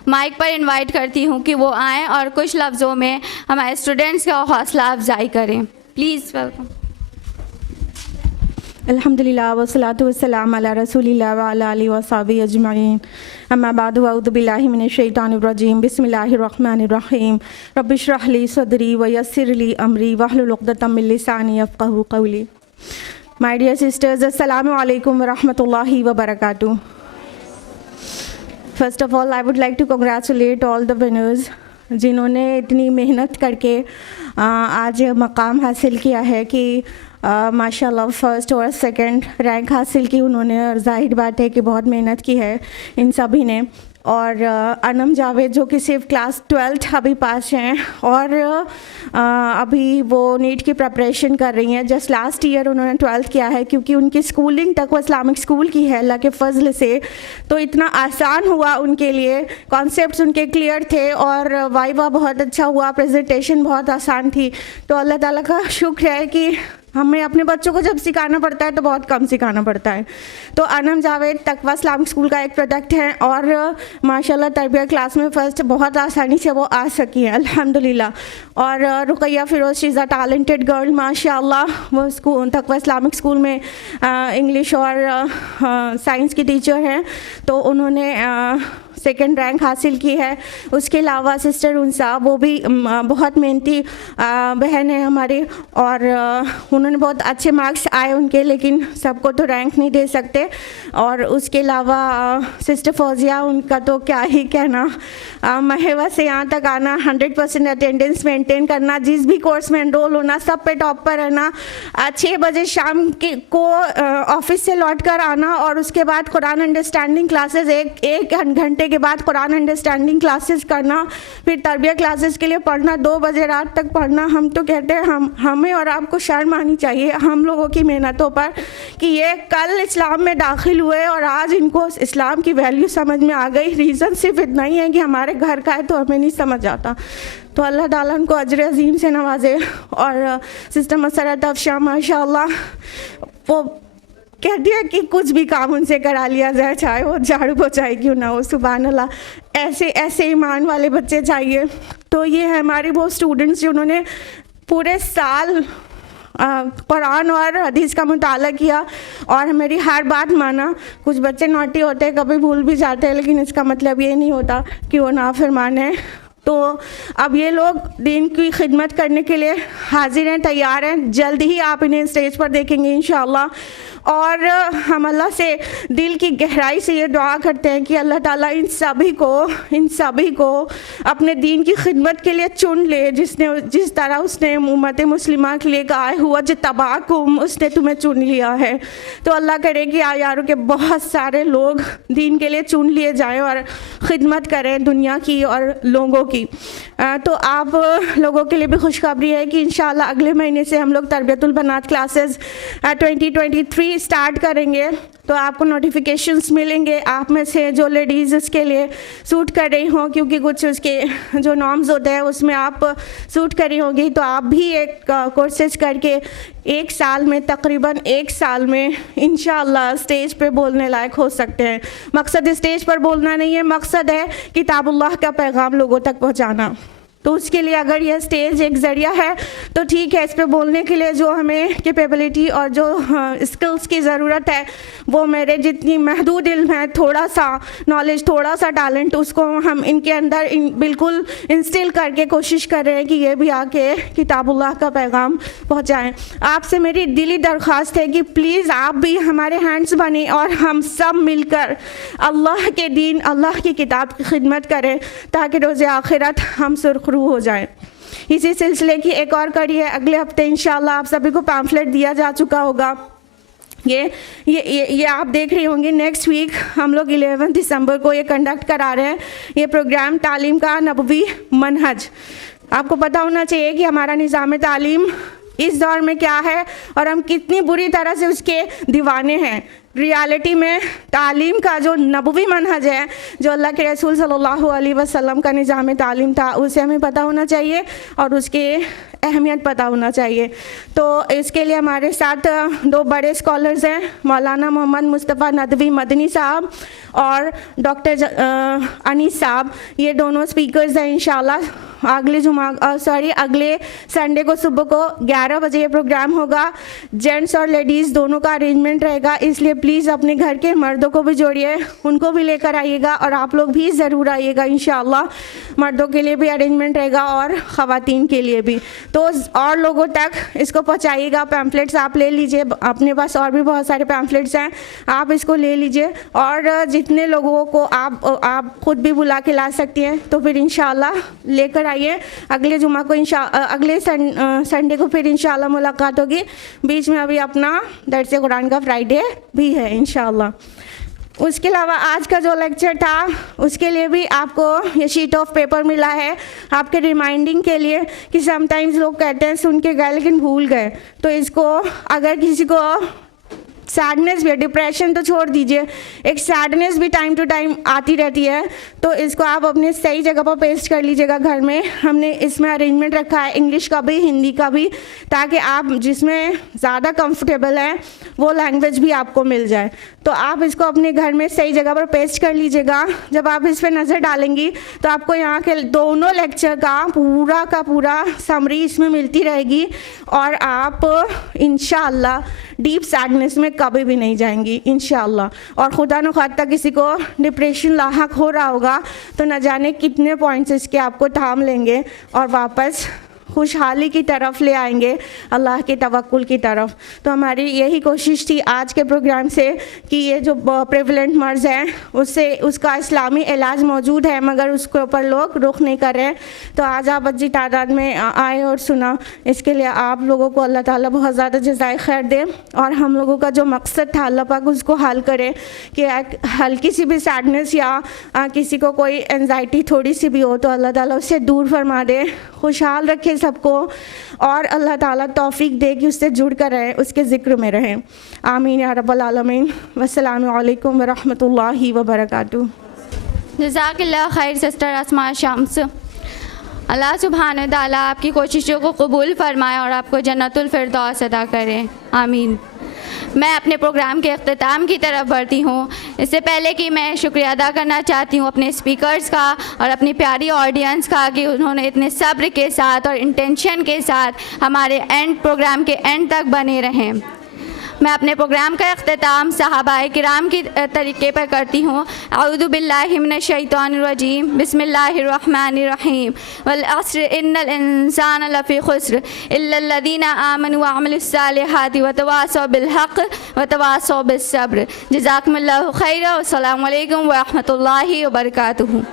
माइक पर इनवाइट करती हूँ कि वो आएँ और कुछ लफ्ज़ों में हमारे स्टूडेंट्स का हौसला अफजाई करें। Please welcome. अल्हम्दुलिल्लाह वस्सलातु वस्सलाम अला रसूलिल्लाह व अला आलिहि व अस्हाबिहि अजमईन। अम्मा बाद अऊज़ु बिल्लाहि मिनश शैतानिर रजीम। बिस्मिल्लाहिर रहमानिर रहीम। रब्बि इश्रह ली सदरी व यस्सिर ली अमरी वहलुल उक़दतम मिन लिसानी यफ़क़हू क़ौली। माय डियर सिस्टर्स, अस्सलामु अलैकुम व रहमतुल्लाहि व बरकातुहू। First of all I would like to congratulate all the winners जिन्होंने इतनी मेहनत करके आज मकाम हासिल किया है कि माशाल्लाह फर्स्ट और सेकंड रैंक हासिल की उन्होंने, और जाहिर बात है कि बहुत मेहनत की है इन सभी ने। और अनम जावेद जो कि सिर्फ क्लास 12th अभी पास हैं और अभी वो नीट की प्रिपरेशन कर रही हैं। जस्ट लास्ट ईयर उन्होंने 12th किया है, क्योंकि उनकी स्कूलिंग तक वो इस्लामिक स्कूल की है अल्लाह के फजल से, तो इतना आसान हुआ उनके लिए। कॉन्सेप्ट्स उनके क्लियर थे और वाइवा बहुत अच्छा हुआ, प्रेजेंटेशन बहुत आसान थी। तो अल्लाह ताला का शुक्र है कि हमें अपने बच्चों को जब सिखाना पड़ता है तो बहुत कम सिखाना पड़ता है। तो अनम जावेद तकवा इस्लामिक स्कूल का एक प्रोडक्ट है और माशाल्लाह तरबिया क्लास में फ़र्स्ट बहुत आसानी से वो आ सकी हैं अल्हम्दुलिल्लाह। और Ruqaiya Firoz, she is a talented girl माशाल्लाह। वो स्कूल तकवा इस्लामिक स्कूल में इंग्लिश और साइंस की टीचर हैं, तो उन्होंने सेकंड रैंक हासिल की है। उसके अलावा सिस्टर उनसा, वो भी बहुत मेहनती बहन है हमारी, और उन्होंने बहुत अच्छे मार्क्स आए उनके, लेकिन सबको तो रैंक नहीं दे सकते। और उसके अलावा सिस्टर फौजिया, उनका तो क्या ही कहना, महवा से यहाँ तक आना, 100% अटेंडेंस मेंटेन करना, जिस भी कोर्स में एनरोल होना, सब पे टॉप पर रहना, 6 बजे शाम को ऑफिस से लौट कर आना, और उसके बाद कुरान अंडरस्टैंडिंग क्लासेस, एक घंटे के बाद कुरान अंडरस्टैंडिंग क्लासेस करना, फिर तरबिया क्लासेस के लिए पढ़ना, 2 बजे रात तक पढ़ना। हम तो कहते हैं हमें और आपको शर्म आनी चाहिए हम लोगों की मेहनतों पर कि ये कल इस्लाम में दाखिल हुए और आज इनको इस्लाम की वैल्यू समझ में आ गई। रीज़न सिर्फ इतना ही है कि हमारे घर का है तो हमें नहीं समझ आता। तो अल्लाह ताला उनको अजर अजीम से नवाजे। और सिस्टर मसरत अफशा माशाल्लाह, वो कहती है कि कुछ भी काम उनसे करा लिया जाए, चाहे वो झाड़ू पोछाई क्यों ना हो। सुभान अल्लाह, ऐसे ईमान वाले बच्चे चाहिए। तो ये है हमारे वो स्टूडेंट्स जिन्होंने पूरे साल कुरान और हदीस का मुताला किया और मेरी हर बात माना। कुछ बच्चे नौटी होते हैं, कभी भूल भी जाते हैं, लेकिन इसका मतलब ये नहीं होता कि वो नाफरमान है। तो अब ये लोग दीन की खिदमत करने के लिए हाजिर हैं, तैयार हैं। जल्द ही आप इन्हें स्टेज पर देखेंगे इंशाअल्लाह। और हम अल्लाह से दिल की गहराई से ये दुआ करते हैं कि अल्लाह ताला इन सभी को अपने दीन की खिदमत के लिए चुन ले, जिस तरह उसने उम्मत मुस्लिमा के लिए कहा हुआ जितबाकुम, उसने तुम्हें चुन लिया है। तो अल्लाह करे कि यारों के बहुत सारे लोग दीन के लिए चुन लिए जाएं और ख़िदमत करें दुनिया की और लोगों की। तो आप लोगों के लिए भी खुशखबरी है कि इंशाअल्लाह अगले महीने से हम लोग तरबियतुल बनात क्लासेस 2023 स्टार्ट करेंगे। तो आपको नोटिफिकेशंस मिलेंगे। आप में से जो लेडीज़ इसके लिए सूट कर रही हों, क्योंकि कुछ उसके जो नॉर्म्स होते हैं उसमें आप सूट करी होंगी, तो आप भी एक कोर्सेज करके 1 साल में, तकरीबन 1 साल में इंशाअल्लाह स्टेज पे बोलने लायक हो सकते हैं। मकसद स्टेज पर बोलना नहीं है, मकसद है किताबुल्लाह का पैगाम लोगों तक पहुँचाना। तो उसके लिए अगर यह स्टेज एक ज़रिया है तो ठीक है, इस पे बोलने के लिए जो हमें कैपेबिलिटी और जो स्किल्स की ज़रूरत है वो मेरे जितनी महदूद इल्म है, थोड़ा सा नॉलेज, थोड़ा सा टैलेंट, उसको हम इनके अंदर बिल्कुल इंस्टिल करके कोशिश कर रहे हैं कि ये भी आके किताबुल्लाह का पैगाम पहुँचाएँ। आपसे मेरी दिली दरख्वास्त है कि प्लीज़ आप भी हमारे हैंड्स बने और हम सब मिलकर अल्लाह के दीन, अल्लाह की किताब की खिदमत करें ताकि रोज़े आखिरत हम सुरखरू हो जाएं। इसी सिलसिले की एक और कड़ी है, अगले हफ्ते इंशाल्लाह आप सभी को पैम्फलेट दिया जा चुका होगा। ये आप देख रही होंगी। नेक्स्ट वीक हम लोग 11 दिसंबर को ये कंडक्ट करा रहे हैं, ये प्रोग्राम तालीम का नबवी मनहज। आपको पता होना चाहिए कि हमारा निज़ाम तालीम इस दौर में क्या है और हम कितनी बुरी तरह से उसके दीवाने हैं। रियलिटी में तालीम का जो नबवी मनहज है, जो अल्लाह के रसूल सल्लल्लाहु अलैहि वसल्लम का निज़ाम तालीम था, उसे हमें पता होना चाहिए और उसके अहमियत पता होना चाहिए। तो इसके लिए हमारे साथ दो बड़े स्कॉलर्स हैं, मौलाना मोहम्मद मुस्तफ़ा नदवी मदनी साहब और डॉक्टर अनीस साहब। ये दोनों स्पीकर्स हैं। इंशाल्लाह अगले संडे को सुबह को 11 बजे ये प्रोग्राम होगा। जेंट्स और लेडीज़ दोनों का अरेंजमेंट रहेगा, इसलिए प्लीज़ अपने घर के मर्दों को भी जोड़िए, उनको भी लेकर आइएगा और आप लोग भी ज़रूर आइएगा। इंशाल्लाह मर्दों के लिए भी अरेंजमेंट रहेगा और ख़वातीन के लिए भी। तो और लोगों तक इसको पहुंचाइएगा। पैम्फलेट्स आप ले लीजिए, अपने पास और भी बहुत सारे पैम्फलेट्स हैं, आप इसको ले लीजिए और जितने लोगों को आप खुद भी बुला के ला सकती हैं तो फिर इंशाल्लाह लेकर आइए। अगले जुमा को अगले संडे को फिर इंशाल्लाह मुलाकात होगी। बीच में अभी अपना दर्स कुरान का फ्राइडे भी है इंशाल्लाह। उसके अलावा आज का जो लेक्चर था उसके लिए भी आपको ये शीट ऑफ पेपर मिला है आपके रिमाइंडिंग के लिए कि समटाइम्स लोग कहते हैं सुन के गए लेकिन भूल गए। तो इसको अगर किसी को सैडनेस भी है, डिप्रेशन तो छोड़ दीजिए, एक सैडनेस भी टाइम टू टाइम आती रहती है, तो इसको आप अपने सही जगह पर पेस्ट कर लीजिएगा घर में। हमने इसमें अरेंजमेंट रखा है इंग्लिश का भी, हिंदी का भी, ताकि आप जिसमें ज़्यादा कंफर्टेबल है वो लैंग्वेज भी आपको मिल जाए। तो आप इसको अपने घर में सही जगह पर पेस्ट कर लीजिएगा। जब आप इस पर नज़र डालेंगी तो आपको यहाँ के दोनों लेक्चर का पूरा समरी इसमें मिलती रहेगी और आप इंशाअल्लाह डीप सैडनेस में कभी भी नहीं जाएंगी इंशाअल्लाह। और खुदा न खास्ता किसी को डिप्रेशन लाहक हो रहा होगा तो न जाने कितने पॉइंट्स इसके आपको थाम लेंगे और वापस खुशहाली की तरफ ले आएंगे, अल्लाह के तवक्कुल की तरफ। तो हमारी यही कोशिश थी आज के प्रोग्राम से कि ये जो प्रेवलेंट मर्ज़ है उसका इस्लामी इलाज मौजूद है मगर उसके ऊपर लोग रुख नहीं कर रहे हैं। तो आज आप अच्छी तादाद में आए और सुना, इसके लिए आप लोगों को अल्लाह ताला बहुत ज़्यादा जज़ाए खैर दे और हम लोगों का जो मकसद था अल्लाह पाक उसको हल करे कि हल्की सी भी सैडनेस या किसी को कोई एंजाइटी थोड़ी सी भी हो तो अल्लाह ताला उससे दूर फरमा दे, खुशहाल रखे सबको और अल्लाह ताला तौफीक दे कि उससे जुड़ कर रहे, उसके ज़िक्र में रहें। आमीन या रब्बल आलमीन। वस्सलामु अलैकुम व रहमतुल्लाहि व बरकातुहू। जज़ाकल्लाह खैर सिस्टर अस्मा शम्स। अल्लाह सुब्हान ताला आपकी कोशिशों को कबूल फरमाए और आपको जन्नतुल फिरदौस अता करें। आमीन। मैं अपने प्रोग्राम के अख्ताम की तरफ बढ़ती हूँ। इससे पहले कि मैं शुक्रिया अदा करना चाहती हूँ अपने स्पीकर्स का और अपनी प्यारी ऑडियंस का कि उन्होंने इतने सब्र के साथ और इंटेंशन के साथ हमारे प्रोग्राम के एंड तक बने रहें। मैं अपने प्रोग्राम का अख्ताम सहाबाए किराम की तरीके पर करती हूँ। अऊज़ु बिल्लाहि मिनश शैतानिर रजीम, बिस्मिल्लाहिर रहमानिर रहीम, वल अस्र इन्नल इंसान लफ़ी खुस्र इल्लल्लज़ीना आमनु व अमिलुस सालिहाति व तवासौ बिल हक़ व तवासौ बिस सब्र। जज़ाकुमुल्लाहु खैरन। अस्सलामु अलैकुम व रहमतुल्लाहि व बरकातुहू।